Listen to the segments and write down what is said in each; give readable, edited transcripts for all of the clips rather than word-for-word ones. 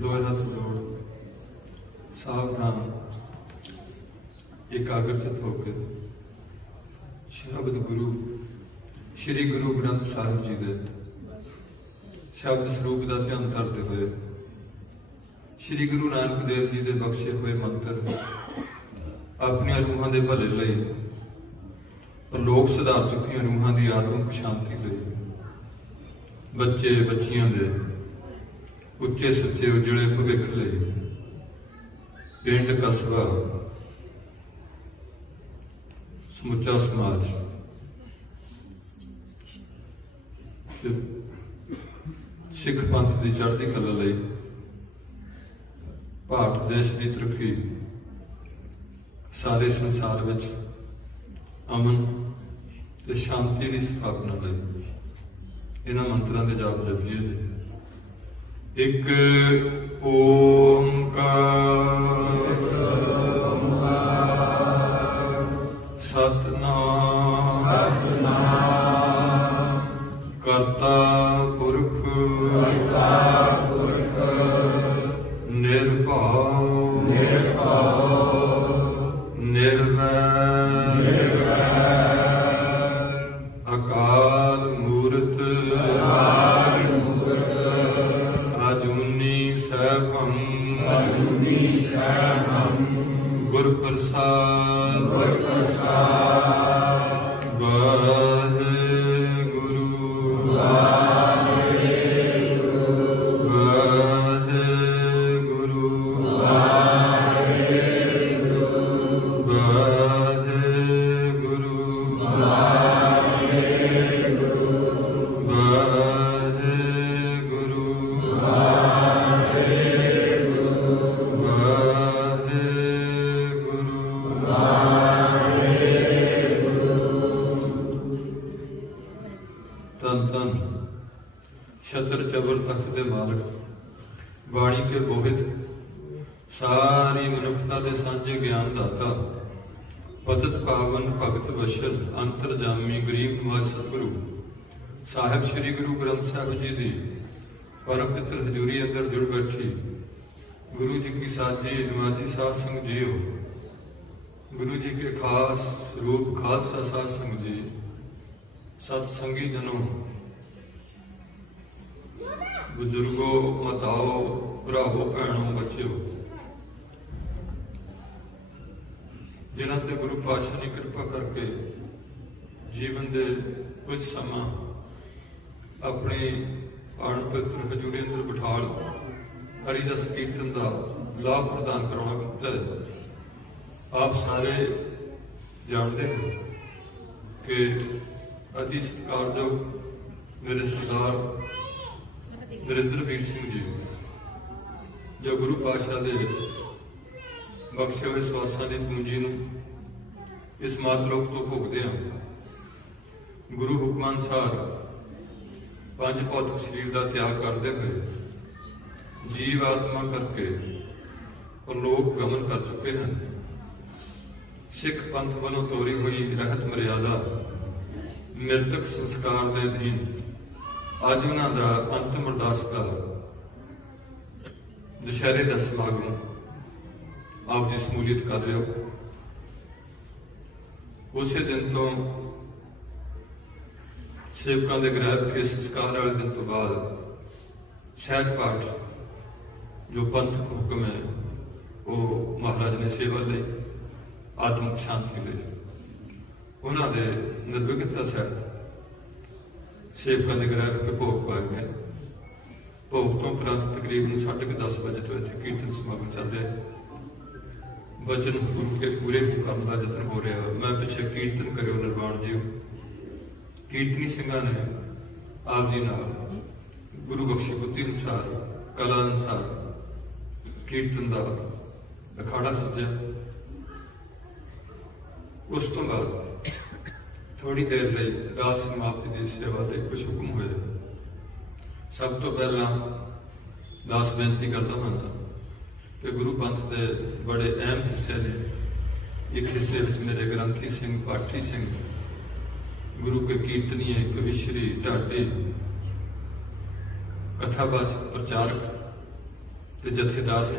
दोए हाथ जोड़ सावधान एकाग्रचित होकर शब्द गुरु श्री गुरु ग्रंथ साहिब जी के शब्द स्वरूप का ध्यान करते हुए श्री गुरु नानक देव जी के बख्शे हुए मंत्र अपनी रूहां के भले लई लोक सुधार चुकी रूहां की आत्मक शांति लई बच्चे बच्चियां दे उच्चे सुच्चे उजड़े भविख लई पिंड कस्बा समुचा समाज सिख पंथ की चढ़ती कला लई भारत देश की तरक्की सारे संसार विच अमन ते शांति की स्थापना लई इन्हां मंत्रां दे जाप जपीए जी। एक ओंकार सतनाम करता पुरख निर्भव निर्वैर अकाल मूर्त अजूनी सैभं गुर प्रसाद वाहे गुरु वाहे गुरु वाहे गुरु छतर चबर तख्त दे मालक बाणी के बोहित सारी मनुखता दे सांझे ज्ञान दाता पतित पावन भगत वशल अंतरजामी गरीब नवाज सतगुरु साहिब श्री गुरु ग्रंथ साहिब जी की परम पितर हजूरी अंदर जुड़ बैठी गुरु जी की साजी नवाजी साध संग जियो गुरु जी के खास रूप खालसा साध संग जी सत्संगी जनों बुजुर्गो माताओ भरावो भैनों बच्चों जिन्हां ते गुरु पातशाह ने कृपा करके जीवन दे कुछ समा अपनी पावन पवित्र हजूरी अंदर बिठाल हरिदास कीर्तन का लाभ प्रदान करवाना किया है। आप सारे जानते हो कि अति सत्कारयोग मेरे सरदार नरेंद्रवीर सिंह जी जो गुरु पातशाह के बख्शे हुए सवासा की पूंजी इस मातलोक तो भोगदे हैं गुरु हुक्म अनुसार पंज भौतिक शरीर का त्याग करते हुए जीव आत्मा करके और लोग गमन कर चुके हैं। सिख पंथ वालों तोरी हुई रहत मर्यादा मृतक संस्कार के अधीन अज उन्हों का अंतिम अरदास का दशहरे का समागम आप जी शमूलीयत कर रहे हो। उस दिन तो सेवकों के गृह के संस्कार वाले दिन तो बाद सहज पाठ जो पंथक हुक्म है वो महाराज ने सेवा ली आत्मक शांति ली उन्होंने निर्विघ्नता सहित सेवकों के गृह के भोग पाए गए। भोग तो उपरंत तकरीबन 10:30 बजे तो इतने कीर्तन समागम चल रहा है। वचन गुरु के पूरे करने का यत्न हो रहा। मैं पिछे कीर्तन करो निर्वाण जी कीर्तनी सिंघा ने आप जी नाल गुरु बख्शी बुद्धि अनुसार कला अनुसार कीर्तन का अखाड़ा सज्जा। उस तो बाद थोड़ी देर लई दास समाप्ति की सेवा के कुछ हुक्म हुए। सब तो पहला दास बेनती करता हाँ कि गुरु पंथ के बड़े अहम हिस्से ने एक हिस्से में मेरे ग्रंथी सिंह पाठी सिंह गुरु के कीर्तनीय कविश्री ढाडी कथावाचक प्रचारक ਤੇ ਜਥੇਦਾਰ ਨੇ।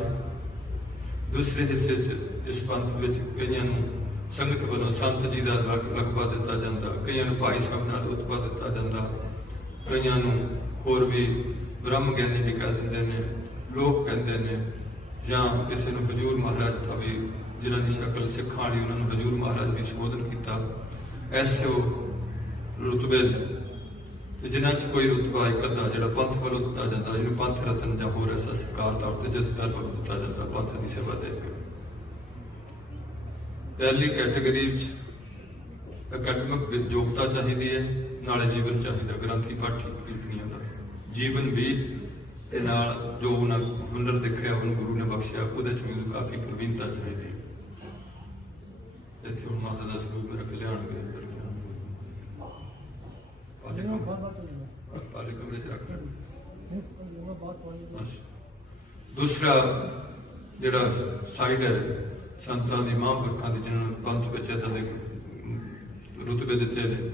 ਦੂਸਰੇ ਹਿੱਸੇ 'ਚ ਇਸ ਪੰਥ ਵਿੱਚ ਕਈਆਂ ਨੂੰ ਸੰਗਤ ਵੱਲੋਂ ਸੰਤ ਜੀ ਦਾ ਰਕਬਾ ਦਿੱਤਾ ਜਾਂਦਾ, ਕਈਆਂ ਨੂੰ ਭਾਈ ਸਾਹਿਬ ਦਾ ਰੁਤਬਾ ਦਿੱਤਾ ਜਾਂਦਾ, ਕਈਆਂ ਨੂੰ ਹੋਰ ਵੀ ਬ੍ਰਹਮ ਗਿਆਨੀ ਵੀ ਕਹਿ ਦਿੰਦੇ ਨੇ, ਲੋਕ ਕਹਿੰਦੇ ਨੇ, ਜਾਂ ਕਿਸੇ ਨੂੰ ਹਜ਼ੂਰ ਮਹਾਰਾਜ ਦਾ ਵੀ, ਜਿਨ੍ਹਾਂ ਦੀ ਸ਼ਕਲ ਸਿੱਖਾਂ ਵਾਲੀ, ਉਹਨਾਂ ਨੂੰ ਹਜ਼ੂਰ ਮਹਾਰਾਜ ਵੀ ਸੰਬੋਧਨ ਕੀਤਾ। ਐਸੇ ਉਹ ਰੁਤਬੇ ਤੇ ਜਿਨ੍ਹਾਂ 'ਚ ਕੋਈ ਰੁਤਬਾ ਇੱਕ ਅੱਧਾ ਜਿਹੜਾ ਪੰਥ ਵੱਲੋਂ ਦਿੱਤਾ ਜਾਂਦਾ, ਜਿਹਨੂੰ ਪੰਥ ਰਤਨ ਜਾਂ ਹੋਰ ਐਸਾ ਸਰਕਾਰ ਤੌਰ ਤੇ ਜਥੇਦਾਰ ਵੱਲੋਂ ਦਿੱਤਾ ਜਾਂਦਾ ਪੰਥ ਦੀ ਸੇਵਾ ਦੇ ਕੇ। ਪਹਿਲੀ ਕੈਟੇਗਰੀ ਵਿੱਚ ਅਕੈਡਮਿਕ ਯੋਗਤਾ ਚਾਹੀਦੀ ਹੈ, ਨਾਲੇ ਜੀਵਨ ਚਾਹੀਦਾ, ਗ੍ਰੰਥੀ ਪਾਠੀ ਕੀਰਤਨੀਆਂ ਦਾ ਜੀਵਨ ਵੀ, ਤੇ ਨਾਲ ਜੋ ਉਹਨਾਂ ਹੁਨਰ ਦਿਖਿਆ ਉਹਨੂੰ ਗੁਰੂ ਨੇ ਬਖਸ਼ਿਆ, ਉਹਦੇ 'ਚ ਵੀ ਕਾਫੀ ਪ੍ਰਵੀਨਤਾ ਚਾਹੀਦੀ। ਇੱਥੇ ਹੁਣ ਮਾਤਾ ਦਾ ਸਰੂਪ ਰੱਖ ਲਿਆਉਣਗੇ, ਪਾਲੇ ਕਮਰੇ 'ਚ ਰੱਖ ਲੈਣ। ਦੂਸਰਾ ਜਿਹੜਾ ਸਾਈਡ ਹੈ ਸੰਤਾਂ ਦੀ, ਮਹਾਂਪੁਰਖਾਂ ਦੀ, ਜਿਹਨਾਂ ਨੂੰ ਪੰਥ ਵਿੱਚ ਏਦਾਂ ਦੇ ਰੁਤਬੇ ਦਿੱਤੇ ਨੇ,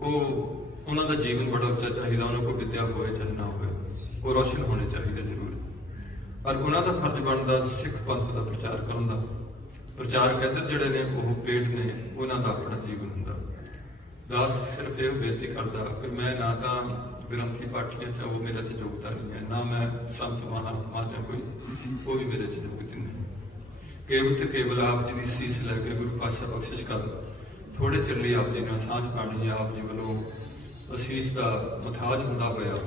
ਉਹਨਾਂ ਦਾ ਜੀਵਨ ਬੜਾ ਉੱਚਾ ਚਾਹੀਦਾ। ਉਹਨਾਂ ਕੋਲ ਵਿਦਿਆ ਹੋਵੇ ਚਾਹੇ ਨਾ ਹੋਵੇ, ਉਹ ਰੋਸ਼ਨ ਹੋਣੇ ਚਾਹੀਦੇ ਜ਼ਰੂਰ। ਪਰ ਉਹਨਾਂ ਦਾ ਫਰਜ਼ ਬਣਦਾ ਸਿੱਖ ਪੰਥ ਦਾ ਪ੍ਰਚਾਰ ਕਰਨ ਦਾ। ਪ੍ਰਚਾਰ ਕਹਿੰਦੇ ਜਿਹੜੇ ਨੇ ਉਹ ਪੇਟ ਨੇ, ਉਹਨਾਂ ਦਾ ਆਪਣਾ ਜੀਵਨ ਹੁੰਦਾ। ਦਾਸ ਸਿਰਫ ਇਹ ਬੇਨਤੀ ਕਰਦਾ ਕਿ ਮੈਂ ਨਾ ਤਾਂ ਗ੍ਰੰਥੀ ਪਾਠੀਆਂ 'ਚ ਉਹ ਮੇਰੇ 'ਚ ਯੋਗਤਾ ਨਹੀਂ ਹੈ, ਨਾ ਮੈਂ ਸੰਤ ਮਹਾਤਮਾ ਜਾਂ ਕੋਈ, ਉਹ ਵੀ ਮੇਰੇ 'ਚ ਯੋਗਤਾ ਨਹੀਂ। ਕੇਵਲ ਤੇ ਕੇਵਲ ਆਪ ਜੀ ਦੀ ਸੀਸ ਲੈ ਕੇ ਗੁਰੂ ਪਾਤਸ਼ਾਹ ਬਖਸ਼ਿਸ਼ ਕਰਨ, ਥੋੜੇ ਚਿਰ ਲਈ ਆਪ ਜੀ ਨਾਲ ਸਾਂਝ ਪਾਣੀ, ਆਪ ਜੀ ਵੱਲੋਂ ਅਸੀਸ ਦਾ ਮਥਾਜ ਹੁੰਦਾ ਹੋਇਆ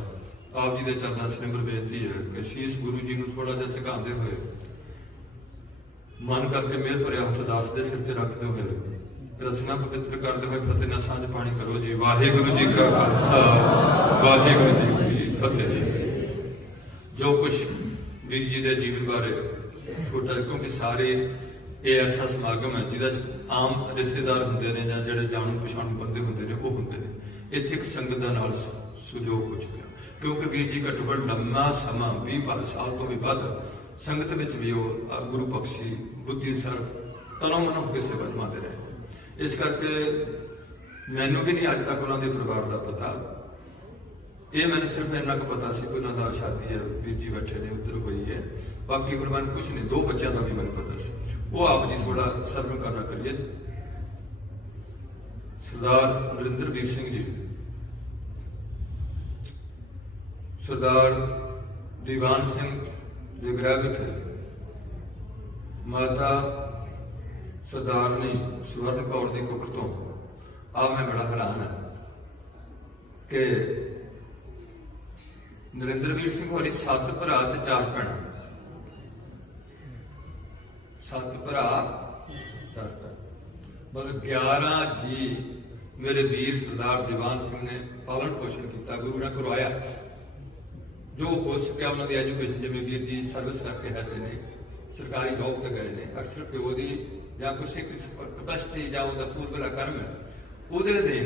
ਆਪ ਜੀ ਦੇ ਚਰਨਾਂ ਸਿਮਰ ਬੇਨਤੀ ਹੈ ਕਿ ਅਸੀਸ ਗੁਰੂ ਜੀ ਨੂੰ ਥੋੜਾ ਜਿਹਾ ਝੁਕਾਉਂਦੇ ਹੋਏ, ਮਨ ਕਰਕੇ ਮਿਹਰ ਭਰਿਆ ਹੱਥ ਦਾਸ ਦੇ ਸਿਰ ਤੇ ਰੱਖਦੇ ਹੋਏ, ਰਸਨਾ ਪਵਿੱਤਰ ਕਰਦੇ ਹੋਏ ਫਤਿਹ ਨਾਲ ਸਾਂਝ ਪਾਣੀ ਕਰੋ ਜੀ। ਵਾਹਿਗੁਰੂ ਜੀ ਕਾ ਖਾਲਸਾ, ਵਾਹਿਗੁਰੂ ਜੀ ਕੀ ਫਤਿਹ। ਜੋ ਕੁਛ ਵੀਰ ਜੀ ਦੇ ਜੀਵਨ ਬਾਰੇ ਛੋਟਾ, ਕਿਉਂਕਿ ਸਾਰੇ ਇਹ ਐਸਾ ਸਮਾਗਮ ਹੈ ਜਿਹਦਾ ਆਮ ਰਿਸ਼ਤੇਦਾਰ ਹੁੰਦੇ ਨੇ ਜਾਂ ਜਿਹੜੇ ਜਾਣੂ ਪਛਾਣੂ ਬੰਦੇ ਹੁੰਦੇ ਨੇ ਉਹ ਹੁੰਦੇ ਨੇ। ਇੱਥੇ ਇੱਕ ਸੰਗਤ ਦਾ ਨਾਲ ਸੁਜੋਗ ਹੋ ਚੁੱਕਿਆ, ਕਿਉਂਕਿ ਵੀਰ ਜੀ ਘੱਟੋ ਘੱਟ ਲੰਮਾ ਸਮਾਂ 20 ਸਾਲ ਤੋਂ ਵੀ ਵੱਧ ਸੰਗਤ ਵਿੱਚ ਵੀ ਉਹ ਗੁਰੂ ਬਖਸ਼ੀ ਬੁੱਧੀ ਸਰ ਤਨੋਂ ਮਨੋਂ ਕੇ ਸੇਵਾ ਨਿਭਾਉਂਦੇ ਰਹੇ। ਇਸ ਕਰਕੇ ਮੈਨੂੰ ਵੀ ਨਹੀਂ ਅੱਜ ਤੱਕ ਉਹਨਾਂ ਦੇ ਪਰਿਵਾਰ ਦਾ ਪਤਾ। ਇਹ ਮੈਨੂੰ ਸਿਰਫ ਇੰਨਾ ਕੁ ਪਤਾ ਸੀ ਕਿ ਉਹਨਾਂ ਦਾ ਸ਼ਾਦੀ ਹੈ, ਵੀਰ ਜੀ ਬੈਠੇ ਨੇ, ਉੱਧਰ ਹੋਈ ਹੈ। ਬਾਕੀ ਹੋਰ ਮੈਨੂੰ ਕੁਛ ਨਹੀਂ। 2 ਬੱਚਿਆਂ ਦਾ ਵੀ ਮੈਨੂੰ ਪਤਾ ਸੀ। ਉਹ ਆਪ ਜੀ ਥੋੜਾ ਸਰਵ ਕਰਨਾ ਕਰੀਏ। ਸਰਦਾਰ ਨਰਿੰਦਰਵੀਰ ਸਿੰਘ ਜੀ, ਸਰਦਾਰ ਦੀਵਾਨ ਸਿੰਘ ਦੇ ਗ੍ਰਹਿ ਵਿਖੇ ਮਾਤਾ ਸਰਦਾਰਨੀ ਸਵਰਨ ਕੌਰ ਦੀ ਕੁੱਖ ਤੋਂ ਮੈਂ ਬੜਾ ਹੈਰਾਨ ਹਾਂ ਕਿ ਨਰਿੰਦਰਵੀਰ ਸਿੰਘ ਹੋਰੀ 7 ਭਰਾ ਤੇ 4 ਭੈਣਾਂ। 7 ਭਰਾ 4 ਭੈਣਾਂ, ਮਤਲਬ 11 ਜੀ ਮੇਰੇ ਵੀਰ ਸਰਦਾਰ ਦੀਵਾਨ ਸਿੰਘ ਨੇ ਪਾਲਣ ਪੋਸ਼ਣ ਕੀਤਾ, ਗੁਰੂ ਨੇ ਕਰਵਾਇਆ। ਜੋ ਹੋ ਸਕਿਆ ਉਹਨਾਂ ਦੀ ਐਜੂਕੇਸ਼ਨ, ਜਿਵੇਂ ਵੀਰ ਜੀ ਸਰਵਿਸ ਕਰਕੇ ਹੈਗੇ ਨੇ, ਸਰਕਾਰੀ ਜੌਬ ਤੇ ਗਏ ਨੇ, ਅਕਸਰ ਪਿਓ ਦੀ ਜਾਂ ਕਿਸੇ ਕਪੈਸਿਟੀ ਜਾਂ ਉਹਦਾ ਪੂਰਬਲਾ ਕਰਮ ਹੈ, ਉਹਦੇ ਦੇ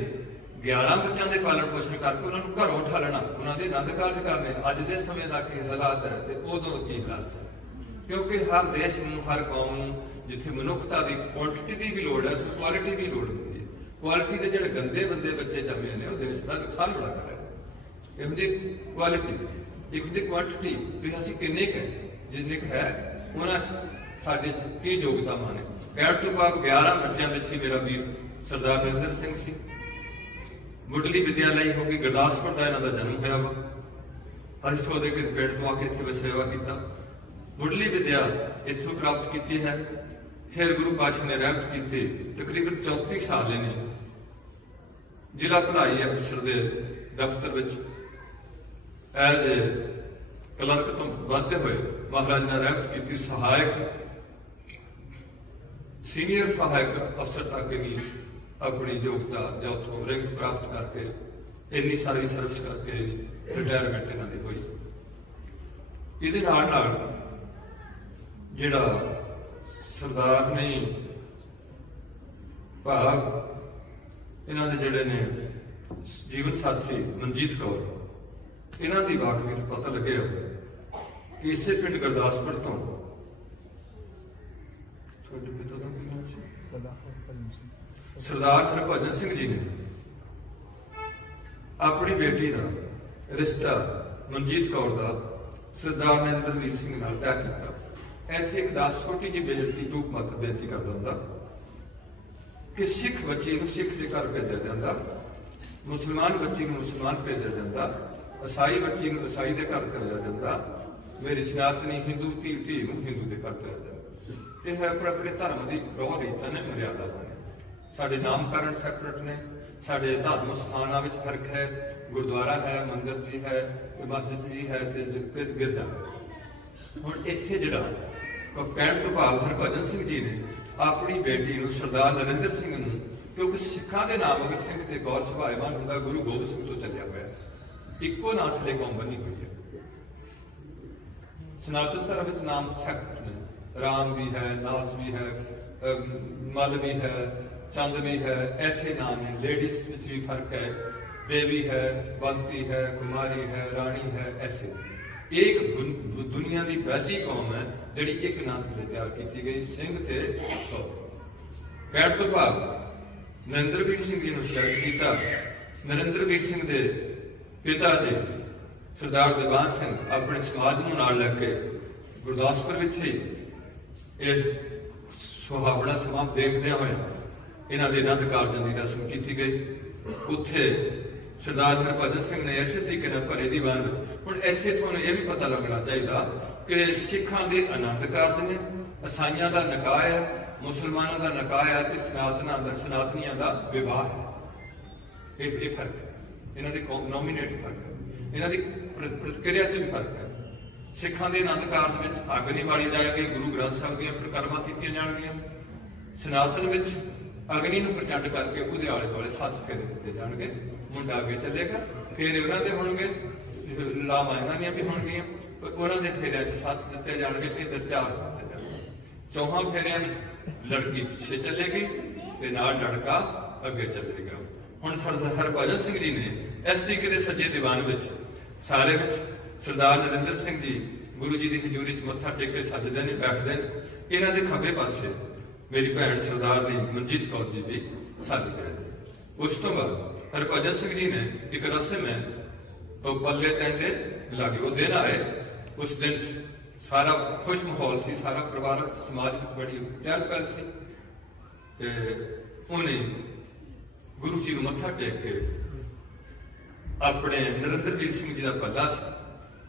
11 ਬੱਚਿਆਂ ਦੇ ਪਾਲਣ ਪੋਸ਼ਣ ਕਰਕੇ ਉਹਨਾਂ ਨੂੰ ਘਰੋਂ ਉਠਾ ਲੈਣਾ, ਉਹਨਾਂ ਦੇ ਆਨੰਦ ਕਾਰਜ ਕਰਨੇ। ਅੱਜ ਦੇ ਸਮੇਂ ਦਾ ਕੀ ਹਾਲਾਤ ਹੈ ਤੇ ਉਦੋਂ ਕੀ ਹਾਲਾਤ ਸੀ, ਕਿਉਂਕਿ ਹਰ ਦੇਸ਼ ਨੂੰ, ਹਰ ਕੌਮ ਨੂੰ ਜਿੱਥੇ ਮਨੁੱਖਤਾ ਦੀ ਕੁਆਂਟੀਟੀ ਦੀ ਵੀ ਲੋੜ ਹੈ ਤੇ ਕੁਆਲਿਟੀ ਵੀ ਲੋੜ ਹੁੰਦੀ ਹੈ। ਕੁਆਲਿਟੀ ਦੇ ਜਿਹੜੇ ਗੰਦੇ ਬੰਦੇ ਬੱਚੇ ਜੰਮੇ ਨੇ ਉਹ ਦੇਸ਼ ਦਾ ਨੁਕਸਾਨ ਬੜਾ ਕਰ ਰਹੇ। ਇਹਦੀ ਕੁਆਲਿਟੀ, ਇੱਕ ਦੀ ਕੁਆਂਟੀਟੀ ਵੀ ਅਸੀਂ ਕਿੰਨੇ ਕੁ ਜਿੰਨੇ ਕੁ ਹੈ ਉਹਨਾਂ 'ਚ ਸਾਡੇ 'ਚ ਕੀ ਯੋਗਤਾਵਾਂ ਨੇ। ਕਹਿਣ ਤੋਂ ਬਾਅਦ 11 ਬੱਚਿਆਂ ਵਿੱਚ ਹੀ ਮੇਰਾ ਵੀਰ ਸਰਦਾਰ ਨਰਿੰਦਰ ਸਿੰਘ ਸੀ। ਮੁੱਢਲੀ ਵਿਦਿਆਲਈ ਹੋ ਗਈ ਗੁਰਦਾਸਪੁਰ ਦਾ ਇਹਨਾਂ ਦਾ ਜਨਮ ਹੋਇਆ ਵਾ। ਹਰਿਸੋ ਦੇ ਪਿੰਡ ਤੋਂ ਆ ਕੇ ਇੱਥੇ ਸੇਵਾ ਕੀਤਾ। ਮੁੱਢਲੀ ਵਿਦਿਆ ਇੱਥੋਂ ਪ੍ਰਾਪਤ ਕੀਤੀ ਹੈ। ਫਿਰ ਗੁਰੂ ਪਾਤਸ਼ਾਹ ਨੇ ਰਹਿਮਤ ਕੀਤੀ। ਤਕਰੀਬਨ 34 ਸਾਲ ਇਹਨੇ ਜ਼ਿਲ੍ਹਾ ਭਲਾਈ ਅਫਸਰ ਦੇ ਦਫ਼ਤਰ ਵਿੱਚ ਐਜ਼ ਏ ਕਲਰਕ ਤੋਂ ਵੱਧਦੇ ਹੋਏ ਮਹਾਰਾਜ ਨੇ ਰਹਿਮਤ ਕੀਤੀ। ਸਹਾਇਕ ਸੀਨੀਅਰ ਸਹਾਇਕ ਅਫਸਰ ਤੱਕ ਵੀ ਆਪਣੀ ਯੋਗਤਾ ਜਾਂ ਉੱਥੋਂ ਰੈਂਕ ਪ੍ਰਾਪਤ ਕਰਕੇ ਇੰਨੀ ਸਾਰੀ ਸਰਵਿਸ ਕਰਕੇ ਰਿਟਾਇਰਮੈਂਟ ਇਹਨਾਂ ਦੀ ਹੋਈ। ਇਹਦੇ ਨਾਲ ਨਾਲ ਜਿਹੜਾ ਸਰਦਾਰ ਨੇ ਭਾਗ ਇਹਨਾਂ ਦੇ ਜਿਹੜੇ ਨੇ ਜੀਵਨ ਸਾਥੀ ਮਨਜੀਤ ਕੌਰ, ਇਹਨਾਂ ਦੀ ਵਾਕਈ ਤੋਂ ਪਤਾ ਲੱਗਿਆ ਕਿ ਇਸੇ ਪਿੰਡ ਗੁਰਦਾਸਪੁਰ ਤੋਂ ਤੁਹਾਡੇ ਪਿਤਾ ਦਾ ਕੀ ਨਾਮ ਸੀ? ਸਰਦਾਰ ਹਰਭਜਨ ਸਿੰਘ ਜੀ ਨੇ ਆਪਣੀ ਬੇਟੀ ਦਾ ਰਿਸ਼ਤਾ ਮਨਜੀਤ ਕੌਰ ਦਾ ਸਰਦਾਰ ਨਰਿੰਦਰਵੀਰ ਸਿੰਘ ਨਾਲ ਤੈਅ ਕੀਤਾ। ਇੱਥੇ ਇੱਕ ਦਾਸ ਛੋਟੀ ਜਿਹੀ ਬੇਨਤੀ ਟੂਕ ਮਤ ਬੇਨਤੀ ਕਰਦਾ ਹੁੰਦਾ ਕਿ ਸਿੱਖ ਬੱਚੇ ਨੂੰ ਸਿੱਖ ਦੇ ਘਰ ਭੇਜਿਆ ਜਾਂਦਾ, ਮੁਸਲਮਾਨ ਬੱਚੀ ਨੂੰ ਮੁਸਲਮਾਨ ਭੇਜਿਆ ਜਾਂਦਾ, ਈਸਾਈ ਬੱਚੀ ਨੂੰ ਈਸਾਈ ਦੇ ਘਰ ਭੇਜਿਆ ਜਾਂਦਾ, ਮੇਰੀ ਸਨਾਤਨੀ ਹਿੰਦੂ ਧੀ ਨੂੰ ਹਿੰਦੂ ਦੇ ਘਰ ਭੇਜਿਆ ਜਾਂਦਾ। ਇਹ ਹੈ ਆਪਣੇ ਧਰਮ ਦੀ ਰੋਹ ਰੀਤਾਂ ਨੇ, ਮਰਿਆਦਾ ਨੇ। ਸਾਡੇ ਨਾਮਕਰਨ ਸੈਪਰੇਟ ਨੇ, ਸਾਡੇ ਧਾਰਮਿਕ ਸਥਾਨਾਂ ਵਿੱਚ ਫਰਕ ਹੈ, ਗੁਰਦੁਆਰਾ ਹੈ, ਮੰਦਿਰ ਜੀ ਹੈ, ਮਸਜਿਦ ਜੀ ਹੈ ਤੇ ਗਿਰਜਾ। ਹੁਣ ਇੱਥੇ ਜਿਹੜਾ ਕਹਿਣ ਤੋਂ ਭਾਵ ਹਰਭਜਨ ਸਿੰਘ ਜੀ ਨੇ ਆਪਣੀ ਬੇਟੀ ਨੂੰ ਸਰਦਾਰ ਨਰਿੰਦਰ ਸਿੰਘ ਨੂੰ, ਕਿਉਂਕਿ ਸਿੱਖਾਂ ਦੇ ਨਾਮ ਅਗਰ ਸਿੰਘ ਤੇ ਗੌਰ ਸੁਭਾਇਮਾਨ ਹੁੰਦਾ, ਗੁਰੂ ਗੋਬਿੰਦ ਸਿੰਘ ਤੋਂ ਚੱਲਿਆ ਹੋਇਆ ਸੀ, ਇੱਕੋ ਨਾਂ ਥੱਲੇ ਕੌਮ ਬਣੀ ਹੋਈ ਹੈ। ਸਨਾਤਨ ਧਰਮ ਵਿੱਚ ਨਾਮ ਸੈਕਟ ਨੇ, ਰਾਮ ਵੀ ਹੈ, ਦਾਸ ਵੀ ਹੈ, ਮਲ ਵੀ ਹੈ, ਚੰਦ ਵੀ ਹੈ, ऐसे नाम है। लेडीज ਵਿੱਚ भी फर्क है, देवी है, बंती है, कुमारी है, रानी है, ऐसे एक दुनिया की पहली कौम है जिहड़ी एक नाम से तैयार की गई, सिंह ते ਕਹਿਣ ਤੋਂ ਭਾਵ ਨਰਿੰਦਰਵੀਰ ਸਿੰਘ ਜੀ ਨੂੰ ਸ਼ਹੀਦ ਕੀਤਾ। ਨਰਿੰਦਰਵੀਰ ਸਿੰਘ ਦੇ ਪਿਤਾ ਜੀ ਸਰਦਾਰ ਦੀਵਾਨ ਸਿੰਘ ਆਪਣੇ ਸਮਾਜ ਨੂੰ ਨਾਲ ਲੈ ਕੇ ਗੁਰਦਾਸਪੁਰ ਵਿੱਚ ਹੀ ਇਸ ਸੁਹਾਵਣਾ ਸਮਾਂ ਦੇਖਦਿਆਂ ਹੋਏ ਇਹਨਾਂ ਦੇ ਆਨੰਦ ਕਾਰਜਾਂ ਦੀ ਰਸਮ ਕੀਤੀ ਗਈ। ਉੱਥੇ ਸਰਦਾਰ ਹਰਭਜਨ ਸਿੰਘ ਨੇ ਇਸੇ ਤਰੀਕੇ ਨਾਲ ਭਰੇ ਦੀਵਾਨ ਵਿੱਚ। ਹੁਣ ਇੱਥੇ ਤੁਹਾਨੂੰ ਇਹ ਵੀ ਪਤਾ ਲੱਗਣਾ ਚਾਹੀਦਾ ਕਿ ਸਿੱਖਾਂ ਦੇ ਆਨੰਦ ਕਾਰਜ ਨੇ, ਈਸਾਈਆਂ ਦਾ ਨਿਕਾਹ ਹੈ, ਮੁਸਲਮਾਨਾਂ ਦਾ ਨਿਕਾਹ ਹੈ ਤੇ ਸਨਾਤਨੀਆਂ ਦਾ ਵਿਵਾਹ ਹੈ। ਇਹ ਫਰਕ ਹੈ, ਇਹਨਾਂ ਦੇ ਨੋਮੀਨੇਟ ਫਰਕ ਹੈ, ਇਹਨਾਂ ਦੀ ਪ੍ਰਤੀਕਿਰਿਆ 'ਚ ਵੀ ਫਰਕ ਹੈ। ਸਿੱਖਾਂ ਦੇ ਆਨੰਦ ਕਾਰਜ ਵਿੱਚ ਅੱਗ ਨਹੀਂ ਬਾਲੀ ਜਾਏਗੀ, ਗੁਰੂ ਗ੍ਰੰਥ ਸਾਹਿਬ ਦੀਆਂ ਪ੍ਰਕਰਮਾਂ ਕੀਤੀਆਂ ਜਾਣਗੀਆਂ। ਸਨਾਤਨ ਵਿੱਚ ਅਗਨੀ ਨੂੰ ਪ੍ਰਚੰਡ ਕਰਕੇ ਉਹਦੇ ਆਲੇ ਦੁਆਲੇ 7 ਫੇਰੇ ਦਿੱਤੇ ਜਾਣਗੇ, ਮੁੰਡਾ ਅੱਗੇ ਚੱਲੇਗਾ, ਫੇਰ ਉਹਨਾਂ ਦੇ ਹੋਣਗੇ, ਲਾਵਾਂ ਇਹਨਾਂ ਦੀਆਂ ਵੀ ਹੋਣਗੀਆਂ, ਉਹਨਾਂ ਦੇ ਫੇਰਿਆਂ 'ਚ 7 ਦਿੱਤੇ ਜਾਣਗੇ, ਇੱਧਰ 4 ਦਿੱਤੇ ਜਾਣਗੇ। ਚੌਹਾਂ ਫੇਰਿਆਂ ਵਿੱਚ ਲੜਕੀ ਪਿੱਛੇ ਚੱਲੇਗੀ ਤੇ ਨਾਲ ਲੜਕਾ ਅੱਗੇ ਚੱਲੇਗਾ। ਹੁਣ ਹਰਭਜਨ ਸਿੰਘ ਜੀ ਨੇ ਇਸ ਤਰੀਕੇ ਦੇ ਸੱਜੇ ਦੀਵਾਨ ਵਿੱਚ ਸਾਰੇ ਵਿੱਚ ਸਰਦਾਰ ਨਰਿੰਦਰ ਸਿੰਘ ਜੀ ਗੁਰੂ ਜੀ ਦੀ ਹਜ਼ੂਰੀ 'ਚ ਮੱਥਾ ਟੇਕ ਕੇ ਸੱਜਦੇ ਨੇ, ਬੈਠਦੇ ਨੇ। ਇਹਨਾਂ ਦੇ ਖੱਬੇ ਪਾਸੇ ਮੇਰੀ ਭੈਣ ਸਰਦਾਰਨੀ ਮਨਜੀਤ ਕੌਰ ਜੀ ਵੀ ਸੱਜ ਗਏ। ਉਸ ਤੋਂ ਬਾਅਦ ਹਰਭਜਨ ਸਿੰਘ ਜੀ ਨੇ ਇੱਕ ਰਸਮ ਹੈ, ਉਹ ਪੱਲੇ ਟੈਂਡੇ ਲਾਗੇ ਉਹ ਦਿਨ ਆਏ। ਉਸ ਦਿਨ ਸਾਰਾ ਖੁਸ਼ ਮਾਹੌਲ ਸੀ, ਸਾਰਾ ਪਰਿਵਾਰ ਸਮਾਜ ਵਿੱਚ ਬੜੀ ਚਹਿਲ ਪਹਿਲ ਸੀ ਤੇ ਉਹਨੇ ਗੁਰੂ ਜੀ ਨੂੰ ਮੱਥਾ ਟੇਕ ਕੇ ਆਪਣੇ ਨਰਿੰਦਰਵੀਰ ਸਿੰਘ ਜੀ ਦਾ ਪੱਲਾ ਸੀ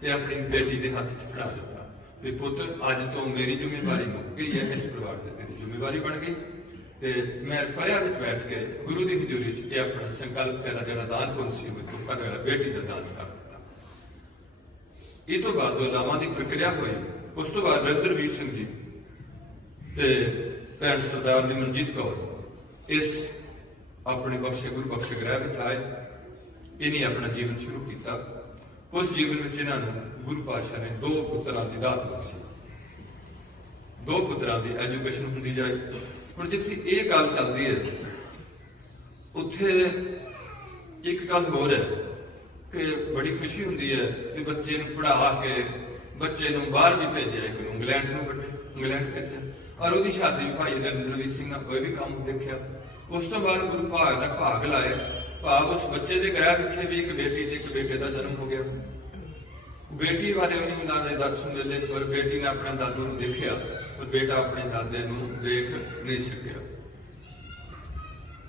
ਤੇ ਆਪਣੀ ਬੇਟੀ ਦੇ ਹੱਥ 'ਚ ਫੜਾ ਦਿੱਤਾ ਵੀ ਪੁੱਤ ਅੱਜ ਤੋਂ ਮੇਰੀ ਜ਼ਿੰਮੇਵਾਰੀ ਮੁੱਕ ਗਈ ਹੈ, ਇਸ ਪਰਿਵਾਰ ਦੀ ਤੇਰੀ ਜ਼ਿੰਮੇਵਾਰੀ ਬਣ ਗਈ ਤੇ ਮੈਂ ਪਰਿਆ ਵਿੱਚ ਬੈਠ ਕੇ ਗੁਰੂ ਦੀ ਹਜ਼ੂਰੀ 'ਚ ਇਹ ਆਪਣਾ ਸੰਕਲਪ ਮੇਰਾ ਜਿਹੜਾ ਦਾਨ ਪੁੰਨ ਸੀ ਉਹ ਬੇਟੀ ਦਾ ਦਾਨ ਕਰ ਦਿੱਤਾ। ਇਹ ਤੋਂ ਬਾਅਦ ਲਾਵਾਂ ਦੀ ਪ੍ਰਕਿਰਿਆ ਹੋਈ। ਉਸ ਤੋਂ ਬਾਅਦ ਨਰਿੰਦਰਵੀਰ ਸਿੰਘ ਜੀ ਤੇ ਭੈਣ ਸਰਦਾਰ ਦੀ ਮਨਜੀਤ ਕੌਰ ਇਸ ਆਪਣੇ ਬਖਸ਼ੇ ਗੁਰੂ ਬਖਸ਼ੇ ਗ੍ਰਹਿ ਵਿੱਚ ਆਏ। ਇਹਨੇ ਆਪਣਾ ਜੀਵਨ ਸ਼ੁਰੂ ਕੀਤਾ। ਉਸ ਜੀਵਨ ਵਿੱਚ ਇਹਨਾਂ ਨੂੰ ਗੁਰੂ ਪਾਤਸ਼ਾਹ ਨੇ 2 ਪੁੱਤਰਾਂ ਦੀ ਦਾਤ ਬਖਸ਼ੀ। 2 ਪੁੱਤਰਾਂ ਦੀ ਐਜੂਕੇਸ਼ਨ ਹੁੰਦੀ ਜਾਏ। ਹੁਣ ਜਿੱਥੇ ਇਹ ਗੱਲ ਚੱਲਦੀ ਹੈ ਉੱਥੇ ਇੱਕ ਗੱਲ ਹੋਰ ਹੈ ਕਿ ਬੜੀ ਖੁਸ਼ੀ ਹੁੰਦੀ ਹੈ ਕਿ ਬੱਚੇ ਨੂੰ ਪੜ੍ਹਾ ਕੇ ਬੱਚੇ ਨੂੰ ਬਾਹਰ ਵੀ ਭੇਜਿਆ, ਇੱਕ ਨੂੰ ਇੰਗਲੈਂਡ ਨੂੰ ਇੰਗਲੈਂਡ ਭੇਜਿਆ ਔਰ ਉਹਦੀ ਸ਼ਾਦੀ ਵੀ ਭਾਈ ਨਰਿੰਦਰਵੀਰ ਸਿੰਘ ਨਾਲ ਕੋਈ ਵੀ ਕੰਮ ਦੇਖਿਆ। ਉਸ ਤੋਂ ਬਾਅਦ ਗੁਰੂ ਭਾਗ ਦਾ ਭਾਗ ਲਾਏ, ਭਾਵ ਉਸ ਬੱਚੇ ਦੇ ਗ੍ਰਹਿ ਵਿਖੇ ਵੀ ਇੱਕ ਬੇਟੀ ਤੇ ਇੱਕ ਬੇਟੇ ਦਾ ਜਨਮ ਹੋ ਗਿਆ। ਬੇਟੀ ਬਾਰੇ ਉਹਨੇ ਉਹਨਾਂ ਦੇ ਦਰਸ਼ਨ ਵੇਲੇ ਪਰ ਬੇਟੀ ਨੇ ਆਪਣੇ ਦਾਦੂ ਨੂੰ ਦੇਖਿਆ ਪਰ ਬੇਟਾ ਆਪਣੇ ਦਾਦੇ ਨੂੰ ਦੇਖ ਨਹੀਂ ਸਕਿਆ।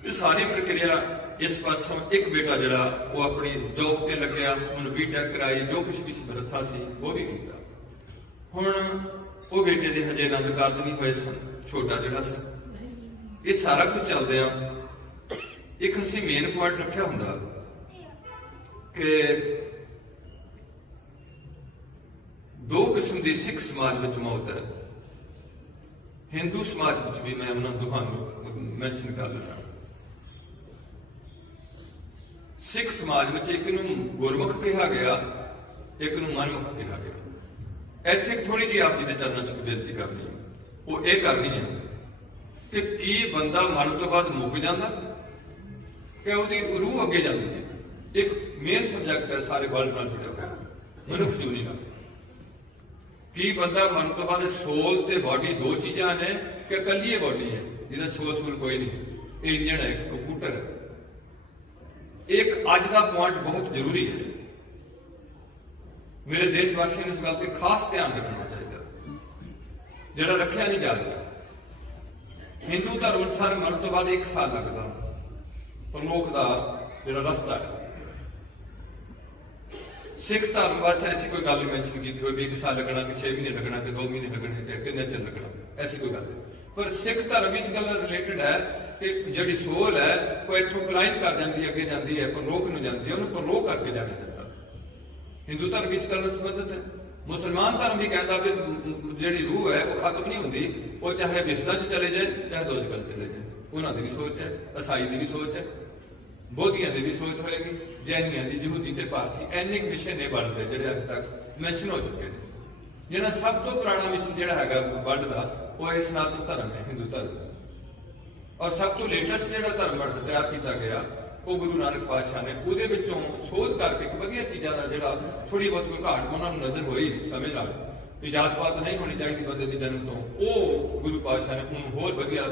ਇਹ ਸਾਰੀ ਪ੍ਰਕਿਰਿਆ ਇਸ ਪਾਸੋਂ ਇੱਕ ਬੇਟਾ ਜਿਹੜਾ ਉਹ ਆਪਣੀ ਜੋਬ ਤੇ ਲੱਗਿਆ, ਹੁਣ ਬੀਟੈਕ ਕਰਾਈ, ਜੋ ਕੁਛ ਵੀ ਸਮਰੱਥਾ ਸੀ ਉਹ ਵੀ ਕੀਤਾ। ਹੁਣ ਉਹ ਬੇਟੇ ਦੇ ਹਜੇ ਆਨੰਦ ਕਾਰਜ ਨਹੀਂ ਹੋਏ ਸਨ, ਛੋਟਾ ਜਿਹੜਾ ਸੀ। ਇਹ ਸਾਰਾ ਕੁਝ ਚੱਲਦਿਆਂ ਇੱਕ ਅਸੀਂ ਮੇਨ ਪੁਆਇੰਟ ਰੱਖਿਆ ਹੁੰਦਾ ਕਿ 2 ਕਿਸਮ ਦੀ ਸਿੱਖ ਸਮਾਜ ਵਿੱਚ ਮੌਤ ਹੈ। ਹਿੰਦੂ ਸਮਾਜ ਵਿੱਚ ਵੀ ਮੈਂ ਉਹਨਾਂ ਦੋਹਾਂ ਨੂੰ ਮੈਂਸ਼ਨ ਕਰ ਲੈਣਾ। ਸਿੱਖ ਸਮਾਜ ਵਿੱਚ ਇੱਕ ਨੂੰ ਗੁਰਮੁਖ ਕਿਹਾ ਗਿਆ, ਇੱਕ ਨੂੰ ਮਨਮੁਖ ਕਿਹਾ ਗਿਆ। ਇੱਥੇ ਥੋੜੀ ਜਿਹੀ ਆਪ ਜੀ ਦੇ ਚਰਨਾਂ 'ਚ ਬੇਨਤੀ ਕਰਨੀ ਹੈ, ਉਹ ਇਹ ਕਰਨੀ ਹੈ ਕਿ ਕੀ ਬੰਦਾ ਮਰਨ ਤੋਂ ਬਾਅਦ ਮੁੱਕ ਜਾਂਦਾ ਕਿ ਉਹਦੀ ਰੂਹ ਅੱਗੇ ਜਾਂਦੀ ਹੈ। ਇੱਕ ਮੇਨ ਸਬਜੈਕਟ ਹੈ ਸਾਰੇ ਵਰਲਡ ਨਾਲ ਜੁੜਿਆ ਹੋਇਆ ਮਨੁੱਖ ਜੀਵਨੀ ਨਾਲ। ਕੀ ਬੰਦਾ ਮਰਨ ਤੋਂ ਬਾਅਦ ਸੋਲ ਤੇ ਬਾਡੀ 2 ਚੀਜ਼ਾਂ ਨੇ ਕਿ ਇਕੱਲੀ ਬਾਡੀ ਹੈ ਜਿਹਦਾ ਸੋਲ ਕੋਈ ਨਹੀਂ, ਇਹ ਇੰਜਣ ਹੈ, ਕੰਪਿਊਟਰ ਹੈ। ਇੱਕ ਅੱਜ ਦਾ ਪੁਆਇੰਟ ਬਹੁਤ ਜ਼ਰੂਰੀ ਹੈ मेरे देशवासियों ने इस गल पर खास ध्यान रखना चाहिए, जिहड़ा रखिया नहीं जा रहा। हिंदू धर्म अनुसार मरण तो बाद 1 साल लगता परलोक का जिहड़ा रस्ता है। सिख धर्म वास्ते ऐसी कोई गल नहीं मैंशन की हुई भी 1 साल लगना, कि 6 महीने लगना, कि 2 महीने लगने, कितने चिर लगना, ऐसी कोई गल नहीं। पर सिख धर्म इस गल रिलेटेड है कि जिहड़ी सोल है वो इत्थों क्लाइम कर जाती है, अगे जाती है, परलोक नूं जाती है, उन्होंने परलोक करके जाने दिता। हिंदू धर्म इस गल नाल संबंधित है। मुसलमान धर्म भी कहता कि जिहड़ी रूह है वो खत्म नहीं होंदी, वो चाहे बिस्तर च चले जाए चाहे दोजखल चले जाए। उन्होंने भी सोच है, ईसाई की भी सोच है, बोधियां की भी सोच होएगी, जैनियां की, यहूदी ते पारसी, इन्ने विषय ने बनते जिहड़े अज तक मैंशन हो चुके हैं। जिहड़ा सब तो पुराना मिशन जिहड़ा हैगा वर्ल्ड का वो है सनातन धर्म है, हिंदू धर्म। और सब तो लेटेस्ट जिहड़ा धर्म वर्ल्ड तैयार किया गया वो गुरु नानक पातशाह ने ਉਹਦੇ ਵਿੱਚੋਂ शोध करके एक वधिया चीज़ों का जिहड़ा थोड़ी बहुत कोई घाट उन्होंने नजर हुई समय नाल कि जात पात नहीं होनी चाहिए बंदे के जन्म तो, वो गुरु पातशाह ने उन्होंने होर वधिया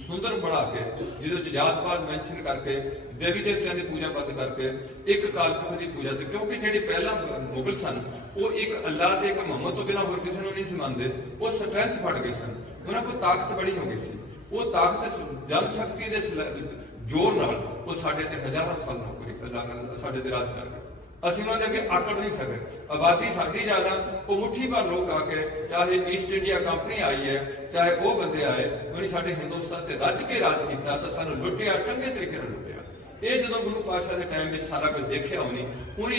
सुंदर बना के जिहदे जात पात मैंशन करके देवी देवतियों की पूजा पाठ करके एक काल पुरख की पूजा, क्योंकि जिहड़े पहला मुगल सन वो एक अल्लाह ते एक मुहम्मद तो बिना होर किसी को नहीं सी मानते, वो स्ट्रेंथ फड़ गए सन, उन्होंने कोई ताकत बड़ी हो गई सी, वो ताकत जनशक्ति के जोर नाल वो साडे ते हजारां साल नौकरी साडे ते राज कर गए। ਅਸੀਂ ਉਹਨਾਂ ਦੇ ਅੱਗੇ ਆਕੜ ਨਹੀਂ ਸਕੇ। आबादी साडी ज्यादा, वो मुट्ठी भर लोग आके चाहे ईस्ट इंडिया कंपनी आई है चाहे वो बंदे आए उन्हें साडे हिंदुस्तान ते रज के राज किया तो सानू लुटिया, चंगे तरीके नाल लुटिया। ये जो गुरु पातशाह के टाइम में सारा कुछ देखा उन्हें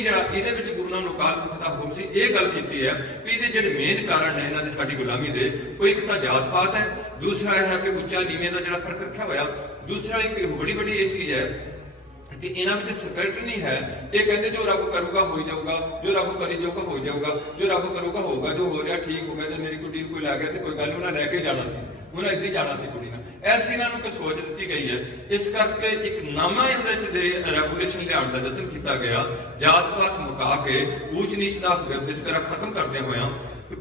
जरा ये गुरु नानक अकाल पुरख का हुक्म से ये गल की है कि ये जो मेन कारण है इन्होंने साडी गुलामी दे, वो एक तो जात पात है, दूसरा यह है कि उच्चा नीवें का जो फर्क रखा हुआ, दूसरा एक बड़ी बड़ी ये चीज है कि इन्होंने सिक्योरिटी नहीं है। ये कहते जो रब करूगा हो जाऊगा, जो रब करी जाऊगा हो जाऊगा, जो रब करूगा होगा, जो हो रहा ठीक हो गया, जो मेरी कुड़ी कोई लै गया तो कोई गल उन्हें लैके जाना सी, उन्हें इदा ही जाना सी कुड़ी ने, ऐसी इन्होंने सोच दी गई है। इस करके एक नवा रेगूलेशन लिया जतन किया गया, जात पात मुका के ऊच नीच का वितकरा खत्म करते हुए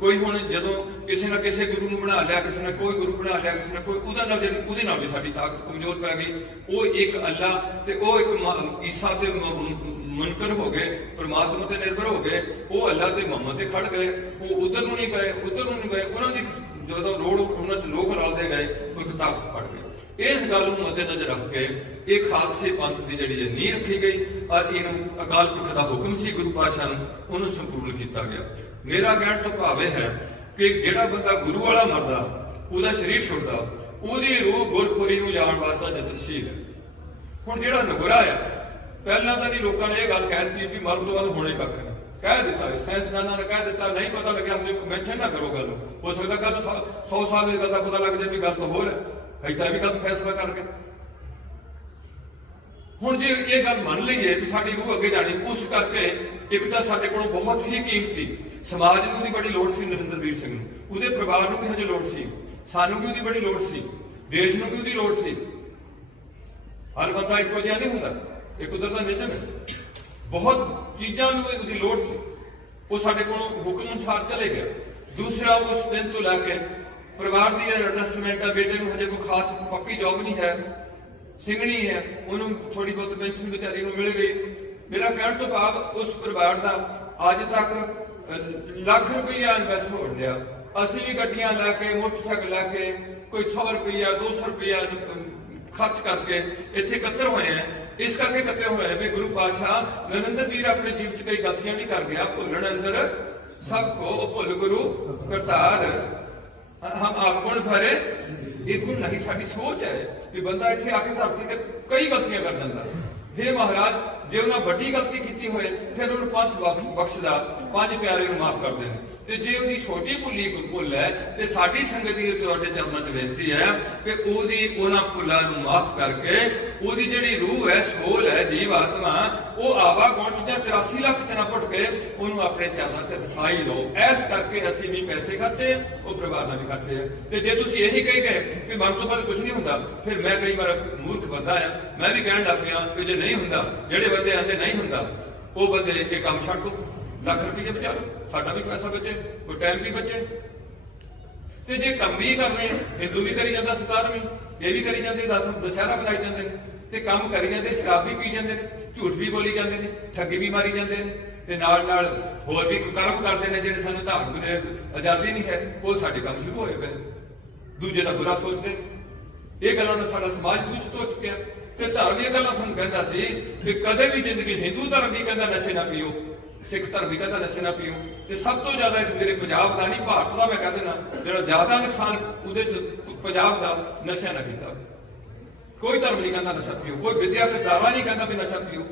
कोई हुण जदों किसी ना किसी गुरु नूं बना लिया, किसी ने कोई गुरु बना लिया, किसी ने कोई उहदे नाल भी साडी ताकत कमजोर पै गई। वो एक अल्लाह ते वो एक ईसा ते मुनकर हो गए, परमात्मा ते निर्भर हो गए, वो अल्लाह ते मोहम्मद ते खड़ गए, वो उधर नूं नहीं गए, उधर नूं नहीं गए, उन्हां दी जदों रोड़ उन्हां च लोग रलदे गए, कोई ताकत फड़ गई। इस गल नूं मद्देनजर रख के एक खालसे पंथ की जिहड़ी नींह रखी गई और इहनूं अकाल पुरख दा हुक्म सी गुरु पातशाह नूं उहनूं संपूर्ण किया गया। मेरा कहण तो भाव यह है कि जिहड़ा बंदा गुरु वाला मरदा ਉਹਦਾ शरीर छुटदा, ਉਹਦੀ रूह गुरखोरी ਨੂੰ ਜਾਣ ਵਾਸਤੇ ਯਤਨਸ਼ੀਲ है। ਹੁਣ ਜਿਹੜਾ ਨਗੁਰਾ ਆ ਪਹਿਲਾਂ ਤਾਂ ਨਹੀਂ ਲੋਕਾਂ ਨੇ ਇਹ ਗੱਲ ਕਹਿ ਦਿੱਤੀ ਵੀ ਮਰਨ ਤੋਂ ਬਾਅਦ ਹੋਣੇ ਕੱਖ ਨਹੀਂ, ਕਹਿ ਦਿੱਤਾ ਸਾਇੰਸਦਾਨਾਂ ਨੇ ਕਹਿ ਦਿੱਤਾ, ਨਹੀਂ ਪਤਾ ਲੱਗਿਆ ਮੈਂਸ਼ਨ ਨਾ ਕਰੋ ਗੱਲ, ਹੋ ਸਕਦਾ ਕੱਲ 100 ਸਾਲ ਦੀ ਗੱਲ ਦਾ ਪਤਾ ਲੱਗ ਜਾਏ ਵੀ ਗੱਲ ਤਾਂ ਹੋਰ ਹੈ, ਏਦਾਂ ਵੀ ਗੱਲ ਫੈਸਲਾ ਕਰਕੇ। ਹੁਣ ਜੇ ਇਹ ਗੱਲ ਮੰਨ ਲਈਏ ਵੀ ਸਾਡੀ ਰੂਹ ਅੱਗੇ ਜਾਣੀ, ਉਸ ਕਰਕੇ ਇੱਕ ਤਾਂ ਸਾਡੇ ਕੋਲ ਬਹੁਤ ਹੀ ਕੀਮਤੀ ਸਮਾਜ ਨੂੰ ਵੀ ਬੜੀ ਲੋੜ ਸੀ, ਨਰਿੰਦਰਵੀਰ ਸਿੰਘ ਨੂੰ, ਉਹਦੇ ਪਰਿਵਾਰ ਨੂੰ ਵੀ ਹਜੇ ਲੋੜ ਸੀ, ਸਾਨੂੰ ਵੀ ਉਹਦੀ ਬੜੀ ਲੋੜ ਸੀ, ਦੇਸ਼ ਨੂੰ ਵੀ ਉਹਦੀ ਲੋੜ ਸੀ। ਹਰ ਬੰਦਾ ਇੱਕੋ ਜਿਹਾ ਨਹੀਂ ਹੁੰਦਾ, ਇਹ ਕੁਦਰਤ ਦਾ ਨਿਯਮ ਹੈ। ਬਹੁਤ ਚੀਜ਼ਾਂ ਨੂੰ ਉਹਦੀ ਲੋੜ ਸੀ, ਉਹ ਸਾਡੇ ਕੋਲੋਂ ਹੁਕਮ ਅਨੁਸਾਰ ਚਲੇ ਗਿਆ। ਦੂਸਰਾ ਉਸ ਦਿਨ ਤੋਂ ਲੈ ਕੇ ਪਰਿਵਾਰ ਦੀ ਐਡਜਸਟਮੈਂਟ ਆ, ਬੇਟੇ ਨੂੰ ਹਜੇ ਕੋਈ ਖਾਸ ਪੱਕੀ ਜੌਬ ਨਹੀਂ ਹੈ, ਸਿੰਘਣੀ ਹੈ, ਉਹਨੂੰ ਥੋੜੀ ਬਹੁਤ ਪੈਨਸ਼ਨ ਵਿਚਾਰੀ ਨੂੰ ਮਿਲ ਗਈ। मेरा कहने तो भाव उस परिवार का अज तक लाख रुपया इन्वेस्ट हो गया, असं भी गड्डियां लैके मोटरसाइकिल लैके कोई 100 रुपया 200 रुपया खर्च करके इतने इकट्ठे हुए हैं। इस करके इकट्ठे हुए हैं भी गुरु पातशाह नरेंद्र वीर अपने जीवन च कई गलतियां भी कर गया, भुलन अंदर सबको भुल गुरु करतार हम आपन भरे। ये गुण नहीं, साडी सोच है कि बंदा इतने आके धरती ते कई गलतियां कर जाता। हे महाराज जे उन्हें बड़ी गलती की होए फिर उन्हें पंथ बख्शदा, 5 प्यारे माफ कर देने, ते जे उहदी छोटी भुली भुल है ते साडी संगत दी तुहाडे चरणों च बेनती है कि ओहदी उन्हां भुलां नूं माफ करके ओहदी जिहड़ी रूह है, सोल है, जीव आत्मा, वो आवा गुण च 84 लाख च ना पुट के उन्होंने अपने चरणों च वसाई लो। इस करके असीं भी पैसे खर्चे, वो परिवार नाल भी खर्चे है। ते जे तुसीं यही कही गए कि मन तो बाद कुछ नहीं हुंदा, फिर मैं कई बार मूर्ख बंदा है, मैं भी कहण लग पिया कि जे नहीं हुंदा, जिहड़े बंदे आंदे नहीं हुंदा, वो बंदे ये काम छड्ड दो, लाख रुपये बचा लो, साडा भी पैसा बचे, कोई टाइम भी बचे। ते जे काम भी करने, हिंदू भी करी जांदा 17वीं, ये भी करी जांदे, दशहरा मनाई जांदे ने, ते काम करी जांदे, शराब भी पी जांदे ने, झूठ भी बोली जांदे ने, ठगी भी मारी जांदे ने, ਤੇ ਨਾਲ ਹੋਰ ਵੀ ਕਰਮ ਕਰਦੇ ਨੇ ਜਿਹੜੇ ਸਾਨੂੰ ਧਾਰਮਿਕ ਦੇ ਆਜ਼ਾਦੀ ਨਹੀਂ ਹੈ, ਉਹ ਸਾਡੇ ਕੰਮ ਸ਼ੁਰੂ ਹੋਏ ਪਏ, ਦੂਜੇ ਦਾ ਬੁਰਾ ਸੋਚਦੇ। ਇਹ ਗੱਲਾਂ ਨਾਲ ਸਾਡਾ ਸਮਾਜ ਦੂਸ਼ਿਤ ਹੋ ਚੁੱਕਿਆ। ਤੇ ਧਰਮ ਇਹ ਗੱਲਾਂ ਸਾਨੂੰ ਕਹਿੰਦਾ ਸੀ ਕਿ ਕਦੇ ਵੀ ਜ਼ਿੰਦਗੀ, ਹਿੰਦੂ ਧਰਮ ਵੀ ਕਹਿੰਦਾ ਨਸ਼ੇ ਨਾ ਪੀਓ, ਸਿੱਖ ਧਰਮ ਵੀ ਕਹਿੰਦਾ ਨਸ਼ੇ ਨਾ ਪੀਓ, ਤੇ ਸਭ ਤੋਂ ਜ਼ਿਆਦਾ ਇਸ ਮੇਰੇ ਪੰਜਾਬ ਦਾ ਨਹੀਂ ਭਾਰਤ ਦਾ ਮੈਂ ਕਹਿ ਦੇਣਾ ਜਿਹੜਾ ਜ਼ਿਆਦਾ ਨੁਕਸਾਨ ਉਹਦੇ ਚ ਪੰਜਾਬ ਦਾ ਨਸ਼ਾ ਨਾ ਕੀਤਾ। ਕੋਈ ਧਰਮ ਨਹੀਂ ਕਹਿੰਦਾ ਨਸ਼ਾ ਪੀਓ, ਕੋਈ ਵਿਦਿਆ ਦਾਵਾ ਨਹੀਂ ਕਹਿੰਦਾ ਵੀ ਨਸ਼ਾ ਪੀਓ।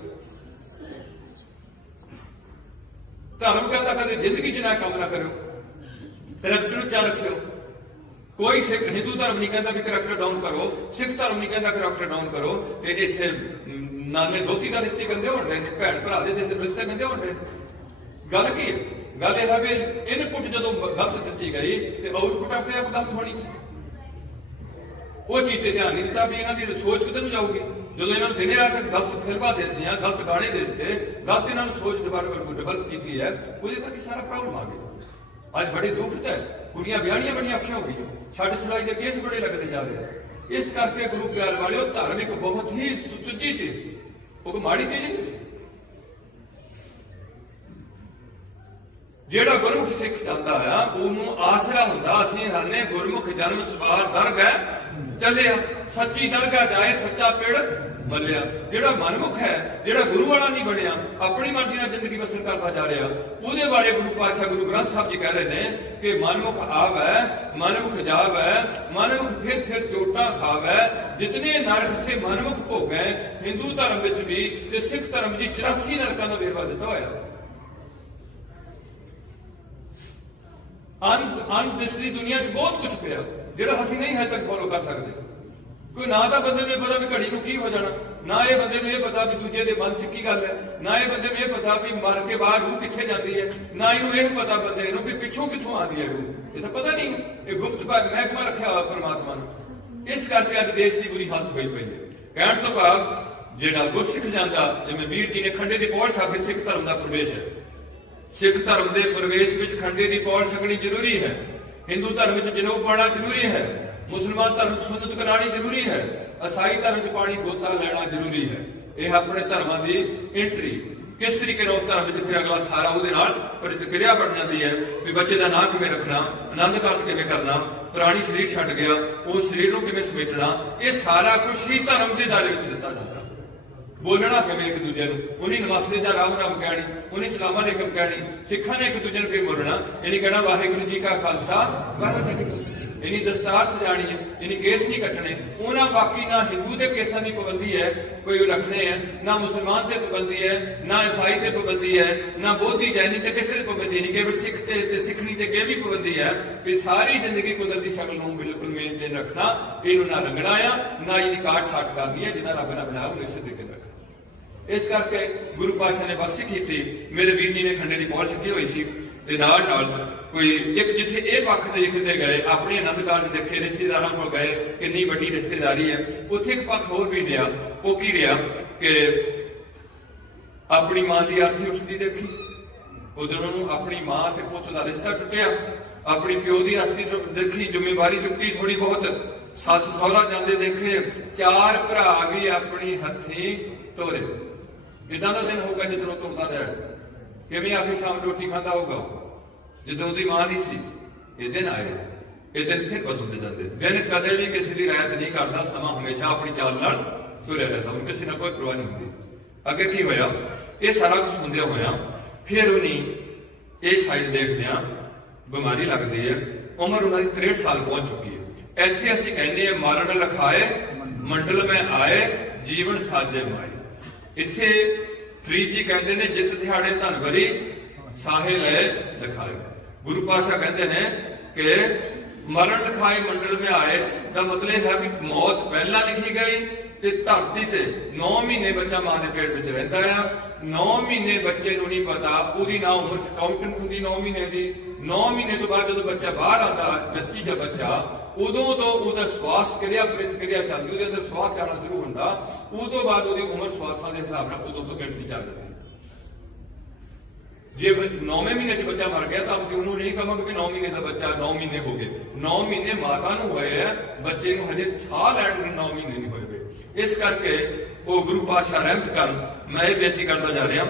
ਧਰਮ ਕਹਿੰਦਾ ਕਦੇ ਜ਼ਿੰਦਗੀ ਚ ਨਾ ਕੰਮ ਨਾ ਕਰਿਓ, ਕਰੈਕਟਰ ਉੱਚਾ ਰੱਖਿਓ। ਕੋਈ ਸਿੱਖ ਹਿੰਦੂ ਧਰਮ ਨਹੀਂ ਕਹਿੰਦਾ ਵੀ ਕਰੈਕਟਰ ਡਾਊਨ ਕਰੋ, ਸਿੱਖ ਧਰਮ ਨਹੀਂ ਕਹਿੰਦਾ ਕਰੈਕਟਰ ਡਾਊਨ ਕਰੋ। ਤੇ ਇੱਥੇ ਨਾਨੇ ਦੋਤੀ ਦਾ ਰਿਸ਼ਤੇ ਗੰਦੇ ਹੋਣ ਰਹੇ ਨੇ, ਭੈਣ ਭਰਾ ਦੇ ਰਿਸ਼ਤੇ ਗੰਦੇ ਹੋਣ ਰਹੇ। ਗੱਲ ਕੀ ਹੈ? ਗੱਲ ਇਹ ਹੈ ਵੀ ਇਨਪੁੱਟ ਜਦੋਂ ਗਲਤ ਦਿੱਤੀ ਗਈ ਤੇ ਆਊਟਪੁੱਟ ਆਪਣੇ ਆਪ ਗਲਤ ਹੋਣੀ ਸੀ। ਉਹ ਚੀਜ਼ ਤੇ ਧਿਆਨ ਨਹੀਂ ਦਿੱਤਾ ਵੀ ਇਹਨਾਂ ਦੀ ਸੋਚ ਕਿੱਧਰ ਨੂੰ ਜਾਊਗੀ। ਜਦੋਂ ਇਹਨਾਂ ਨੂੰ ਦਿਨੇ ਰਾਤ ਗਲਤ ਫਿਲਮਾਂ ਦੇ ਦਿੱਤੀਆਂ, ਗਲਤ ਗਾਣੇ ਦੇ ਦਿੱਤੇ, ਗਲਤ ਇਹਨਾਂ ਨੂੰ ਸੋਚ ਡਿਵੈਲਪ ਕੀਤੀ ਹੈ, ਉਹਦੇ ਕਰਕੇ ਸਾਰਾ ਪ੍ਰੋਬਲਮ ਆ ਗਿਆ। ਅੱਜ ਬੜੇ ਦੁੱਖ ਹੈ, ਕੁੜੀਆਂ ਵਿਆਹੀਆਂ ਬੜੀਆਂ ਔਖੀਆਂ ਹੋ ਗਈਆਂ, ਛੱਡ ਛੁਡਾਈ ਦੇ ਕੇਸ ਬੜੇ ਲੱਗਦੇ ਜਾ ਰਹੇ। ਇਸ ਕਰਕੇ ਗੁਰੂ ਪਿਆਰ ਵਾਲਿਓ, ਧਰਮ ਇੱਕ ਬਹੁਤ ਹੀ ਸੁਚੱਜੀ ਚੀਜ਼ ਸੀ, ਉਹ ਕੋਈ ਮਾੜੀ ਚੀਜ਼ ਨਹੀਂ ਸੀ। ਜਿਹੜਾ ਗੁਰਮੁਖ ਸਿੱਖ ਜਾਂਦਾ ਆ ਉਹਨੂੰ ਆਸਰਾ ਹੁੰਦਾ, ਅਸੀਂ ਹਰਨੇ ਗੁਰਮੁਖ ਜਨਮ ਸਵਾਰ ਦਰਗਾਹ ਚੱਲਿਆ, ਸੱਚੀ ਦਰਗਾਹ ਜਾਏ ਸੱਚਾ ਪੇੜ ਮੱਲਿਆ। ਜਿਹੜਾ ਮਨਮੁਖ ਹੈ, ਜਿਹੜਾ ਗੁਰੂ ਵਾਲਾ ਨਹੀਂ ਬਣਿਆ, ਆਪਣੀ ਮਰਜ਼ੀ ਨਾਲ ਜ਼ਿੰਦਗੀ ਬਸਰ ਕਰਦਾ ਜਾ ਰਿਹਾ, ਉਹਦੇ ਬਾਰੇ ਗੁਰੂ ਪਾਤਸ਼ਾਹ ਗੁਰੂ ਗ੍ਰੰਥ ਸਾਹਿਬ ਜੀ ਕਹਿ ਰਹੇ ਨੇ ਕਿ ਮਨਮੁਖ ਆਵੈ ਮਨਮੁਖ ਜਾਵੈ, ਮਨਮੁਖ ਫਿਰ ਚੋਟਾਂ ਖਾਵੈ, ਜਿਤਨੇ ਨਰਕ ਸੇ ਮਨਮੁਖ ਭੋਗੈ। ਹਿੰਦੂ ਧਰਮ ਵਿੱਚ ਵੀ ਤੇ ਸਿੱਖ ਧਰਮ ਵਿੱਚ 84 ਨਰਕਾਂ ਦਾ ਵੇਰਵਾ ਦਿੱਤਾ ਹੋਇਆ। ਅਨਦਿਸਦੀ ਦੁਨੀਆ 'ਚ ਬਹੁਤ ਕੁਝ ਪਿਆ ਜਿਹੜਾ ਅਸੀਂ ਨਹੀਂ ਹਜੇ ਤੱਕ ਫੋਲੋ ਕਰ ਸਕਦੇ। ਕੋਈ ਨਾ ਤਾਂ ਬੰਦੇ ਨੂੰ ਇਹ ਪਤਾ ਵੀ ਘੜੀ ਨੂੰ ਕੀ ਹੋ ਜਾਣਾ, ਨਾ ਇਹ ਬੰਦੇ ਨੂੰ ਇਹ ਪਤਾ ਵੀ ਦੂਜੇ ਦੇ ਮਨ 'ਚ ਕੀ ਗੱਲ ਹੈ, ਨਾ ਇਹ ਬੰਦੇ ਨੂੰ ਇਹ ਪਤਾ ਵੀ ਮਰ ਕੇ ਬਾਹਰ ਰੂਹ ਕਿੱਥੇ ਜਾਂਦੀ ਹੈ, ਨਾ ਇਹਨੂੰ ਇਹ ਪਤਾ ਬੰਦੇ ਨੂੰ ਵੀ ਪਿੱਛੋਂ ਕਿੱਥੋਂ ਆਉਂਦੀ ਹੈ ਰੂਹ। ਇਹ ਤਾਂ ਪਤਾ ਨਹੀਂ, ਇਹ ਗੁਪਤ ਮਹਿਕਮਾ ਰੱਖਿਆ ਹੋਇਆ ਪਰਮਾਤਮਾ ਨੇ। ਇਸ ਕਰਕੇ ਅੱਜ ਦੇਸ਼ ਦੀ ਬੁਰੀ ਹਾਲਤ ਹੋਈ ਪਈ ਹੈ। ਕਹਿਣ ਤੋਂ ਭਾਵ ਜਿਹੜਾ ਗੁਰਸਿੱਖ ਜਾਂਦਾ, ਜਿਵੇਂ ਵੀਰ ਜੀ ਨੇ ਖੰਡੇ ਦੀ ਪੌੜ ਛਾਪੀ, ਸਿੱਖ ਧਰਮ ਦਾ ਪ੍ਰਵੇਸ਼ ਹੈ। ਸਿੱਖ ਧਰਮ ਦੇ ਪ੍ਰਵੇਸ਼ ਵਿੱਚ ਖੰਡੇ ਦੀ ਪੌੜ ਛਕਣੀ ਜ਼ਰੂਰੀ ਹੈ। ਹਿੰਦੂ ਧਰਮ ਵਿੱਚ ਜਨੇਊ ਪਾਉਣਾ ਜ਼ਰੂਰੀ ਹੈ। ਮੁਸਲਮਾਨ ਧਰਮ ਵਿੱਚ ਸੁੰਨਤ ਕਰਾਣੀ ਜ਼ਰੂਰੀ ਹੈ। ਈਸਾਈ ਧਰਮ ਵਿੱਚ ਪਾਣੀ ਗੋਤਾ ਲੈਣਾ ਜ਼ਰੂਰੀ ਹੈ। ਇਹ ਆਪਣੇ ਧਰਮਾਂ ਦੀ ਐਂਟਰੀ। ਕਿਸ ਤਰੀਕੇ ਨਾਲ ਉਸ ਧਰਮ ਵਿੱਚ ਫਿਰ ਅਗਲਾ ਸਾਰਾ ਉਹਦੇ ਨਾਲ ਪ੍ਰਤੀਕਿਰਿਆ ਬਣ ਜਾਂਦੀ ਹੈ ਵੀ ਬੱਚੇ ਦਾ ਨਾਂ ਕਿਵੇਂ ਰੱਖਣਾ, ਆਨੰਦ ਕਾਰਜ ਕਿਵੇਂ ਕਰਨਾ, ਪੁਰਾਣੀ ਸਰੀਰ ਛੱਡ ਗਿਆ ਉਸ ਸਰੀਰ ਨੂੰ ਕਿਵੇਂ ਸਮੇਟਣਾ, ਇਹ ਸਾਰਾ ਕੁਝ ਹੀ ਧਰਮ ਦੇ ਦਾਇਰੇ ਵਿੱਚ ਦਿੱਤਾ ਜਾਂਦਾ। ਬੋਲਣਾ ਕਿਵੇਂ ਇੱਕ ਦੂਜੇ ਨੂੰ, ਉਹਨੀ ਨਮਸਤੇ ਜਾਂ ਰਾਮ ਰਾਮ ਕਹਿਣੀ, ਉਹਨੀ ਸਲਾਮਾਂ ਅਲੈਕੁਮ ਕਹਿਣੀ। ਸਿੱਖਾਂ ਨੇ ਇੱਕ ਦੂਜੇ ਨੂੰ ਕਿਵੇਂ ਬੋਲਣਾ, ਇਹਨੀ ਕਹਿਣਾ ਵਾਹਿਗੁਰੂ ਜੀ ਕਾ ਖਾਲਸਾ ਵਾਹਿਗੁਰੂ ਜੀ ਕੀ ਫਤਿਹ। ਇਹਨੀ ਦਸਤਾਰ ਸਜਾਣੀ ਹੈ, ਇਹਨੀ ਕੇਸ ਨਹੀਂ ਕੱਟਣੇ। ਉਹਨਾਂ ਬਾਕੀ ਨਾ ਹਿੰਦੂ ਦੇ ਕੇਸਾਂ ਦੀ ਪਾਬੰਦੀ ਹੈ ਕੋਈ ਰੱਖਣੇ ਹੈ, ਨਾ ਮੁਸਲਮਾਨ ਤੇ ਪਾਬੰਦੀ ਹੈ, ਨਾ ਈਸਾਈ ਤੇ ਪਾਬੰਦੀ ਹੈ, ਨਾ ਬੋਧੀ ਜੈਨੀ ਤੇ ਕਿਸੇ ਦੀ ਪਾਬੰਦੀ ਨਹੀਂ। ਕੇਵਲ ਸਿੱਖ ਤੇ ਸਿੱਖਣੀ ਤੇ ਇਹ ਵੀ ਪਾਬੰਦੀ ਹੈ ਵੀ ਸਾਰੀ ਜ਼ਿੰਦਗੀ ਕੁਦਰਤੀ ਸ਼ਕਲ ਨੂੰ ਬਿਲਕੁਲ ਮੇਨਟੇਨ ਰੱਖਣਾ। ਇਹਨੂੰ ਨਾ ਰੰਗਣਾ ਆ, ਨਾ ਇਹਦੀ ਕਾਟ ਛਾਟ ਕਰਨੀ ਹੈ, ਜਿੱਦਾਂ ਰੱਬ ਨੇ ਬਣਾਇਆ ਉਹ ਇਸੇ ਤਰੀਕੇ ਰੱਖਣਾ। ਇਸ ਕਰਕੇ ਗੁਰੂ ਪਾਤਸ਼ਾਹ ਨੇ ਬਖਸ਼ੀ ਕੀਤੀ। ਮੇਰੇ ਵੀਰ ਜੀ ਨੇ ਖੰਡੇ ਦੀ ਪੌੜ ਛਕੀ ਹੋਈ ਸੀ ਤੇ ਨਾਲ ਕੋਈ ਇੱਕ ਜਿੱਥੇ ਇਹ ਪੱਖ ਤੇ ਲਿਖਦੇ ਗਏ, ਆਪਣੇ ਆਨੰਦ ਕਾਰਜ ਦੇਖੇ, ਰਿਸ਼ਤੇਦਾਰਾਂ ਕੋਲ ਗਏ, ਕਿੰਨੀ ਵੱਡੀ ਰਿਸ਼ਤੇਦਾਰੀ ਹੈ, ਉੱਥੇ ਇੱਕ ਪੱਖ ਹੋਰ ਵੀ ਰਿਹਾ। ਉਹ ਕੀ ਰਿਹਾ ਕਿ ਆਪਣੀ ਮਾਂ ਦੀ ਅਰਥੀ ਉਸਦੀ ਦੇਖੀ। ਉਦੋਂ ਉਹਨੂੰ ਆਪਣੀ ਮਾਂ ਤੇ ਪੁੱਤ ਦਾ ਰਿਸ਼ਤਾ ਟੁੱਟਿਆ। ਆਪਣੀ ਪਿਓ ਦੀ ਅਰਥੀ ਦੇਖੀ, ਜ਼ਿੰਮੇਵਾਰੀ ਚੁੱਕੀ ਥੋੜੀ ਬਹੁਤ, ਸੱਸ ਸਹੁਰਾ ਜਾਂਦੇ ਦੇਖੇ, 4 ਭਰਾ ਵੀ ਆਪਣੀ ਹੱਥੀਂ ਤੋਰੇ। ਇਦਾਂ ਦਾ ਦਿਨ ਹੋਊਗਾ ਜਦੋਂ ਉਹ ਤੁਰਦਾ ਰਿਹਾ, ਕਿਵੇਂ ਆ ਕੇ ਸ਼ਾਮ ਰੋਟੀ ਖਾਂਦਾ ਹੋਊਗਾ। ਜਦੋਂ ਉਹਦੀ ਮਾਂ ਨਹੀਂ ਸੀ, ਇਹ ਦਿਨ ਆਏ, ਇਹ ਦਿਨ ਫਿਰ ਬਦਲਦੇ ਜਾਂਦੇ। ਦਿਨ ਕਦੇ ਵੀ ਕਿਸੇ ਦੀ ਰਾਇਤ ਨਹੀਂ ਕਰਦਾ, ਸਮਾਂ ਹਮੇਸ਼ਾ ਆਪਣੀ ਚਾਲ ਨਾਲ ਤੁਰਿਆ ਰਹਿੰਦਾ, ਉਹਨੂੰ ਕਿਸੇ ਨਾਲ ਕੋਈ ਪਰਵਾਹ ਨਹੀਂ ਹੁੰਦੀ। ਅੱਗੇ ਕੀ ਹੋਇਆ, ਇਹ ਸਾਰਾ ਕੁਝ ਹੁੰਦਿਆ ਹੋਇਆ ਫਿਰ ਉਹਨੇ ਇਹ ਸਾਈਡ ਦੇਖਦਿਆਂ ਬਿਮਾਰੀ ਲੱਗਦੀ ਹੈ। ਉਮਰ ਉਹਨਾਂ ਦੀ 63 ਸਾਲ ਪਹੁੰਚ ਚੁੱਕੀ ਹੈ। ਇੱਥੇ ਅਸੀਂ ਕਹਿੰਦੇ ਹਾਂ ਮਰਨ ਲਖਾਏ ਮੰਡਲ ਮੈਂ ਆਏ, ਜੀਵਨ ਸਾਜੇ ਮਾਏ। ਇੱਥੇ ਫਰੀਦ ਜੀ ਕਹਿੰਦੇ ਨੇ ਜਿੱਤ ਦਿਹਾੜੇ ਧਨ ਭਰੀ ਸਾਹੇ ਲੈ ਲਿਖਾਏ। ਗੁਰੂ ਪਾਤਸ਼ਾਹ ਕਹਿੰਦੇ ਨੇ ਕਿ ਮਰਨ ਲਿਖਾਏ ਮੰਡਲ ਮੈਂ ਆਏ ਦਾ ਮਤਲਬ ਹੈ ਵੀ ਮੌਤ ਪਹਿਲਾਂ ਲਿਖੀ ਗਈ ਤੇ ਧਰਤੀ ਤੇ 9 ਮਹੀਨੇ ਬੱਚਾ ਮਾਂ ਦੇ ਪੇਟ ਵਿੱਚ ਰਹਿੰਦਾ ਆ। 9 ਮਹੀਨੇ ਬੱਚੇ ਨੂੰ ਨਹੀਂ ਪਤਾ, ਉਹਦੀ ਨਾ ਉਮਰ ਕਾਊਂਟਿੰਗ ਹੁੰਦੀ 9 ਮਹੀਨੇ ਦੀ। 9 ਮਹੀਨੇ ਤੋਂ ਬਾਅਦ ਜਦੋਂ ਬੱਚਾ ਬਾਹਰ ਆਉਂਦਾ, ਬੱਚੀ ਜਾਂ ਬੱਚਾ, ਉਦੋਂ ਤੋਂ ਉਹਦਾ ਸਵਾਸ ਕਿਰਿਆ ਪ੍ਰਤੀਕਿਰਿਆ ਚੱਲਦੀ, ਉਹਦੇ ਅੰਦਰ ਸਵਾਸ ਆਉਣਾ ਸ਼ੁਰੂ ਹੁੰਦਾ। ਉਦੋਂ ਬਾਅਦ ਉਹਦੀ ਉਮਰ ਸਵਾਸਾਂ ਦੇ ਹਿਸਾਬ ਨਾਲ ਉਦੋਂ ਤੋਂ ਗਿਣਤੀ ਚੱਲਦੀ। ਜੇ 9ਵੇਂ ਮਹੀਨੇ 'ਚ ਬੱਚਾ ਮਰ ਗਿਆ ਤਾਂ ਅਸੀਂ ਉਹਨੂੰ ਨਹੀਂ ਕਹਾਂਗੇ ਕਿ 9 ਮਹੀਨੇ ਦਾ ਬੱਚਾ 9 ਮਹੀਨੇ ਹੋ ਗਏ। 9 ਮਹੀਨੇ ਮਾਤਾ ਨੂੰ ਹੋਏ ਆ, ਬੱਚੇ ਨੂੰ ਹਜੇ ਸਾਹ ਲੈਣ ਨੂੰ 9 ਮਹੀਨੇ ਨਹੀਂ ਹੋਏ। ਇਸ ਕਰਕੇ ਉਹ ਗੁਰੂ ਪਾਤਸ਼ਾਹ ਰਹਿਮਤ ਕਰਨ। ਮੈਂ ਇਹ ਬੇਨਤੀ ਕਰਦਾ ਜਾ ਰਿਹਾ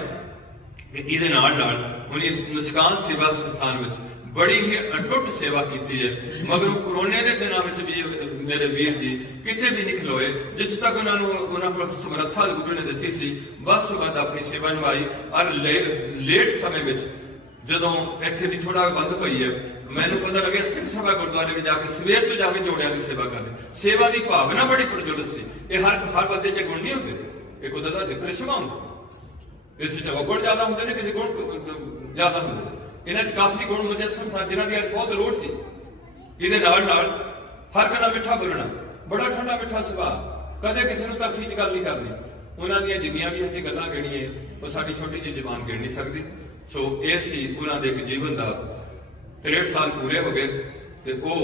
ਇਹਦੇ ਨਾਲ ਉਹਨੇ ਨਿਸ਼ਕਾਮ ਸੇਵਾ ਸੰਸਥਾਨ ਵਿੱਚ ਬੜੀ ਹੀ ਅਟੁੱਟ ਸੇਵਾ ਕੀਤੀ ਹੈ। ਮਗਰ ਕਰੋਨੇ ਦੇ ਦਿਨਾਂ ਵਿੱਚ ਵੀ ਮੇਰੇ ਵੀਰ ਜੀ ਕਿਤੇ ਵੀ ਨਹੀਂ ਖਲੋਏ, ਜਿੱਥੇ ਤੱਕ ਉਹਨਾਂ ਕੋਲ ਸਮਰੱਥਾ ਗੁਰੂ ਨੇ ਦਿੱਤੀ ਸੀ ਬਸ ਵੱਧ ਆਪਣੀ ਸੇਵਾ ਨਿਭਾਈ। ਔਰ ਲੇਟ ਸਮੇਂ ਵਿੱਚ ਜਦੋਂ ਇੱਥੇ ਵੀ ਥੋੜਾ ਬੰਦ ਹੋਈ ਹੈ, ਮੈਨੂੰ ਪਤਾ ਲੱਗਿਆ ਸਿੰਘ ਸਭਾ ਗੁਰਦੁਆਰੇ ਵਿੱਚ ਜਾ ਕੇ ਸਵੇਰ ਤੋਂ ਜਾ ਕੇ ਜੋੜਿਆਂ ਦੀ ਸੇਵਾ ਕਰਨੀ। ਸੇਵਾ ਦੀ ਭਾਵਨਾ ਬੜੀ ਪ੍ਰਜਵਲਿਤ ਸੀ। ਇਹ ਹਰ ਬੰਦੇ 'ਚ ਗੁਣ ਨਹੀਂ ਹੁੰਦੇ, ਇਹ ਕੁਦਰਤ ਦਾ ਕ੍ਰਿਸ਼ਮਾ ਹੁੰਦਾ। ਕਿਸੇ 'ਚ ਗੁਣ ਜ਼ਿਆਦਾ ਹੁੰਦੇ ਨੇ, ਕਿਸੇ ਗੁਣ ਜ਼ਿਆਦਾ ਹੁੰਦੇ ਨੇ। ਇਹਨਾਂ 'ਚ ਕਾਫੀ ਗੁਣ ਮੁਜੱਸਮ ਸਨ ਜਿਨ੍ਹਾਂ ਦੀ ਅੱਜ ਬਹੁਤ ਲੋੜ ਸੀ। ਇਹਦੇ ਨਾਲ ਹਰ ਗੱਲਾਂ ਮਿੱਠਾ ਬੋਲਣਾ, ਬੜਾ ਠੰਡਾ ਮਿੱਠਾ ਸੁਭਾਅ, ਕਦੇ ਕਿਸੇ ਨੂੰ ਤਲਖੀ 'ਚ ਗੱਲ ਨਹੀਂ ਕਰਨੀ। ਉਹਨਾਂ ਦੀਆਂ ਜਿੰਨੀਆਂ ਵੀ ਅਸੀਂ ਗੱਲਾਂ ਗਿਣੀਏ ਉਹ ਸਾਡੀ ਛੋਟੀ ਜਿਹੀ ਜ਼ਬਾਨ ਗਿਣ ਨਹੀਂ ਸਕਦੀ। ਸੋ ਇਹ ਸੀ ਉਹਨਾਂ ਦੇ ਇੱਕ ਜੀਵਨ ਦਾ 63 ਸਾਲ ਪੂਰੇ ਹੋ ਗਏ ਤੇ ਉਹ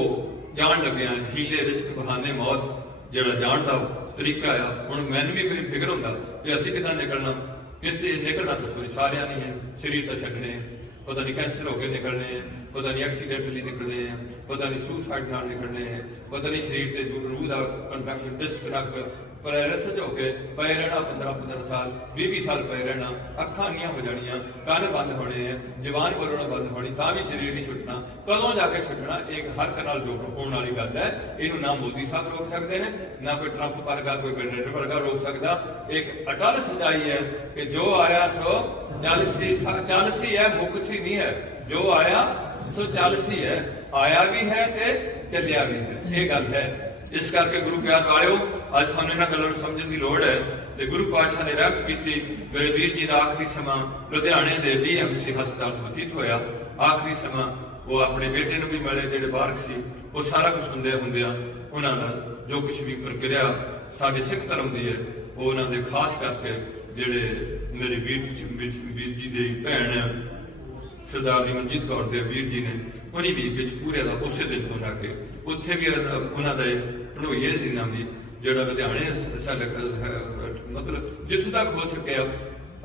ਜਾਣ ਲੱਗਿਆ ਹੀਲੇ ਵਿੱਚ ਬਹਾਨੇ ਮੌਤ ਜਿਹੜਾ ਜਾਣ ਦਾ ਤਰੀਕਾ ਆ। ਹੁਣ ਮੈਨੂੰ ਵੀ ਕੋਈ ਫਿਕਰ ਹੁੰਦਾ ਕਿ ਅਸੀਂ ਕਿੱਦਾਂ ਨਿਕਲਣਾ, ਕਿਸ ਤੇ ਨਿਕਲਣਾ ਦੱਸੋ। ਸਾਰਿਆਂ ਨੇ ਹੈ ਸਰੀਰ ਤਾਂ ਛੱਡਣੇ, ਪਤਾ ਨਹੀਂ ਕੈਂਸਰ ਹੋ ਕੇ ਨਿਕਲਣੇ, ਪਤਾ ਨਹੀਂ ਐਕਸੀਡੈਂਟਲੀ ਨਿਕਲਣੇ, ਪਤਾ ਨਹੀਂ ਸੁਸਾਈਡ ਨਾਲ ਨਿਕਲਣੇ, ਪਤਾ ਨਹੀਂ ਸਰੀਰ ਤੇ ਰੂਹ ਦਾ ਕੰਟੈਕਟ ਡਿਸਕਨੈਕਟ ਪੈਰਾਲਿਸਿਸ ਹੋ ਕੇ ਪਏ ਰਹਿਣਾ 15 ਸਾਲ 20 ਸਾਲ ਪਏ ਰਹਿਣਾ, ਅੱਖਾਂ ਨੀਆਂ ਹੋ ਜਾਣੀਆਂ, ਕੰਨ ਬੰਦ ਹੋਣੇ ਹੈ, ਜ਼ਬਾਨ ਬੋਲਣਾ ਬੰਦ ਹੋਣੀ, ਤਾਂ ਵੀ ਸਰੀਰ ਨਹੀਂ ਛੁੱਟਣਾ। ਕਦੋਂ ਜਾ ਕੇ ਛੁੱਟਣਾ ਇੱਕ ਹਰ ਨਾਲ ਜੋ ਹੋਣ ਵਾਲੀ ਗੱਲ ਹੈ। ਇਹਨੂੰ ਨਾ ਮੋਦੀ ਸਾਹਿਬ ਰੋਕ ਸਕਦੇ ਨੇ, ਨਾ ਕੋਈ ਟਰੰਪ ਵਰਗਾ ਕੋਈ ਬੈਨਰ ਵਰਗਾ ਰੋਕ ਸਕਦਾ। ਇੱਕ ਅਟਲ ਸੱਚਾਈ ਹੈ ਕਿ ਜੋ ਆਇਆ ਸੋ ਚਾਲਸੀ ਹੈ, ਮੁਕਤੀ ਨਹੀਂ ਹੈ। ਜੋ ਆਇਆ ਸੋ ਚਾਲਸੀ ਹੈ, ਆਇਆ ਵੀ ਹੈ ਤੇ ਚੱਲਿਆ ਵੀ ਹੈ। ਇਹ ਗੱਲ ਹੈ। ਇਸ ਕਰਕੇ ਗੁਰੂ ਪਿਆਰ ਵਾਲਿਓ, ਅੱਜ ਤੁਹਾਨੂੰ ਇਹਨਾਂ ਗੱਲਾਂ ਨੂੰ ਸਮਝਣ ਦੀ ਲੋੜ ਹੈ। ਤੇ ਗੁਰੂ ਪਾਤਸ਼ਾਹ ਨੇ ਰਹਿਮਤ ਕੀਤੀ। ਮੇਰੇ ਵੀਰ ਜੀ ਦਾ ਆਖਰੀ ਸਮਾਂ ਲੁਧਿਆਣੇ ਦੇ DMC ਹਸਪਤਾਲ ਬਤੀਤ ਹੋਇਆ। ਆਖਰੀ ਸਮਾਂ ਉਹ ਆਪਣੇ ਬੇਟੇ ਨੂੰ ਵੀ ਮਿਲੇ ਜਿਹੜੇ ਬਾਰਕ ਸੀ। ਉਹ ਸਾਰਾ ਕੁਝ ਹੁੰਦਿਆਂ ਉਹਨਾਂ ਦਾ ਜੋ ਕੁਝ ਵੀ ਪ੍ਰਕਿਰਿਆ ਸਾਡੇ ਸਿੱਖ ਧਰਮ ਦੀ ਹੈ ਉਹ ਉਹਨਾਂ ਦੇ ਖਾਸ ਕਰਕੇ ਜਿਹੜੇ ਮੇਰੇ ਵੀਰ ਜੀ ਦੀ ਭੈਣ ਹੈ ਸਰਦਾਰ ਮਨਜੀਤ ਕੌਰ ਦੇ ਵੀਰ ਜੀ ਨੇ, ਉਹਨੀ ਵੀ ਵਿੱਚ ਪੂਰੇ ਦਾ ਉਸੇ ਦਿਨ ਤੋਂ ਲਾ ਕੇ ਉੱਥੇ ਵੀ ਉਹਨਾਂ ਦਾ ਢਣੋਈਏ ਸੀ ਨਾਮ ਦੀ ਜਿਹੜਾ ਲੁਧਿਆਣੇ ਮਤਲਬ ਜਿੱਥੋਂ ਤੱਕ ਹੋ ਸਕਿਆ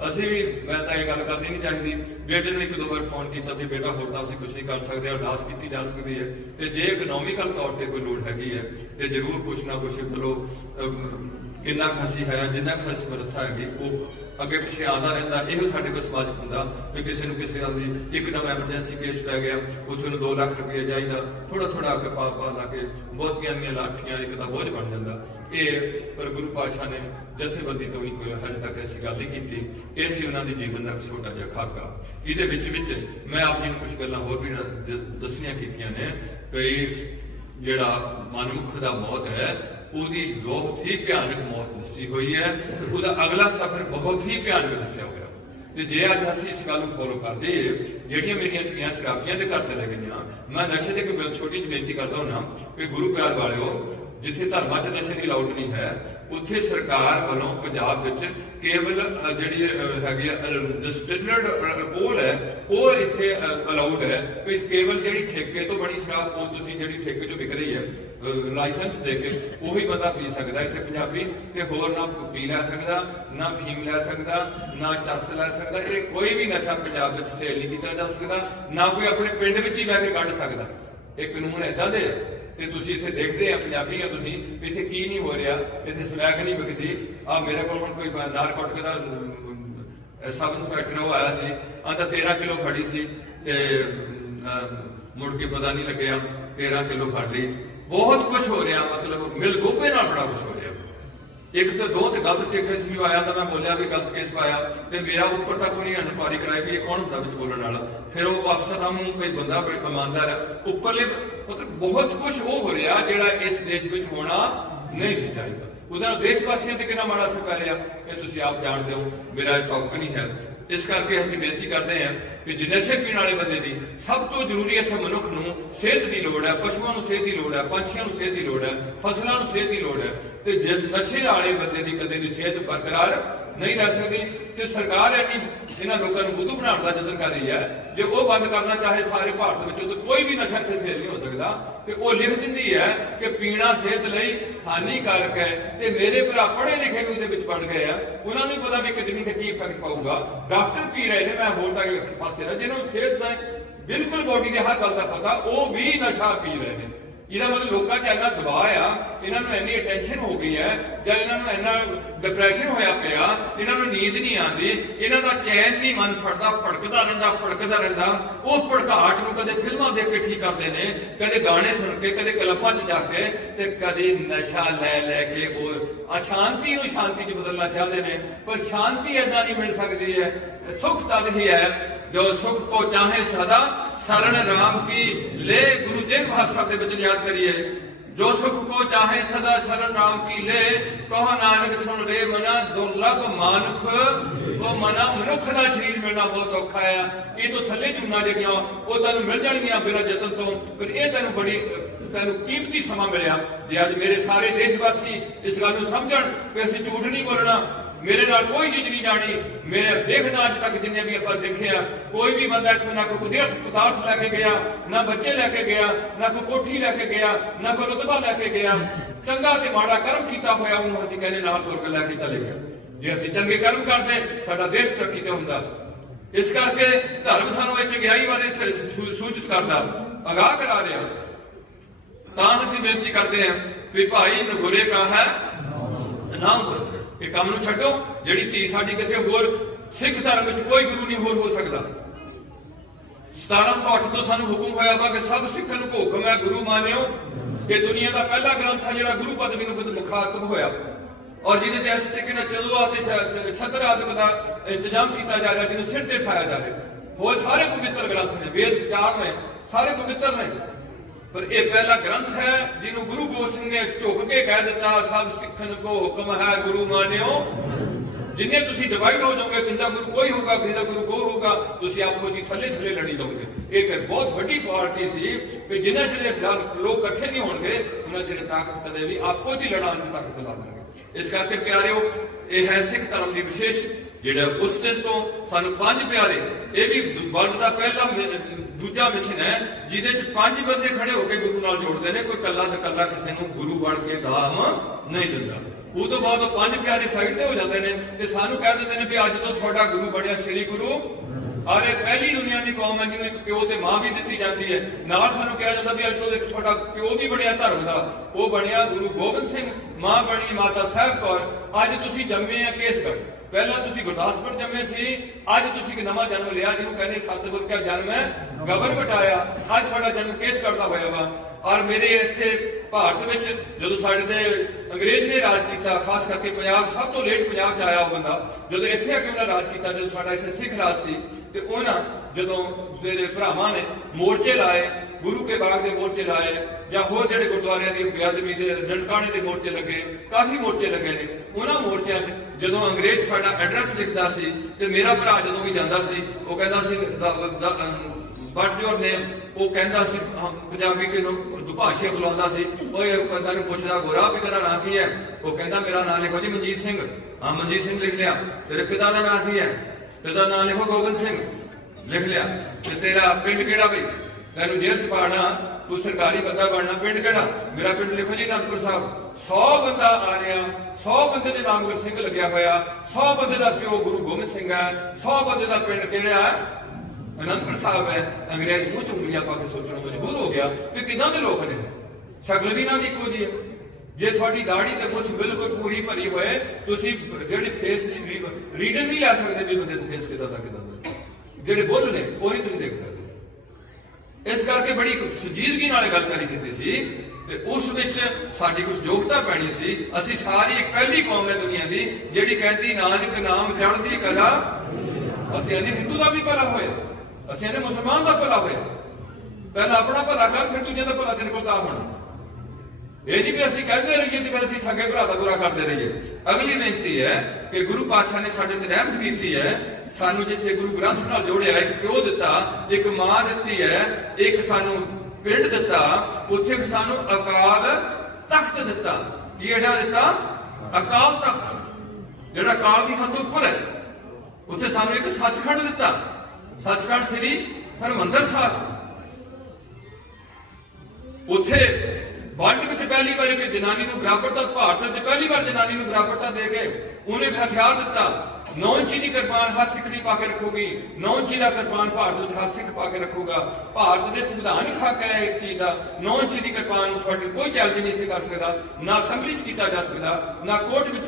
ਅਸੀਂ ਵੀ, ਮੈਂ ਤਾਂ ਇਹ ਗੱਲ ਕਰਨੀ ਨਹੀਂ ਚਾਹੀਦੀ। ਬੇਟੇ ਨੇ 1-2 ਵਾਰ ਫੋਨ ਕੀਤਾ ਵੀ ਬੇਟਾ ਹੋਰ ਤਾਂ ਅਸੀਂ ਕੁਝ ਨਹੀਂ ਕਰ ਸਕਦੇ, ਅਰਦਾਸ ਕੀਤੀ ਜਾ ਸਕਦੀ ਹੈ ਤੇ ਜੇ ਇਕਨੋਮਿਕਲ ਤੌਰ ਤੇ ਕੋਈ ਲੋੜ ਹੈਗੀ ਹੈ ਤੇ ਜ਼ਰੂਰ ਕੁਛ ਨਾ ਕੁਛ ਚਲੋ ਕਿੰਨਾ ਖਸੀ ਹੈ ਜਿੰਨਾ ਖਸ ਸਮਰੱਥਾ ਹੈਗੀ ਉਹ ਅੱਗੇ ਪਿੱਛੇ ਆਉਂਦਾ ਰਹਿੰਦਾ। ਇਹੋ ਸਾਡੇ ਕੋਲ ਸਮਾਜ ਹੁੰਦਾ ਵੀ ਕਿਸੇ ਨੂੰ ਕਿਸੇ ਗੱਲ ਦੀ ਇੱਕਦਮ ਐਮਰਜੈਂਸੀ ਕੇਸ ਪੈ ਗਿਆ, ਉੱਥੇ ਨੂੰ 2 ਲੱਖ ਰੁਪਏ ਚਾਹੀਦਾ, ਥੋੜਾ ਅੱਗੇ ਪਾ ਲਾ ਕੇ ਬਹੁਤੀਆਂ ਲਾਠੀਆਂ ਇੱਕ ਤਾਂ ਬੋਝ ਬਣ ਜਾਂਦਾ। ਇਹ ਪਰ ਗੁਰੂ ਪਾਤਸ਼ਾਹ ਨੇ ਜਥੇਬੰਦੀ ਤੋਂ ਵੀ ਕੋਈ ਹਜੇ ਤੱਕ ਐਸੀ ਗੱਲ ਨਹੀਂ ਕੀਤੀ। ਇਹ ਸੀ ਉਹਨਾਂ ਦੇ ਜੀਵਨ ਦਾ ਛੋਟਾ ਜਿਹਾ ਖਾਕਾ। ਇਹਦੇ ਵਿੱਚ ਮੈਂ ਆਪਣੀਆਂ ਕੁਝ ਗੱਲਾਂ ਹੋਰ ਵੀ ਦੱਸਣੀਆਂ ਕੀਤੀਆਂ ਨੇ ਕਿ ਜਿਹੜਾ ਮਨਮੁਖ ਦਾ ਮੌਤ ਹੈ ਉਹਦੀ ਬਹੁਤ ਹੀ ਭਿਆਨਕ ਮੌਤ ਦੱਸੀ ਹੋਈ ਹੈ, ਉਹਦਾ ਅਗਲਾ ਸਫ਼ਰ ਬਹੁਤ ਹੀ ਭਿਆਨਕ ਦੱਸਿਆ ਹੋਇਆ। ਤੇ ਜੇ ਅੱਜ ਅਸੀਂ ਇਸ ਗੱਲ ਨੂੰ ਫੋਲੋ ਕਰਦੇ, ਜਿਹੜੀਆਂ ਮੇਰੀਆਂ ਧੀਆਂ ਸ਼ਰਾਬੀਆਂ ਦੇ ਘਰ ਚਲੇ ਗਈਆਂ, ਮੈਂ ਨਸ਼ੇ ਦੇ ਕੋਈ ਛੋਟੀ ਜਿਹੀ ਬੇਨਤੀ ਕਰਦਾ ਹਾਂ ਕਿ ਗੁਰੂ ਪਿਆਰ ਵਾਲਿਓ, ਜਿੱਥੇ ਧਰਮਾਂ 'ਚ ਨਸ਼ੇ ਦੀ ਅਲਾਉਡ ਨਹੀਂ ਹੈ ਉੱਥੇ ਸਰਕਾਰ ਵੱਲੋਂ ਪੰਜਾਬ ਵਿੱਚ ਕੇਵਲ ਜਿਹੜੀ ਹੈਗੀ ਡਿਸਟਿਲਡ ਕੋਲ ਹੈ ਉਹ ਇੱਥੇ ਅਲਾਉਡ ਹੈ। ਕਿ ਕੇਵਲ ਜਿਹੜੀ ਠੇਕੇ ਤੋਂ ਬਣੀ ਸ਼ਰਾਬ ਉਹ ਤੁਸੀਂ ਜਿਹੜੀ ਠੇਕੇ 'ਚੋਂ ਵਿਕ ਰਹੀ ਹੈ ਲਾਇਸੈਂਸ ਦੇ ਕੇ ਉਹੀ ਬੰਦਾ ਪੀ ਸਕਦਾ ਇੱਥੇ ਪੰਜਾਬੀ, ਤੇ ਹੋਰ ਨਾ ਪੀ ਲੈ ਸਕਦਾ, ਨਾ ਫੀਮ ਲੈ ਸਕਦਾ, ਨਾ ਚਰਸ ਲੈ ਸਕਦਾ। ਇਹ ਕੋਈ ਵੀ ਨਸ਼ਾ ਪੰਜਾਬ ਵਿੱਚ ਸੇਲ ਨਹੀਂ ਕੀਤਾ ਜਾ ਸਕਦਾ, ਨਾ ਕੋਈ ਆਪਣੇ ਪਿੰਡ ਵਿੱਚ ਹੀ ਬਹਿ ਕੇ ਕੱਢ ਸਕਦਾ। ਇਹ ਕਾਨੂੰਨ ਏਦਾਂ ਦੇ ਤੇ ਤੁਸੀਂ ਇੱਥੇ ਦੇਖਦੇ ਆ ਪੰਜਾਬੀ ਆ ਤੁਸੀਂ, ਇੱਥੇ ਕੀ ਨਹੀਂ ਹੋ ਰਿਹਾ, ਇੱਥੇ ਸਮੈਕ ਨਹੀਂ ਵਿਕਦੀ। ਆ ਮੇਰੇ ਕੋਲ ਹੁਣ ਕੋਈ ਨਾਰਕੋਟਿਕ ਦਾ ਸਬ ਇੰਸਪੈਕਟਰ ਉਹ ਆਇਆ ਸੀ, ਆਂਦਾ 13 ਕਿਲੋ ਫੜੀ ਸੀ ਤੇ ਮੁੜ ਕੇ ਪਤਾ ਨਹੀਂ ਲੱਗਿਆ 13 ਕਿਲੋ ਫੜ ਲਈ। ਬਹੁਤ ਕੁਝ ਹੋ ਰਿਹਾ, ਮਤਲਬ ਮਿਲ ਗੋਭੇ ਨਾਲ ਬੜਾ ਕੁਝ ਹੋ ਰਿਹਾ। ਇੱਕ ਤੇ 2 ਤੇ ਗਲਤ ਕੇਸ ਵੀ ਆਇਆ ਤਾਂ ਮੈਂ ਬੋਲਿਆ ਵੀ ਗਲਤ ਕੇਸ ਪਾਇਆ ਤੇ ਮੇਰਾ ਉੱਪਰ ਤੱਕ ਕੋਈ ਇਨਕੁਆਰੀ ਕਰਾਈ ਵੀ ਇਹ ਕੌਣ ਹੁੰਦਾ ਵਿੱਚ ਬੋਲਣ ਵਾਲਾ। ਫਿਰ ਉਹ ਅਫਸਰਾਂ ਨੂੰ ਕੋਈ ਬੰਦਾ ਬੜੀ ਇਮਾਨਦਾਰ ਹੈ ਉੱਪਰਲੇ, ਮਤਲਬ ਬਹੁਤ ਕੁਝ ਉਹ ਹੋ ਰਿਹਾ ਜਿਹੜਾ ਇਸ ਦੇਸ਼ ਵਿੱਚ ਹੋਣਾ ਨਹੀਂ ਸੀ ਚਾਹੀਦਾ। ਉਹਦਾ ਦੇਸ਼ ਵਾਸੀਆਂ ਤੇ ਕਿੰਨਾ ਮਾੜਾ ਅਸਰ ਪੈ ਰਿਹਾ ਇਹ ਤੁਸੀਂ ਆਪ ਜਾਣਦੇ ਹੋ, ਮੇਰਾ ਇਹ ਟੌਪਿਕ ਨਹੀਂ ਹੈ। ਇਸ ਕਰਕੇ ਅਸੀਂ ਬੇਨਤੀ ਕਰਦੇ ਹਾਂ ਕਿ ਜੇ ਨਸ਼ੇ ਪੀਣ ਵਾਲੇ ਬੰਦੇ ਦੀ ਸਭ ਤੋਂ ਜ਼ਰੂਰੀ ਇੱਥੇ ਮਨੁੱਖ ਨੂੰ ਸਿਹਤ ਦੀ ਲੋੜ ਹੈ, ਪਸ਼ੂਆਂ ਨੂੰ ਸਿਹਤ ਦੀ ਲੋੜ ਹੈ, ਪੰਛੀਆਂ ਨੂੰ ਸਿਹਤ ਦੀ ਲੋੜ ਹੈ, ਫਸਲਾਂ ਨੂੰ ਸਿਹਤ ਦੀ ਲੋੜ ਹੈ। ਤੇ ਜੇ ਨਸ਼ੇ ਵਾਲੇ ਬੰਦੇ ਦੀ ਕਦੇ ਦੀ ਸਿਹਤ ਬਰਕਰਾਰ ਨਹੀਂ ਰਹਿ ਸਕਦੀ ਤੇ ਸਰਕਾਰ ਇਹਨਾਂ ਲੋਕਾਂ ਨੂੰ ਬੁੱਧੂ ਬਣਾਉਣ ਦਾ ਯਤਨ ਕਰ ਰਹੀ ਹੈ। ਜੇ ਉਹ ਬੰਦ ਕਰਨਾ ਚਾਹੇ ਸਾਰੇ ਭਾਰਤ ਵਿੱਚ ਤਾਂ ਕੋਈ ਵੀ ਨਸ਼ਾ ਇੱਥੇ ਸੇਲ ਨਹੀਂ ਹੋ ਸਕਦਾ। ਤੇ ਉਹ ਲਿਖ ਦਿੰਦੀ ਹੈ ਕਿ ਪੀਣਾ ਸਿਹਤ ਲਈ ਹਾਨੀਕਾਰਕ ਹੈ ਤੇ ਮੇਰੇ ਭਰਾ ਪੜ੍ਹੇ ਲਿਖੇ ਵੀ ਉਹਦੇ ਵਿੱਚ ਪੜ ਗਏ ਆ, ਉਹਨਾਂ ਨੂੰ ਪਤਾ ਵੀ ਕਿਡਨੀ ਤੇ ਕੀ ਇਫੈਕਟ ਪਾਊਗਾ। ਡਾਕਟਰ ਪੀ ਰਹੇ ਨੇ, ਮੈਂ ਹੋਰ ਤੱਕ ਪਾਸੇ ਜਿਹਨਾਂ ਨੂੰ ਸਿਹਤ ਦਾ ਬਿਲਕੁਲ ਬੋਡੀ ਦੇ ਹਰ ਗੱਲ ਦਾ ਪਤਾ, ਉਹ ਵੀ ਨਸ਼ਾ ਪੀ ਰਹੇ ਨੇ। ਇਹਦਾ ਮਤਲਬ ਲੋਕਾਂ 'ਚ ਇੰਨਾ ਦਬਾਅ ਆ, ਇਹਨਾਂ ਨੂੰ ਇੰਨੀ ਅਟੈਂਸ਼ਨ ਹੋ ਗਈ ਹੈ, ਜਾਂ ਇਹਨਾਂ ਨੂੰ ਇੰਨਾ ਡਿਪਰੈਸ਼ਨ ਹੋਇਆ ਪਿਆ, ਇਹਨਾਂ ਨੂੰ ਨੀਂਦ ਨਹੀਂ ਆਉਂਦੀ, ਇਹਨਾਂ ਦਾ ਚੈਨ ਨਹੀਂ ਮਨ ਫੜਦਾ, ਭੜਕਦਾ ਰਹਿੰਦਾ। ਉਹ ਭੜਕਾਹਟ ਨੂੰ ਕਦੇ ਫਿਲਮਾਂ ਦੇਖ ਕੇ ਠੀਕ ਕਰਦੇ ਨੇ, ਕਦੇ ਗਾਣੇ ਸੁਣ ਕੇ, ਕਦੇ ਕਲੱਬਾਂ 'ਚ ਜਾ ਕੇ, ਤੇ ਕਦੇ ਨਸ਼ਾ ਲੈ ਕੇ ਉਹ ਅਸ਼ਾਂਤੀ ਨੂੰ ਸ਼ਾਂਤੀ 'ਚ ਬਦਲਣਾ ਚਾਹੁੰਦੇ ਨੇ। ਪਰ ਸ਼ਾਂਤੀ ਏਦਾਂ ਨਹੀਂ ਮਿਲ ਸਕਦੀ ਹੈ। सुख तब ही है जो सुख को चाहे सदा शरण राम की ले। गुरु तेग बहादुर साहब दे याद करिए, जो सुख को चाहे सदा शरण राम की ले, कहो नानक सुन रे मना दुर्लभ मानुख। वो मना मनुख का शरीर मिलना बहुत औखा है। ये तो थले जुना जगिया वो तेन मिल जाएगियां बिना जतन तो, पर यह तेन बड़ी तेन कीमती समा मिलिया। जे अज मेरे सारे देशवासी इस गल को समझण कि असीं झूठ नहीं बोलना, मेरे नाल कोई चीज नहीं जानी, मेरे देखना अज तक जिन्हें भी आप देखे, कोई भी बंदा इतों ना कोई कुदरत पदार्थ लैके गया, ना बच्चे लैके गया, ना कोई कोठी लैके गया, ना कोई रुतबा लैके गया। चंगा ते माड़ा कर्म किया होया उन्होंने असीं कहने नाल तुर के लैके चले गए। जे असीं चंगे कर्म करते साडा देश तरक्की ते हुंदा। इस करके धर्म सानूं इह चंगियाई बारे सूचित करदा, अगाह करा रहा। तां असीं बेनती करते हैं भी भाई नगुरे का है नाम ਇਹ ਕੰਮ ਨੂੰ ਛੱਡੋ। ਜਿਹੜੀ ਧੀ ਸਾਡੀ ਕਿਸੇ ਹੋਰ ਸਿੱਖ ਧਰਮ ਵਿੱਚ ਕੋਈ ਗੁਰੂ ਨਹੀਂ ਹੋਰ ਹੋ ਸਕਦਾ। 1708 ਤੋਂ ਸਾਨੂੰ ਹੁਕਮ ਹੋਇਆ ਵਾ ਕਿ ਸਭ ਸਿੱਖਾਂ ਨੂੰ ਹੁਕਮ ਹੈ ਗੁਰੂ ਮਾਨਿਓ। ਇਹ ਦੁਨੀਆ ਦਾ ਪਹਿਲਾ ਗ੍ਰੰਥ ਹੈ ਜਿਹੜਾ ਗੁਰੂ ਪਦਵੀ ਨੂੰ ਮੁਖਾਤਬ ਹੋਇਆ, ਔਰ ਜਿਹਦੇ ਤੇ ਇਸ ਤਰੀਕੇ ਨਾਲ ਚਲੋ ਅਤੇ ਛਤਰ ਆਦਿਕ ਦਾ ਇੰਤਜ਼ਾਮ ਕੀਤਾ ਜਾ ਰਿਹਾ, ਜਿਹਨੂੰ ਸਿਰ ਤੇ ਠਾਇਆ ਜਾ ਰਿਹਾ। ਹੋਰ ਸਾਰੇ ਪਵਿੱਤਰ ਗ੍ਰੰਥ ਨੇ, ਵੇਦ 4 ਨੇ, ਸਾਰੇ ਪਵਿੱਤਰ ਨੇ, पर यह पहला ग्रंथ है जिन्हों गुरु गोबिंद सिंह ने झुक के कह दिता, सब सिखन को हुक्म है गुरु मानियो। जिन्हें तुम डिवाइड हो जाओगे, किसी का गुरु कोई होगा, किसी का गुरु को होगा, तुम आपको जी थले थले लड़ी जाओगे। एक बहुत बड़ी पार्टी सी कि जिन्हें चले लोग इकट्ठे नहीं होंगे, उन्हें चले ताकत कदे भी आपको जी लड़ाने की ताकत ला देंगे। इस करके प्यारिओ, यह है सिख धर्म की विशेष ਜਿਹੜਾ ਉਸ ਦਿਨ ਤੋਂ ਸਾਨੂੰ 5 ਪਿਆਰੇ, ਇਹ ਵੀ ਵਰਲਡ ਦਾ ਪਹਿਲਾ ਦੂਜਾ ਮਿਸ਼ਨ ਹੈ ਜਿਹਦੇ ਚ 5 ਬੰਦੇ ਖੜੇ ਹੋ ਕੇ ਗੁਰੂ ਨਾਲ ਜੋੜਦੇ ਨੇ। ਕੋਈ ਕੱਲਾ ਤੇ ਕੱਲਾ ਕਿਸੇ ਨੂੰ ਗੁਰੂ ਬਣ ਕੇ ਦਾਮ ਨਹੀਂ ਦਿੰਦਾ। ਉਹ ਤੋਂ ਬਾਅਦ 5 ਪਿਆਰੇ ਸਾਈਡ ਤੇ ਹੋ ਜਾਂਦੇ ਨੇ ਤੇ ਸਾਨੂੰ ਕਹਿ ਦਿੰਦੇ ਨੇ ਵੀ ਅੱਜ ਤੋਂ ਤੁਹਾਡਾ ਗੁਰੂ ਬਣਿਆ ਸ੍ਰੀ ਗੁਰੂ। ਔਰ ਇਹ ਪਹਿਲੀ ਦੁਨੀਆ ਦੀ ਕੌਮ ਹੈ ਜਿਹਨੂੰ ਇੱਕ ਪਿਓ ਤੇ ਮਾਂ ਵੀ ਦਿੱਤੀ ਜਾਂਦੀ ਹੈ। ਨਾਲ ਸਾਨੂੰ ਕਿਹਾ ਜਾਂਦਾ ਵੀ ਅੱਜ ਤੋਂ ਇੱਕ ਤੁਹਾਡਾ ਪਿਓ ਵੀ ਬਣਿਆ ਧਰਮ ਦਾ, ਉਹ ਬਣਿਆ ਗੁਰੂ ਗੋਬਿੰਦ ਸਿੰਘ, ਮਾਂ ਬਣੀ ਮਾਤਾ ਸਾਹਿਬ ਕੌਰ। ਅੱਜ ਤੁਸੀਂ ਜੰਮੇ ਆ ਕੇਸਗੜ੍ਹ, ਪਹਿਲਾਂ ਤੁਸੀਂ ਗੁਰਦਾਸਪੁਰ ਜੰਮੇ ਸੀ, ਅੱਜ ਤੁਸੀਂ ਇੱਕ ਨਵਾਂ ਜਨਮ ਲਿਆ ਜਿਹਨੂੰ ਕਹਿੰਦੇ ਸਤਿਗੁਰ ਕਾ ਜਨਮ ਹੈ ਗਗਨ ਵਟਾਇਆ। ਅੱਜ ਤੁਹਾਡਾ ਜਨਮ ਕੇਸਗੜ੍ਹ ਦਾ ਹੋਇਆ ਵਾ। ਔਰ ਮੇਰੇ ਇਸੇ ਭਾਰਤ ਵਿੱਚ ਜਦੋਂ ਸਾਡੇ ਤੇ ਅੰਗਰੇਜ਼ ਨੇ ਰਾਜ ਕੀਤਾ, ਖਾਸ ਕਰਕੇ ਪੰਜਾਬ, ਸਭ ਤੋਂ ਲੇਟ ਪੰਜਾਬ 'ਚ ਆਇਆ ਉਹ ਬੰਦਾ, ਜਦੋਂ ਇੱਥੇ ਆ ਕੇ ਉਹਨਾਂ ਰਾਜ ਕੀਤਾ, ਜਦੋਂ ਸਾਡਾ ਇੱਥੇ ਸਿੱਖ ਰਾਜ ਸੀ, ਤੇ ਉਹਨਾਂ ਜਦੋਂ ਮੇਰੇ ਭਰਾਵਾਂ ਨੇ ਮੋਰਚੇ ਲਾਏ, ਗੁਰੂ ਕੇ ਬਾਗ ਦੇ ਮੋਰਚੇ ਲਾਏ, ਜਾਂ ਹੋਰ ਜਿਹੜੇ ਗੁਰਦੁਆਰਿਆਂ ਦੀ ਬੇਅਦਬੀ ਦੇ ਨਨਕਾਣੇ ਦੇ ਮੋਰਚੇ ਲੱਗੇ, ਕਾਫੀ ਮੋਰਚੇ ਲੱਗੇ ਨੇ। ਉਹਨਾਂ ਮੋਰਚਿਆਂ 'ਚ ਜਦੋਂ ਅੰਗਰੇਜ਼ ਸਾਡਾ ਐਡਰੈਸ ਲਿਖਦਾ ਸੀ ਤੇ ਮੇਰਾ ਭਰਾ ਜਦੋਂ ਵੀ ਜਾਂਦਾ ਸੀ ਉਹ ਕਹਿੰਦਾ ਸੀ ਬਟ ਯੋਰ ਨੇਮ, ਉਹ ਕਹਿੰਦਾ ਸੀ ਪੰਜਾਬੀ ਕੇ ਦੁਭਾਸ਼ੇ ਬੁਲਾਉਂਦਾ ਸੀ, ਓਏ ਬੰਦਾ ਨੂੰ ਪੁੱਛਦਾ ਗੋਰਾ ਵੀ ਤੇਰਾ ਨਾਂ ਕੀ ਹੈ? ਉਹ ਕਹਿੰਦਾ ਮੇਰਾ ਨਾਂ ਲਿਖੋ ਜੀ ਮਨਜੀਤ ਸਿੰਘ। ਹਾਂ ਮਨਜੀਤ ਸਿੰਘ ਲਿਖ ਲਿਆ। ਤੇਰੇ ਪਿਤਾ ਦਾ ਨਾਂ ਕੀ ਹੈ? ਪਿਤਾ ਦਾ ਨਾਂ ਲਿਖੋ ਗੋਬਿੰਦ ਸਿੰਘ, ਲਿਖ ਲਿਆ। ਤੇ ਤੇਰਾ ਪਿੰਡ ਕਿਹੜਾ ਬਈ? ਤੈਨੂੰ ਜੇਲ੍ਹ 'ਚ ਪਾਣਾ, ਤੂੰ ਸਰਕਾਰੀ ਬੰਦਾ ਬਣਨਾ, ਪਿੰਡ ਕਿਹੜਾ? ਮੇਰਾ ਪਿੰਡ ਲਿਖੋ ਜੀ ਅਨੰਦਪੁਰ ਸਾਹਿਬ। 100 ਬੰਦਾ ਆ ਰਿਹਾ, 100 ਬੰਦੇ ਦੇ ਨਾਮ ਗੁਰ ਸਿੰਘ ਲੱਗਿਆ ਹੋਇਆ, 100 ਬੰਦੇ ਦਾ ਪਿਓ ਗੁਰੂ ਗੋਬਿੰਦ ਸਿੰਘ ਹੈ, 100 ਬੰਦੇ ਦਾ ਪਿੰਡ ਕਿਹੜਾ ਹੈ? ਅਨੰਦਪੁਰ ਸਾਹਿਬ ਹੈ। ਅੰਗਰੇਜ਼ ਮੂੰਹ 'ਚ ਉਂਗਲੀਆਂ ਪਾ ਕੇ ਸੋਚਣ ਮਜਬੂਰ ਹੋ ਗਿਆ ਵੀ ਕਿੱਦਾਂ ਦੇ ਲੋਕ ਨੇ, ਸ਼ਕਲ ਵੀ ਨਾ ਦੀ ਇੱਕੋ ਜਿਹੀ ਹੈ। ਜੇ ਤੁਹਾਡੀ ਦਾੜੀ ਤੇ ਕੁਛ ਬਿਲਕੁਲ ਪੂਰੀ ਭਰੀ ਹੋਏ, ਤੁਸੀਂ ਜਿਹੜੇ ਫੇਸ ਦੀ ਰੀਡਰ ਨਹੀਂ ਲੈ ਸਕਦੇ ਵੀ ਬੰਦੇ ਦਾ ਫੇਸ ਕਿੱਦਾਂ ਦਾ ਕਿੱਦਾਂ ਦਾ, ਜਿਹੜੇ ਬੁੱਲ ਨੇ ਉਹੀ ਤੁਸੀਂ ਦੇਖ ਸਕਦੇ। ਇਸ ਕਰਕੇ ਬੜੀ ਸੰਜੀਦਗੀ ਨਾਲ ਗੱਲ ਕਰੀ ਕੀਤੀ ਸੀ ਤੇ ਉਸ ਵਿੱਚ ਸਾਡੀ ਕੁਝ ਯੋਗਤਾ ਪੈਣੀ ਸੀ। ਅਸੀਂ ਸਾਰੀ ਇੱਕ ਪਹਿਲੀ ਕੌਮ ਹੈ ਦੁਨੀਆ ਦੀ ਜਿਹੜੀ ਕਹਿੰਦੀ ਨਾਨਕ ਨਾਮ ਚੜ੍ਹਦੀ ਕਲਾ। ਅਸੀਂ ਇਹਦੀ ਹਿੰਦੂ ਦਾ ਵੀ ਭਲਾ ਹੋਇਆ, ਅਸੀਂ ਇਹਦੇ ਮੁਸਲਮਾਨ ਦਾ ਭਲਾ ਹੋਇਆ। ਪਹਿਲਾਂ ਆਪਣਾ ਭਲਾ ਕਰ, ਫਿਰ ਦੂਜੇ ਦਾ ਭਲਾ ਤੇਰੇ ਕੋਲ ਤਾਂ ਹੋਣਾ। ਇਹ ਨਹੀਂ ਵੀ ਅਸੀਂ ਕਹਿੰਦੇ ਰਹੀਏ ਤੇ ਫਿਰ ਅਸੀਂ ਸਗੇ ਭਰਾ ਦਾ ਬੁਰਾ ਕਰਦੇ ਰਹੀਏ। ਅਗਲੀ ਬੇਨਤੀ ਹੈ ਕਿ ਗੁਰੂ ਪਾਤਸ਼ਾਹ ਨੇ ਸਾਡੇ ਤੇ ਰਹਿਮਤ ਕੀਤੀ ਹੈ, ਸਾਨੂੰ ਜਿੱਥੇ ਗੁਰੂ ਗ੍ਰੰਥ ਨਾਲ ਜੋੜਿਆ, ਇੱਕ ਪਿਓ ਦਿੱਤਾ, ਇੱਕ ਮਾਂ ਦਿੱਤੀ ਹੈ, ਇੱਕ ਸਾਨੂੰ ਪਿੰਡ ਦਿੱਤਾ, ਉੱਥੇ ਸਾਨੂੰ ਅਕਾਲ ਤਖਤ ਦਿੱਤਾ। ਕੀ ਇਹਦਾ ਦਿੱਤਾ? ਅਕਾਲ ਤਖਤ, ਜਿਹੜਾ ਅਕਾਲ ਦੀ ਹੱਦ ਉੱਪਰ ਹੈ। ਉੱਥੇ ਸਾਨੂੰ ਇੱਕ ਸੱਚਖੰਡ ਦਿੱਤਾ, ਸੱਚਖੰਡ ਸ੍ਰੀ ਹਰਿਮੰਦਰ ਸਾਹਿਬ। ਉੱਥੇ ਵਰਲਡ ਵਿੱਚ ਪਹਿਲੀ ਵਾਰ ਇੱਕ ਜਨਾਨੀ ਨੂੰ ਬਰਾਬਰਤਾ, ਭਾਰਤ ਵਿੱਚ ਪਹਿਲੀ ਵਾਰ ਜਨਾਨੀ ਨੂੰ ਬਰਾਬਰਤਾ ਦੇ ਕੇ ਉਹਨੇ ਇੱਕ ਹਥਿਆਰ ਦਿੱਤਾ 9 ਇੰਚੀ ਦੀ ਕਿਰਪਾਨ ਹਰ ਸਿੱਖ ਦੀ ਪਾ ਕੇ ਰੱਖੂਗੀ। 9 ਇੰਚੀ ਦਾ ਕਿਰਪਾਨ ਭਾਰਤ ਵਿੱਚ ਹਰ ਸਿੱਖ ਪਾ ਕੇ ਰੱਖੂਗਾ। ਭਾਰਤ ਦੇ ਸੰਵਿਧਾਨਿਕ ਹੱਕ ਹੈ ਇੱਕ ਚੀਜ਼ ਦਾ, 9 ਇੰਚੀ ਦੀ ਕਿਰਪਾਨ ਨੂੰ ਤੁਹਾਡੇ ਕੋਈ ਚੈਲੰਜ ਨਹੀਂ ਇੱਥੇ ਕਰ ਸਕਦਾ, ਨਾ ਅਸੈਂਬਲੀ 'ਚ ਕੀਤਾ ਜਾ ਸਕਦਾ, ਨਾ ਕੋਰਟ ਵਿੱਚ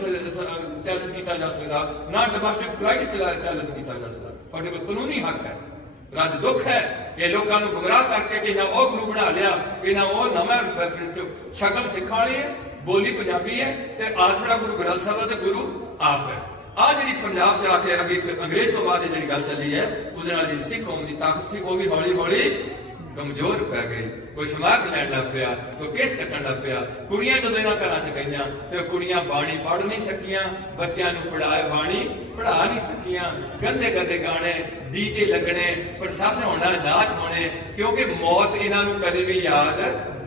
ਚੈਲੰਜ ਕੀਤਾ ਜਾ ਸਕਦਾ, ਨਾ ਡੋਮੈਸਟਿਕ ਫਲਾਈਟ ਚੈਲੰਜ ਕੀਤਾ ਜਾ ਸਕਦਾ। ਤੁਹਾਡੇ ਕੋਲ ਕਾਨੂੰਨੀ ਹੱਕ ਹੈ। ਰੱਜ ਦੁੱਖ ਹੈ ਇਹ ਲੋਕਾਂ ਨੂੰ ਗੁੰਮਰਾਹ ਕਰਕੇ ਕਿ ਨਾ ਉਹ ਗੁਰੂ ਬਣਾ ਲਿਆ, ਕਿ ਨਾ ਉਹ ਨਵਾਂ ਸ਼ਕਲ ਸਿੱਖਾਂ ਵਾਲੀ ਹੈ, ਬੋਲੀ ਪੰਜਾਬੀ ਹੈ ਤੇ ਆਸਰਾ ਗੁਰੂ ਗ੍ਰੰਥ ਸਾਹਿਬ ਦਾ ਤੇ ਗੁਰੂ ਆਪ ਹੈ। ਆ ਜਿਹੜੀ ਪੰਜਾਬ 'ਚ ਆ ਕੇ ਅੱਗੇ ਅੰਗਰੇਜ਼ ਤੋਂ ਬਾਅਦ ਜਿਹੜੀ ਗੱਲ ਚੱਲੀ ਹੈ, ਉਹਦੇ ਨਾਲ ਜਿਹੜੀ ਸਿੱਖ ਕੌਮ ਦੀ ਤਾਕਤ ਸੀ ਉਹ ਵੀ ਹੌਲੀ ਹੌਲੀ ਕਮਜ਼ੋਰ ਪੈ ਗਈ। ਕੋਈ ਸਮਾਗ ਲੈਣ ਲੱਗ ਪਿਆ, ਕੋਈ ਕੇਸ ਕੱਟਣ ਲੱਗ ਪਿਆ। ਕੁੜੀਆਂ ਜਦੋਂ ਇਹਨਾਂ ਘਰਾਂ 'ਚ ਗਈਆਂ ਤੇ ਕੁੜੀਆਂ ਬਾਣੀ ਪੜ੍ਹ ਨਹੀਂ ਸਕੀਆਂ, ਬੱਚਿਆਂ ਨੂੰ ਪੜ੍ਹਾਏ ਬਾਣੀ ਪੜ੍ਹਾ ਨਹੀਂ ਸਕੀਆਂ। ਗੰਦੇ ਗੰਦੇ ਗਾਣੇ, ਡੀਜੇ ਲੱਗਣੇ, ਪ੍ਰਸਾਦ ਹੋਣਾ, ਨਾਚ ਹੋਣੇ, ਕਿਉਂਕਿ ਮੌਤ ਇਹਨਾਂ ਨੂੰ ਕਦੇ ਵੀ ਯਾਦ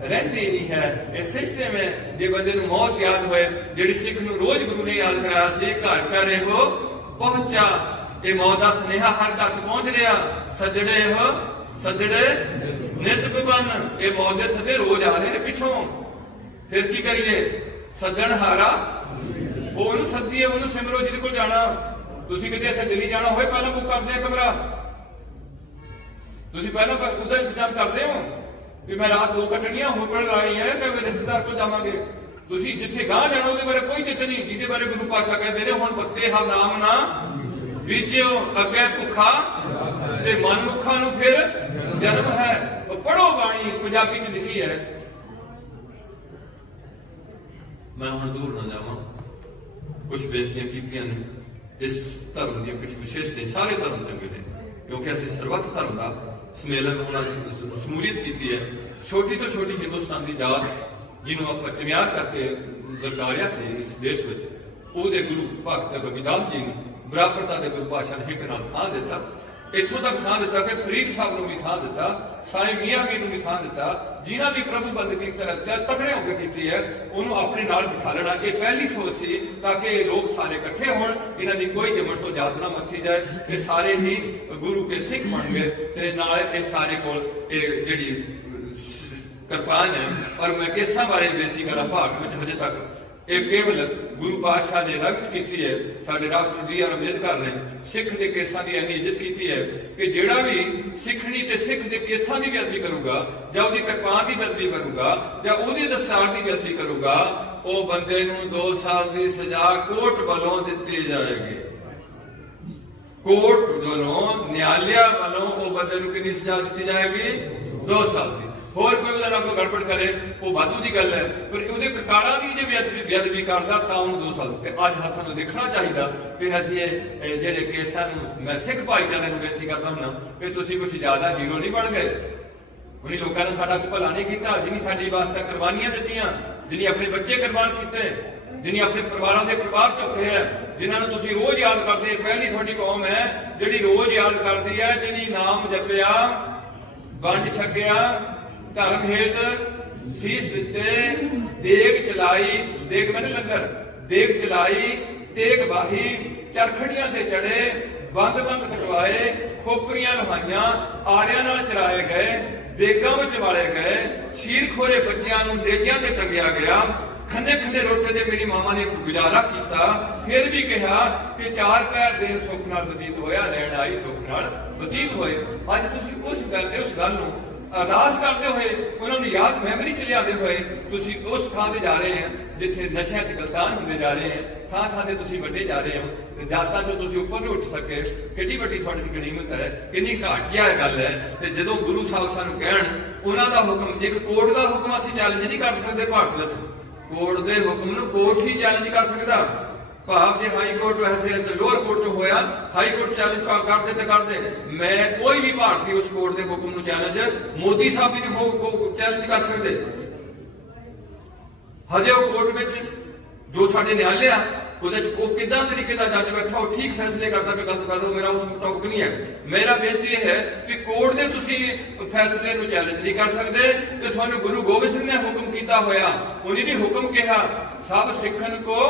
ਰਹਿੰਦੀ ਨਹੀਂ ਹੈ। ਇਹ ਸਿਸਟਮ ਹੈ। ਜੇ ਬੰਦੇ ਨੂੰ ਮੌਤ ਯਾਦ ਹੋਏ, ਜਿਹੜੀ ਸਿੱਖ ਨੂੰ ਰੋਜ਼ ਗੁਰੂ ਨੇ ਯਾਦ ਕਰਾਇਆ ਸੀ, ਘਰ ਘਰ ਇਹੋ ਪਹੁੰਚਾ। ਇਹ ਮੌਤ ਦਾ ਸੁਨੇਹਾ ਹਰ ਘਰ 'ਚ ਪਹੁੰਚ ਰਿਹਾ। ਸੱਜੜੇ ਇਹੋ ਸੱਜੜੇ ਨਿਤ ਪਵਨ, ਇਹ ਮੌਤ ਦੇ ਸੱਦੇ ਰੋਜ਼ ਆ ਰਹੇ ਨੇ ਪਿੱਛੋਂ। ਫਿਰ ਕੀ ਕਰੀਏ? ਸੱਦਣ ਹਾਰਾ ਉਹਨੂੰ ਸੱਦੀਏ, ਉਹਨੂੰ ਸਿਮਰੋ ਜਿਹਦੇ ਕੋਲ ਜਾਣਾ। ਤੁਸੀਂ ਕਿਤੇ ਇੱਥੇ ਦਿੱਲੀ ਜਾਣਾ ਹੋਵੇ, ਪਹਿਲਾਂ ਬੁੱਕ ਕਰਦੇ ਆ ਕਮਰਾ। ਤੁਸੀਂ ਪਹਿਲਾਂ ਉਹਦਾ ਇੰਤਜ਼ਾਮ ਕਰਦੇ ਹੋ ਵੀ ਮੈਂ ਰਾਤ 2 ਕੱਟਣੀਆਂ ਹੋਟਲ ਲਾਈ ਹੈ ਕਿ ਮੇਰੇ ਰਿਸ਼ਤੇਦਾਰ ਕੋਲ ਜਾਵਾਂਗੇ। ਤੁਸੀਂ ਜਿੱਥੇ ਗਾਂ ਜਾਣਾ ਉਹਦੇ ਬਾਰੇ ਕੋਈ ਚਿੰਤਾ ਨਹੀਂ, ਜਿਹਦੇ ਬਾਰੇ ਗੁਰੂ ਪਾਤਸ਼ਾਹ ਕਹਿੰਦੇ ਨੇ ਹੁਣ ਪੱਤੇ ਹਾ ਨਾਮ ਨਾ ਬੀਜਿਓ, ਅੱਗੇ ਭੁੱਖਾ ਤੇ ਮਨੁੱਖਾਂ ਨੂੰ ਫਿਰ ਜਨਮ ਹੈ। ਪੜ੍ਹੋ ਬਾਣੀ, ਪੰਜਾਬੀ 'ਚ ਲਿਖੀ ਹੈ। ਮੈਂ ਹੁਣ ਦੂਰ ਨਾ ਜਾਵਾਂ, ਕੁਝ ਬੇਨਤੀਆਂ ਕੀਤੀਆਂ ਨੇ। ਇਸ ਧਰਮ ਦੀਆਂ ਕੁਝ ਵਿਸ਼ੇਸ਼ਤਾਵਾਂ, ਸਾਰੇ ਧਰਮ ਚੰਗੇ ਨੇ ਕਿਉਂਕਿ ਅਸੀਂ ਸਰਬੱਤ ਧਰਮ ਦਾ ਸਮੇਲਨ ਹੋਣਾ ਸ਼ਮੂਲੀਅਤ ਕੀਤੀ ਹੈ। ਛੋਟੀ ਤੋਂ ਛੋਟੀ ਹਿੰਦੁਸਤਾਨ ਦੀ ਜਾਤ ਜਿਹਨੂੰ ਆਪਾਂ ਚਮਿਆਰ ਕਰਕੇ ਦਰਕਾਰਿਆ ਸੀ ਇਸ ਦੇਸ਼ ਵਿੱਚ, ਉਹਦੇ ਗੁਰੂ ਭਗਤ ਰਵਿਦਾਸ ਜੀ ਨੂੰ ਬਰਾਬਰਤਾ ਦੇ ਗੁਰੂ ਪਾਤਸ਼ਾਹ ਨੇ ਇੱਕ ਨਾਲ ਥਾਂ ਦਿੱਤਾ। ਇੱਥੋਂ ਤੱਕ ਥਾਂ ਦਿੱਤਾ ਕਿ ਫਰੀਦ ਸਾਹਿਬ ਨੂੰ ਵੀ ਥਾਂ ਦਿੱਤਾ, ਸਾਈਂ ਮੀਆਂ ਮੀਰ ਨੂੰ ਵੀ ਥਾਂ ਦਿੱਤਾ। ਜਿਨ੍ਹਾਂ ਵੀ ਪ੍ਰਭੂ ਬੰਦਗੀ ਤਕੜੇ ਹੋ ਕੇ ਕੀਤੀ ਹੈ ਉਹਨੂੰ ਆਪਣੇ ਨਾਲ ਬਿਠਾ ਲੈਣਾ। ਇਹ ਪਹਿਲੀ ਸੋਚ ਸੀ ਤਾਂ ਕਿ ਇਹ ਲੋਕ ਸਾਰੇ ਇਕੱਠੇ ਹੋਣ, ਇਹਨਾਂ ਦੀ ਕੋਈ ਜਿਮਟ ਤੋਂ ਜਾਤ ਨਾ ਮੱਥੀ ਜਾਏ। ਇਹ ਸਾਰੇ ਹੀ ਗੁਰੂ ਕੇ ਸਿੱਖ ਬਣ ਗਏ ਤੇ ਨਾਲ ਇਹ ਸਾਰੇ ਕੋਲ ਇਹ ਜਿਹੜੀ ਕਿਰਪਾਨ ਹੈ। ਔਰ ਮੈਂ ਕੇਸਾਂ ਬਾਰੇ ਬੇਨਤੀ ਕਰਾਂ, ਭਾਰਤ ਵਿੱਚ ਹਜੇ ਤੱਕ ਇਹ ਕੇਵਲ ਗੁਰੂ ਪਾਤਸ਼ਾਹ ਨੇ ਰਗਤ ਕੀਤੀ ਹੈ। ਸਾਡੇ ਡਾਕਟਰ ਬੀ ਆਰ ਅੰਬੇਦਕਰ ਨੇ ਸਿੱਖ ਦੇ ਕੇਸਾਂ ਦੀ ਇੰਨੀ ਇੱਜ਼ਤ ਕੀਤੀ ਹੈ ਕਿ ਜਿਹੜਾ ਵੀ ਸਿੱਖਣੀ ਤੇ ਸਿੱਖ ਦੇ ਕੇਸਾਂ ਦੀ ਬੇਅਦਬੀ ਕਰੂਗਾ, ਜਾਂ ਉਹਦੀ ਕਿਰਪਾਨ ਦੀ ਬੇਅਦਬੀ ਕਰੂਗਾ, ਜਾਂ ਉਹਦੀ ਦਸਤਾਰ ਦੀ ਬੇਅਦਬੀ ਕਰੂਗਾ, ਉਹ ਬੰਦੇ ਨੂੰ 2 ਸਾਲ ਦੀ ਸਜ਼ਾ ਕੋਰਟ ਵੱਲੋਂ ਦਿੱਤੀ ਜਾਏਗੀ। ਕੋਰਟ ਵੱਲੋਂ, ਨਿਆਲਿਆ ਵੱਲੋਂ ਉਹ ਬੰਦੇ ਨੂੰ ਕਿੰਨੀ ਸਜ਼ਾ ਦਿੱਤੀ ਜਾਏਗੀ? 2 ਸਾਲ ਦੀ। ਹੋਰ ਕੋਈ ਉਹਦਾ ਨਾਲ ਕੋਈ ਗੜਬੜ ਕਰੇ ਉਹ ਵਾਧੂ ਦੀ ਗੱਲ ਹੈ, ਪਰ ਉਹਦੇ ਕਕਾਰਾਂ ਦੀ ਜੇ ਬੇਅਦਬੀ ਕਰਦਾ ਤਾਂ ਉਹਨੂੰ 2 ਸਾਲ। ਤੇ ਅੱਜ ਸਾਨੂੰ ਦੇਖਣਾ ਚਾਹੀਦਾ ਕਿ ਅਸੀਂ ਇਹ ਜਿਹੜੇ ਕੇਸਾਂ ਨੂੰ, ਮੈਂ ਸਿੱਖ ਭਾਈਚਾਰੇ ਨੂੰ ਬੇਨਤੀ ਕਰਦਾ ਹਾਂ ਕਿ ਤੁਸੀਂ ਕੁਝ ਜ਼ਿਆਦਾ ਹੀਰੋ ਨਹੀਂ ਬਣ ਗਏ। ਉਹਨੇ ਲੋਕਾਂ ਨੇ ਸਾਡਾ ਕੋਈ ਭਲਾ ਨਹੀਂ ਕੀਤਾ, ਜਿਹਨੀ ਸਾਡੀ ਵਾਸਤੇ ਕੁਰਬਾਨੀਆਂ ਦਿੱਤੀਆਂ, ਜਿਹਨੀ ਆਪਣੇ ਬੱਚੇ ਕੁਰਬਾਨ ਕੀਤੇ, ਜਿਹਨੀ ਆਪਣੇ ਪਰਿਵਾਰਾਂ ਦੇ ਪਰਿਵਾਰ ਚੁੱਕੇ ਹੈ, ਜਿਨ੍ਹਾਂ ਨੂੰ ਤੁਸੀਂ ਰੋਜ਼ ਯਾਦ ਕਰਦੇ। ਪਹਿਲੀ ਤੁਹਾਡੀ ਕੌਮ ਹੈ ਜਿਹੜੀ ਰੋਜ਼ ਯਾਦ ਕਰਦੀ ਹੈ, ਜਿਹਨੀ ਨਾਮ ਜਪਿਆ, ਵੰਡ ਛਕਿਆ, ਧਰਮ ਹੇਤ ਸੀਸ ਦਿੱਤੇ, ਦੇਗ ਚਲਾਈ, ਦੇਗ ਮੈਨੂੰ ਲੰਗਰ, ਦੇਗ ਚਲਾਈ, ਤੇਗ ਬਾਹੀ, ਚਰਖੜੀਆਂ ਤੇ ਚੜੇ, ਬੰਦ ਕਟਵਾਏ, ਖੋਪਰੀਆਂ ਲਹਾਈਆਂ, ਆਰਿਆਂ ਨਾਲ ਚਰਾਏ ਗਏ, ਦੇਗਾਂ ਵਿੱਚ ਵਾਲੇ ਗਏ, ਸ਼ੀਰ ਖੋਰੇ ਬੱਚਿਆਂ ਨੂੰ ਨੇਜਿਆਂ ਤੇ ਟੰਗਿਆ ਗਿਆ, ਖੰਨੇ ਖੰਨੇ ਰੋਟੇ ਤੇ ਮੇਰੀ ਮਾਮਾ ਨੇ ਗੁਜ਼ਾਰਾ ਕੀਤਾ। ਫਿਰ ਵੀ ਕਿਹਾ ਕਿ 4 ਪੈਰ ਦੇ ਸੁੱਖ ਨਾਲ ਬਤੀਤ ਹੋਇਆ, ਲੈਣ ਆਈ ਸੁੱਖ ਨਾਲ ਬਤੀਤ ਹੋਏ। ਅੱਜ ਤੁਸੀਂ ਉਸ ਗੱਲ ਨੂੰ ਅਰਦਾਸ ਕਰਦੇ ਹੋਏ, ਉਹਨਾਂ ਨੂੰ ਯਾਦ ਮੈਮਰੀ ਚ ਲਿਆਦੇ ਹੋਏ ਤੁਸੀਂ ਉਸ ਥਾਂ ਤੇ ਜਾ ਰਹੇ ਹੋ ਜਿੱਥੇ ਨਸ਼ਿਆਂ ਚ ਗਲਤਾਨ ਹੁੰਦੇ ਜਾ ਰਹੇ ਹੈ। ਥਾਂ ਥਾਂ ਤੇ ਤੁਸੀਂ ਵੱਡੇ ਜਾ ਰਹੇ ਹੋ ਤੇ ਜਾਤਾਂ ਚੋਂ ਤੁਸੀਂ ਉੱਪਰ ਨਹੀਂ ਉੱਠ ਸਕੇ। ਕਿੰਨੀ ਵੱਡੀ ਤੁਹਾਡੀ ਗਨੀਮਤ ਹੈ, ਕਿੰਨੀ ਘਾਟੀਆ ਗੱਲ ਹੈ। ਤੇ ਜਦੋਂ ਗੁਰੂ ਸਾਹਿਬ ਸਾਨੂੰ ਕਹਿਣ ਉਹਨਾਂ ਦਾ ਹੁਕਮ, ਇੱਕ ਕੋਰਟ ਦਾ ਹੁਕਮ ਅਸੀਂ ਚੈਲੰਜ ਨਹੀਂ ਕਰ ਸਕਦੇ ਭਾਰਤ ਵਿੱਚ। ਕੋਰਟ ਦੇ ਹੁਕਮ ਨੂੰ ਕੋਰਟ ਹੀ ਚੈਲੰਜ ਕਰ ਸਕਦਾ। ਭਾਵ ਜੇ ਹਾਈ ਕੋਰਟ ਵੈਸੇ ਲੋਅਰ ਕੋਰਟ ਚ ਹੋਇਆ, ਹਾਈ ਕੋਰਟ ਚੈਲੰਜ ਕਰਦੇ ਤੇ ਕਰਦੇ, ਮੈਂ ਕੋਈ ਵੀ ਭਾਰਤੀ ਉਸ ਕੋਰਟ ਦੇ ਹੁਕਮ ਨੂੰ ਚੈਲੰਜ, ਮੋਦੀ ਸਾਹਿਬ ਵੀ ਨਹੀਂ ਚੈਲੰਜ ਕਰ ਸਕਦੇ। ਹਜੇ ਉਹ ਕੋਰਟ ਵਿੱਚ ਜੋ ਸਾਡੇ ਨਿਆਲੇ ਆ ਉਹਦੇ ਚ ਉਹ ਕਿੱਦਾਂ ਤਰੀਕੇ ਦਾ ਜੱਜ ਬੈਠਾ, ਉਹ ਠੀਕ ਫੈਸਲੇ ਕਰਦਾ ਕਿ ਗਲਤ ਕਰਦਾ, ਮੇਰਾ ਉਸ ਮੁਤਾਬਕ ਨਹੀਂ ਹੈ। ਮੇਰਾ ਬੇਨਤੀ ਇਹ ਹੈ ਕਿ ਕੋਰਟ ਦੇ ਤੁਸੀਂ ਫੈਸਲੇ ਨੂੰ ਚੈਲੰਜ ਨਹੀਂ ਕਰ ਸਕਦੇ। ਤੇ ਤੁਹਾਨੂੰ ਗੁਰੂ ਗੋਬਿੰਦ ਸਿੰਘ ਨੇ ਹੁਕਮ ਕੀਤਾ ਹੋਇਆ, ਉਹਨੇ ਵੀ ਹੁਕਮ ਕਿਹਾ, ਸਭ ਸਿੱਖਣ ਕੋ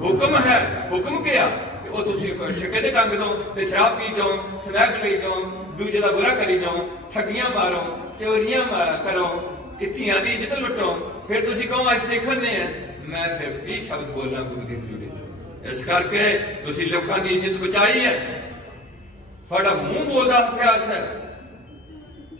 ਹੁਕਮ ਹੈ, ਹੁਕਮ ਕਿਹਾ ਉਹ ਤੁਸੀਂ ਛਿੱਕੇ ਦੇ ਟੰਗ ਦੋ ਤੇ ਸ਼ਰਾਬ ਪੀ ਜਾਓ, ਸਮੈਕ ਲਈ ਜਾਓ, ਦੂਜੇ ਦਾ ਬੁਰਾ ਕਰੀ ਜਾਓ, ਠੱਗੀਆਂ ਮਾਰੋ, ਚੋਰੀਆਂ ਕਰੋ, ਧੀਆਂ ਦੀ ਇੱਜ਼ਤ ਲੁੱਟੋ। ਫਿਰ ਤੁਸੀਂ ਕਹੋ ਅੱਜ ਸਿੱਖ ਨੇ। ਮੈਂ ਫਿਰ 20 ਸ਼ਬਦ ਬੋਲਣਾ ਗੁਰੂ ਦੀ ਹਜ਼ੂਰੀ ਚ। ਇਸ ਕਰਕੇ ਤੁਸੀਂ ਲੋਕਾਂ ਦੀ ਇੱਜ਼ਤ ਬਚਾਈ ਹੈ। ਤੁਹਾਡਾ ਮੂੰਹ ਬੋਲਦਾ ਇਤਿਹਾਸ ਹੈ।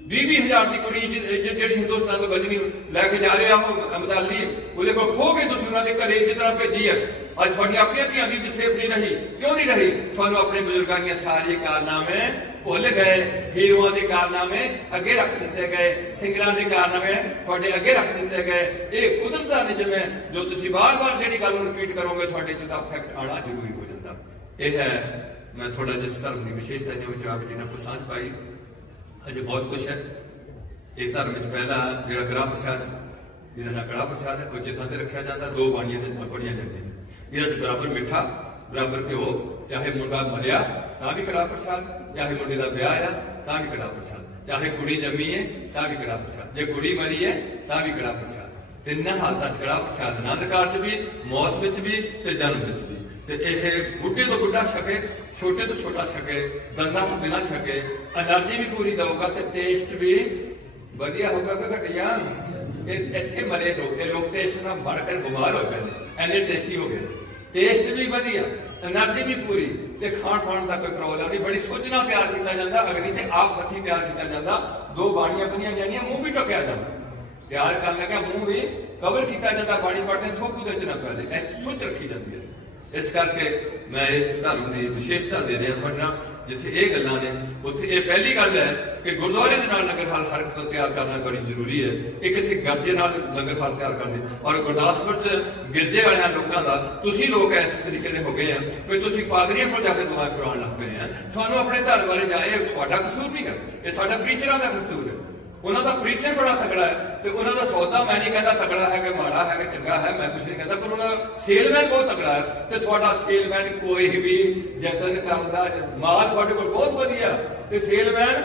20,000 ਦੀ ਕੁੜੀ ਜਿਹੜੀ ਹਿੰਦੁਸਤਾਨ ਤੋਂ ਗਜਨੀ ਲੈ ਕੇ ਜਾ ਰਿਹਾ ਉਹ ਅਮਦਾਲੀ, ਉਹਦੇ ਕੋਲ ਖੋ ਕੇ ਤੁਸੀਂ ਉਹਨਾਂ ਦੇ ਘਰੇ ਜਿਸ ਤਰ੍ਹਾਂ ਭੇਜੀ ਹੈ। ਅੱਜ ਤੁਹਾਡੀਆਂ ਆਪਣੀਆਂ ਧੀਆਂ ਦੀ ਸੇਫ ਨਹੀਂ ਰਹੀ। ਕਿਉਂ ਨਹੀਂ ਰਹੀ? ਤੁਹਾਨੂੰ ਆਪਣੇ ਬਜ਼ੁਰਗਾਂ ਦੀਆਂ ਸਾਰੇ ਕਾਰਨਾਮੇ ਭੁੱਲ ਗਏ। ਹੀਰੋਆਂ ਦੇ ਕਾਰਨਾਮੇ ਅੱਗੇ ਰੱਖ ਦਿੱਤੇ ਗਏ, ਸਿੰਗਰਾਂ ਦੇ ਕਾਰਨਾਮੇ ਤੁਹਾਡੇ ਅੱਗੇ ਰੱਖ ਦਿੱਤੇ ਗਏ। ਇਹ ਕੁਦਰਤ ਦਾ ਨਿਯਮ ਹੈ। ਜੋ ਤੁਸੀਂ ਬਾਰ-ਬਾਰ ਜਿਹੜੀ ਗੱਲ ਨੂੰ ਰਿਪੀਟ ਕਰੋਗੇ ਤੁਹਾਡੇ 'ਚ ਤਾਂ ਇਫੈਕਟ ਆਉਣਾ ਜ਼ਰੂਰੀ ਹੋ ਜਾਂਦਾ। ਇਹ ਹੈ ਮੈਂ ਥੋੜਾ ਜਿਸ ਧਰਮ ਦੀ ਵਿਸ਼ੇਸ਼ਤਾ ਦੇ ਵਿੱਚ ਆਪ ਜੀ ਨਾਲ ਕੋਈ ਸਾਂਝ ਪਾਈ। ਅਜੇ ਬਹੁਤ ਕੁਛ ਹੈ। ਇਹ ਧਰਮ ਵਿੱਚ ਪਹਿਲਾ ਜਿਹੜਾ ਕੜਾਹ ਪ੍ਰਸ਼ਾਦ, ਜਿਹਦਾ ਨਾਂ ਕੜਾਹ ਪ੍ਰਸ਼ਾਦ ਹੈ, ਉੱਚੇ ਥਾਂ ਤੇ ਰੱਖਿਆ ਜਾਂਦਾ। 2 ਬਾਣੀਆਂ ਤੇ ਪੜੀਆਂ ਜਾਂਦੀਆਂ। ਇਹਦੇ 'ਚ ਬਰਾਬਰ ਮਿੱਠਾ, ਬਰਾਬਰ ਘਿਓ। ਚਾਹੇ ਮੁੰਡਾ ਮਰਿਆ ਤਾਂ ਵੀ ਕੜਾਹ ਪ੍ਰਸ਼ਾਦ, ਚਾਹੇ ਮੁੰਡੇ ਦਾ ਵਿਆਹ ਆ ਤਾਂ ਵੀ ਕੜਾਹ ਪ੍ਰਸ਼ਾਦ, ਚਾਹੇ ਕੁੜੀ ਜੰਮੀ ਹੈ ਤਾਂ ਵੀ ਕੜਾਹ ਪ੍ਰਸ਼ਾਦ, ਜੇ ਕੁੜੀ ਮਰੀ ਹੈ ਤਾਂ ਵੀ ਕੜਾਹ ਪ੍ਰਸ਼ਾਦ। ਤਿੰਨਾਂ ਹਾਲਤਾਂ 'ਚ ਕੜਾਹ ਪ੍ਰਸ਼ਾਦ, ਆਨੰਦ ਕਾਰਜ ਵੀ, ਮੌਤ ਵਿੱਚ ਵੀ ਤੇ ਜਨਮ ਵਿੱਚ ਵੀ। ਤੇ ਇਹ ਬੁੱਢੇ ਤੋਂ ਬੁੱਢਾ ਛਕੇ, ਛੋਟੇ ਤੋਂ ਛੋਟਾ ਛਕੇ, ਦੰਦਾਂ ਤੋਂ ਬਿਨਾਂ ਛਕੇ। એનર્ਜੀ ਵੀ ਪੂਰੀ ਦਊਗਾ ਤੇ ਟੇਸਟ ਵੀ ਵਧੀਆ ਹੋਊਗਾ ਕਿ ਘਟਿਆ। ਇਹ ਇੱਥੇ ਮਰੇ ਲੋਕ ਟੇਸਟ ਨਾਲ ਮਰ ਕੇ ਬਿਮਾਰ ਹੋ ਗਏ, ਐਨੇ ਟੇਸਟੀ ਹੋ ਗਏ। ਟੇਸਟ ਵੀ ਵਧੀਆ, એનર્ਜੀ ਵੀ ਪੂਰੀ ਤੇ ਖਾਣ ਪਾਣ ਦਾ ਕੋਈ ਪ੍ਰੋਬਲਮ ਨਹੀਂ। ਬੜੀ ਸੋਚ ਨਾਲ ਤਿਆਰ ਕੀਤਾ ਜਾਂਦਾ, ਅਗਨੀ ਤੇ ਆਪ ਹੱਥੀਂ ਤਿਆਰ ਕੀਤਾ ਜਾਂਦਾ। 2 ਬਾਣੀਆਂ ਬਣੀਆਂ ਜਾਂਦੀਆਂ, ਮੂੰਹ ਵੀ ਟਕਿਆ ਜਾਂਦਾ। ਤਿਆਰ ਕਰਨ ਲੱਗਾ ਮੂੰਹ ਵੀ ਕਵਰ ਕੀਤਾ ਜਾਂਦਾ, ਬਾਣੀ ਪੜ੍ਹਦੇ ਥੋਕੂ ਦੇ ਚ ਨਾ ਪੈ ਜਾਏ, ਇਹ ਸੋਚ ਰੱਖੀ ਜਾਂਦੀ ਹੈ। ਇਸ ਕਰਕੇ ਮੈਂ ਇਸ ਧਰਮ ਦੀ ਵਿਸ਼ੇਸ਼ਤਾ ਦੇ ਰਿਹਾ ਤੁਹਾਡੇ ਨਾਲ। ਜਿੱਥੇ ਇਹ ਗੱਲਾਂ ਨੇ ਉੱਥੇ ਇਹ ਪਹਿਲੀ ਗੱਲ ਹੈ ਕਿ ਗੁਰਦੁਆਰੇ ਦੇ ਨਾਲ ਲੰਗਰ ਹਾਲ ਹਰ ਇੱਕ ਤਿਆਰ ਕਰਨਾ ਬੜੀ ਜ਼ਰੂਰੀ ਹੈ। ਇਹ ਕਿਸੇ ਗਰਜੇ ਨਾਲ ਲੰਗਰ ਹਾਲ ਤਿਆਰ ਕਰਦੇ। ਔਰ ਗੁਰਦਾਸਪੁਰ 'ਚ ਗਿਰਜੇ ਵਾਲਿਆਂ ਲੋਕਾਂ ਦਾ ਤੁਸੀਂ ਲੋਕ ਇਸ ਤਰੀਕੇ ਦੇ ਹੋ ਗਏ ਆ ਵੀ ਤੁਸੀਂ ਪਾਦਰੀਆਂ ਕੋਲ ਜਾ ਕੇ ਦੁਆ ਕਰਾਉਣ ਲੱਗ ਪਏ ਆ। ਤੁਹਾਨੂੰ ਆਪਣੇ ਧਰਮ ਬਾਰੇ ਜਾਏ, ਤੁਹਾਡਾ ਕਸੂਰ ਨਹੀਂ ਹੈ, ਇਹ ਸਾਡਾ ਪ੍ਰੀਚਰਾਂ ਦਾ ਕਸੂਰ ਹੈ। ਉਹਨਾਂ ਦਾ ਪ੍ਰੀਚਰ ਬੜਾ ਤਕੜਾ ਹੈ ਤੇ ਉਹਨਾਂ ਦਾ ਸੌਦਾ ਮੈਂ ਨਹੀਂ ਕਹਿੰਦਾ ਤਕੜਾ ਹੈ ਕਿ ਮਾੜਾ ਹੈ ਕਿ ਚੰਗਾ ਹੈ, ਮੈਂ ਕੁਝ ਨਹੀਂ ਕਹਿੰਦਾ, ਪਰ ਉਹਨਾਂ ਦਾ ਸੇਲਮੈਨ ਬਹੁਤ ਤਕੜਾ ਹੈ। ਤੇ ਤੁਹਾਡਾ ਸੇਲਮੈਨ ਕੋਈ ਵੀ ਯਤਨ ਕਰਦਾ, ਮਾਲ ਤੁਹਾਡੇ ਕੋਲ ਬਹੁਤ ਵਧੀਆ ਤੇ ਸੇਲਮੈਨ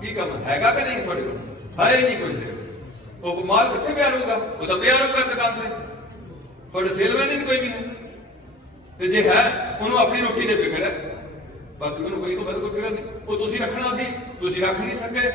ਕੀ ਕੰਮ ਹੈਗਾ ਕਿ ਨਹੀਂ ਤੁਹਾਡੇ ਕੋਲ? ਹੈ ਨਹੀਂ ਕੁਝ। ਉਹ ਮਾਲ ਕਿੱਥੇ ਪਿਆ ਰਹੂਗਾ? ਉਹ ਤਾਂ ਪਿਆ ਰਹੂਗਾ ਦੁਕਾਨ ਤੇ। ਤੁਹਾਡੇ ਸੇਲਮੈਨ ਨਹੀਂ ਕੋਈ ਵੀ ਨਹੀਂ। ਤੇ ਜੇ ਹੈ ਉਹਨੂੰ ਆਪਣੀ ਰੋਟੀ ਦੇ ਫਿਕਰ ਹੈ, ਬਾਕੀ ਉਹਨੂੰ ਕੋਈ ਤੋਂ ਵੱਧ ਕੋਈ ਫਿਕਰ ਨਹੀਂ। ਉਹ ਤੁਸੀਂ ਰੱਖਣਾ ਸੀ, ਤੁਸੀਂ ਰੱਖ ਨਹੀਂ ਸਕੇ।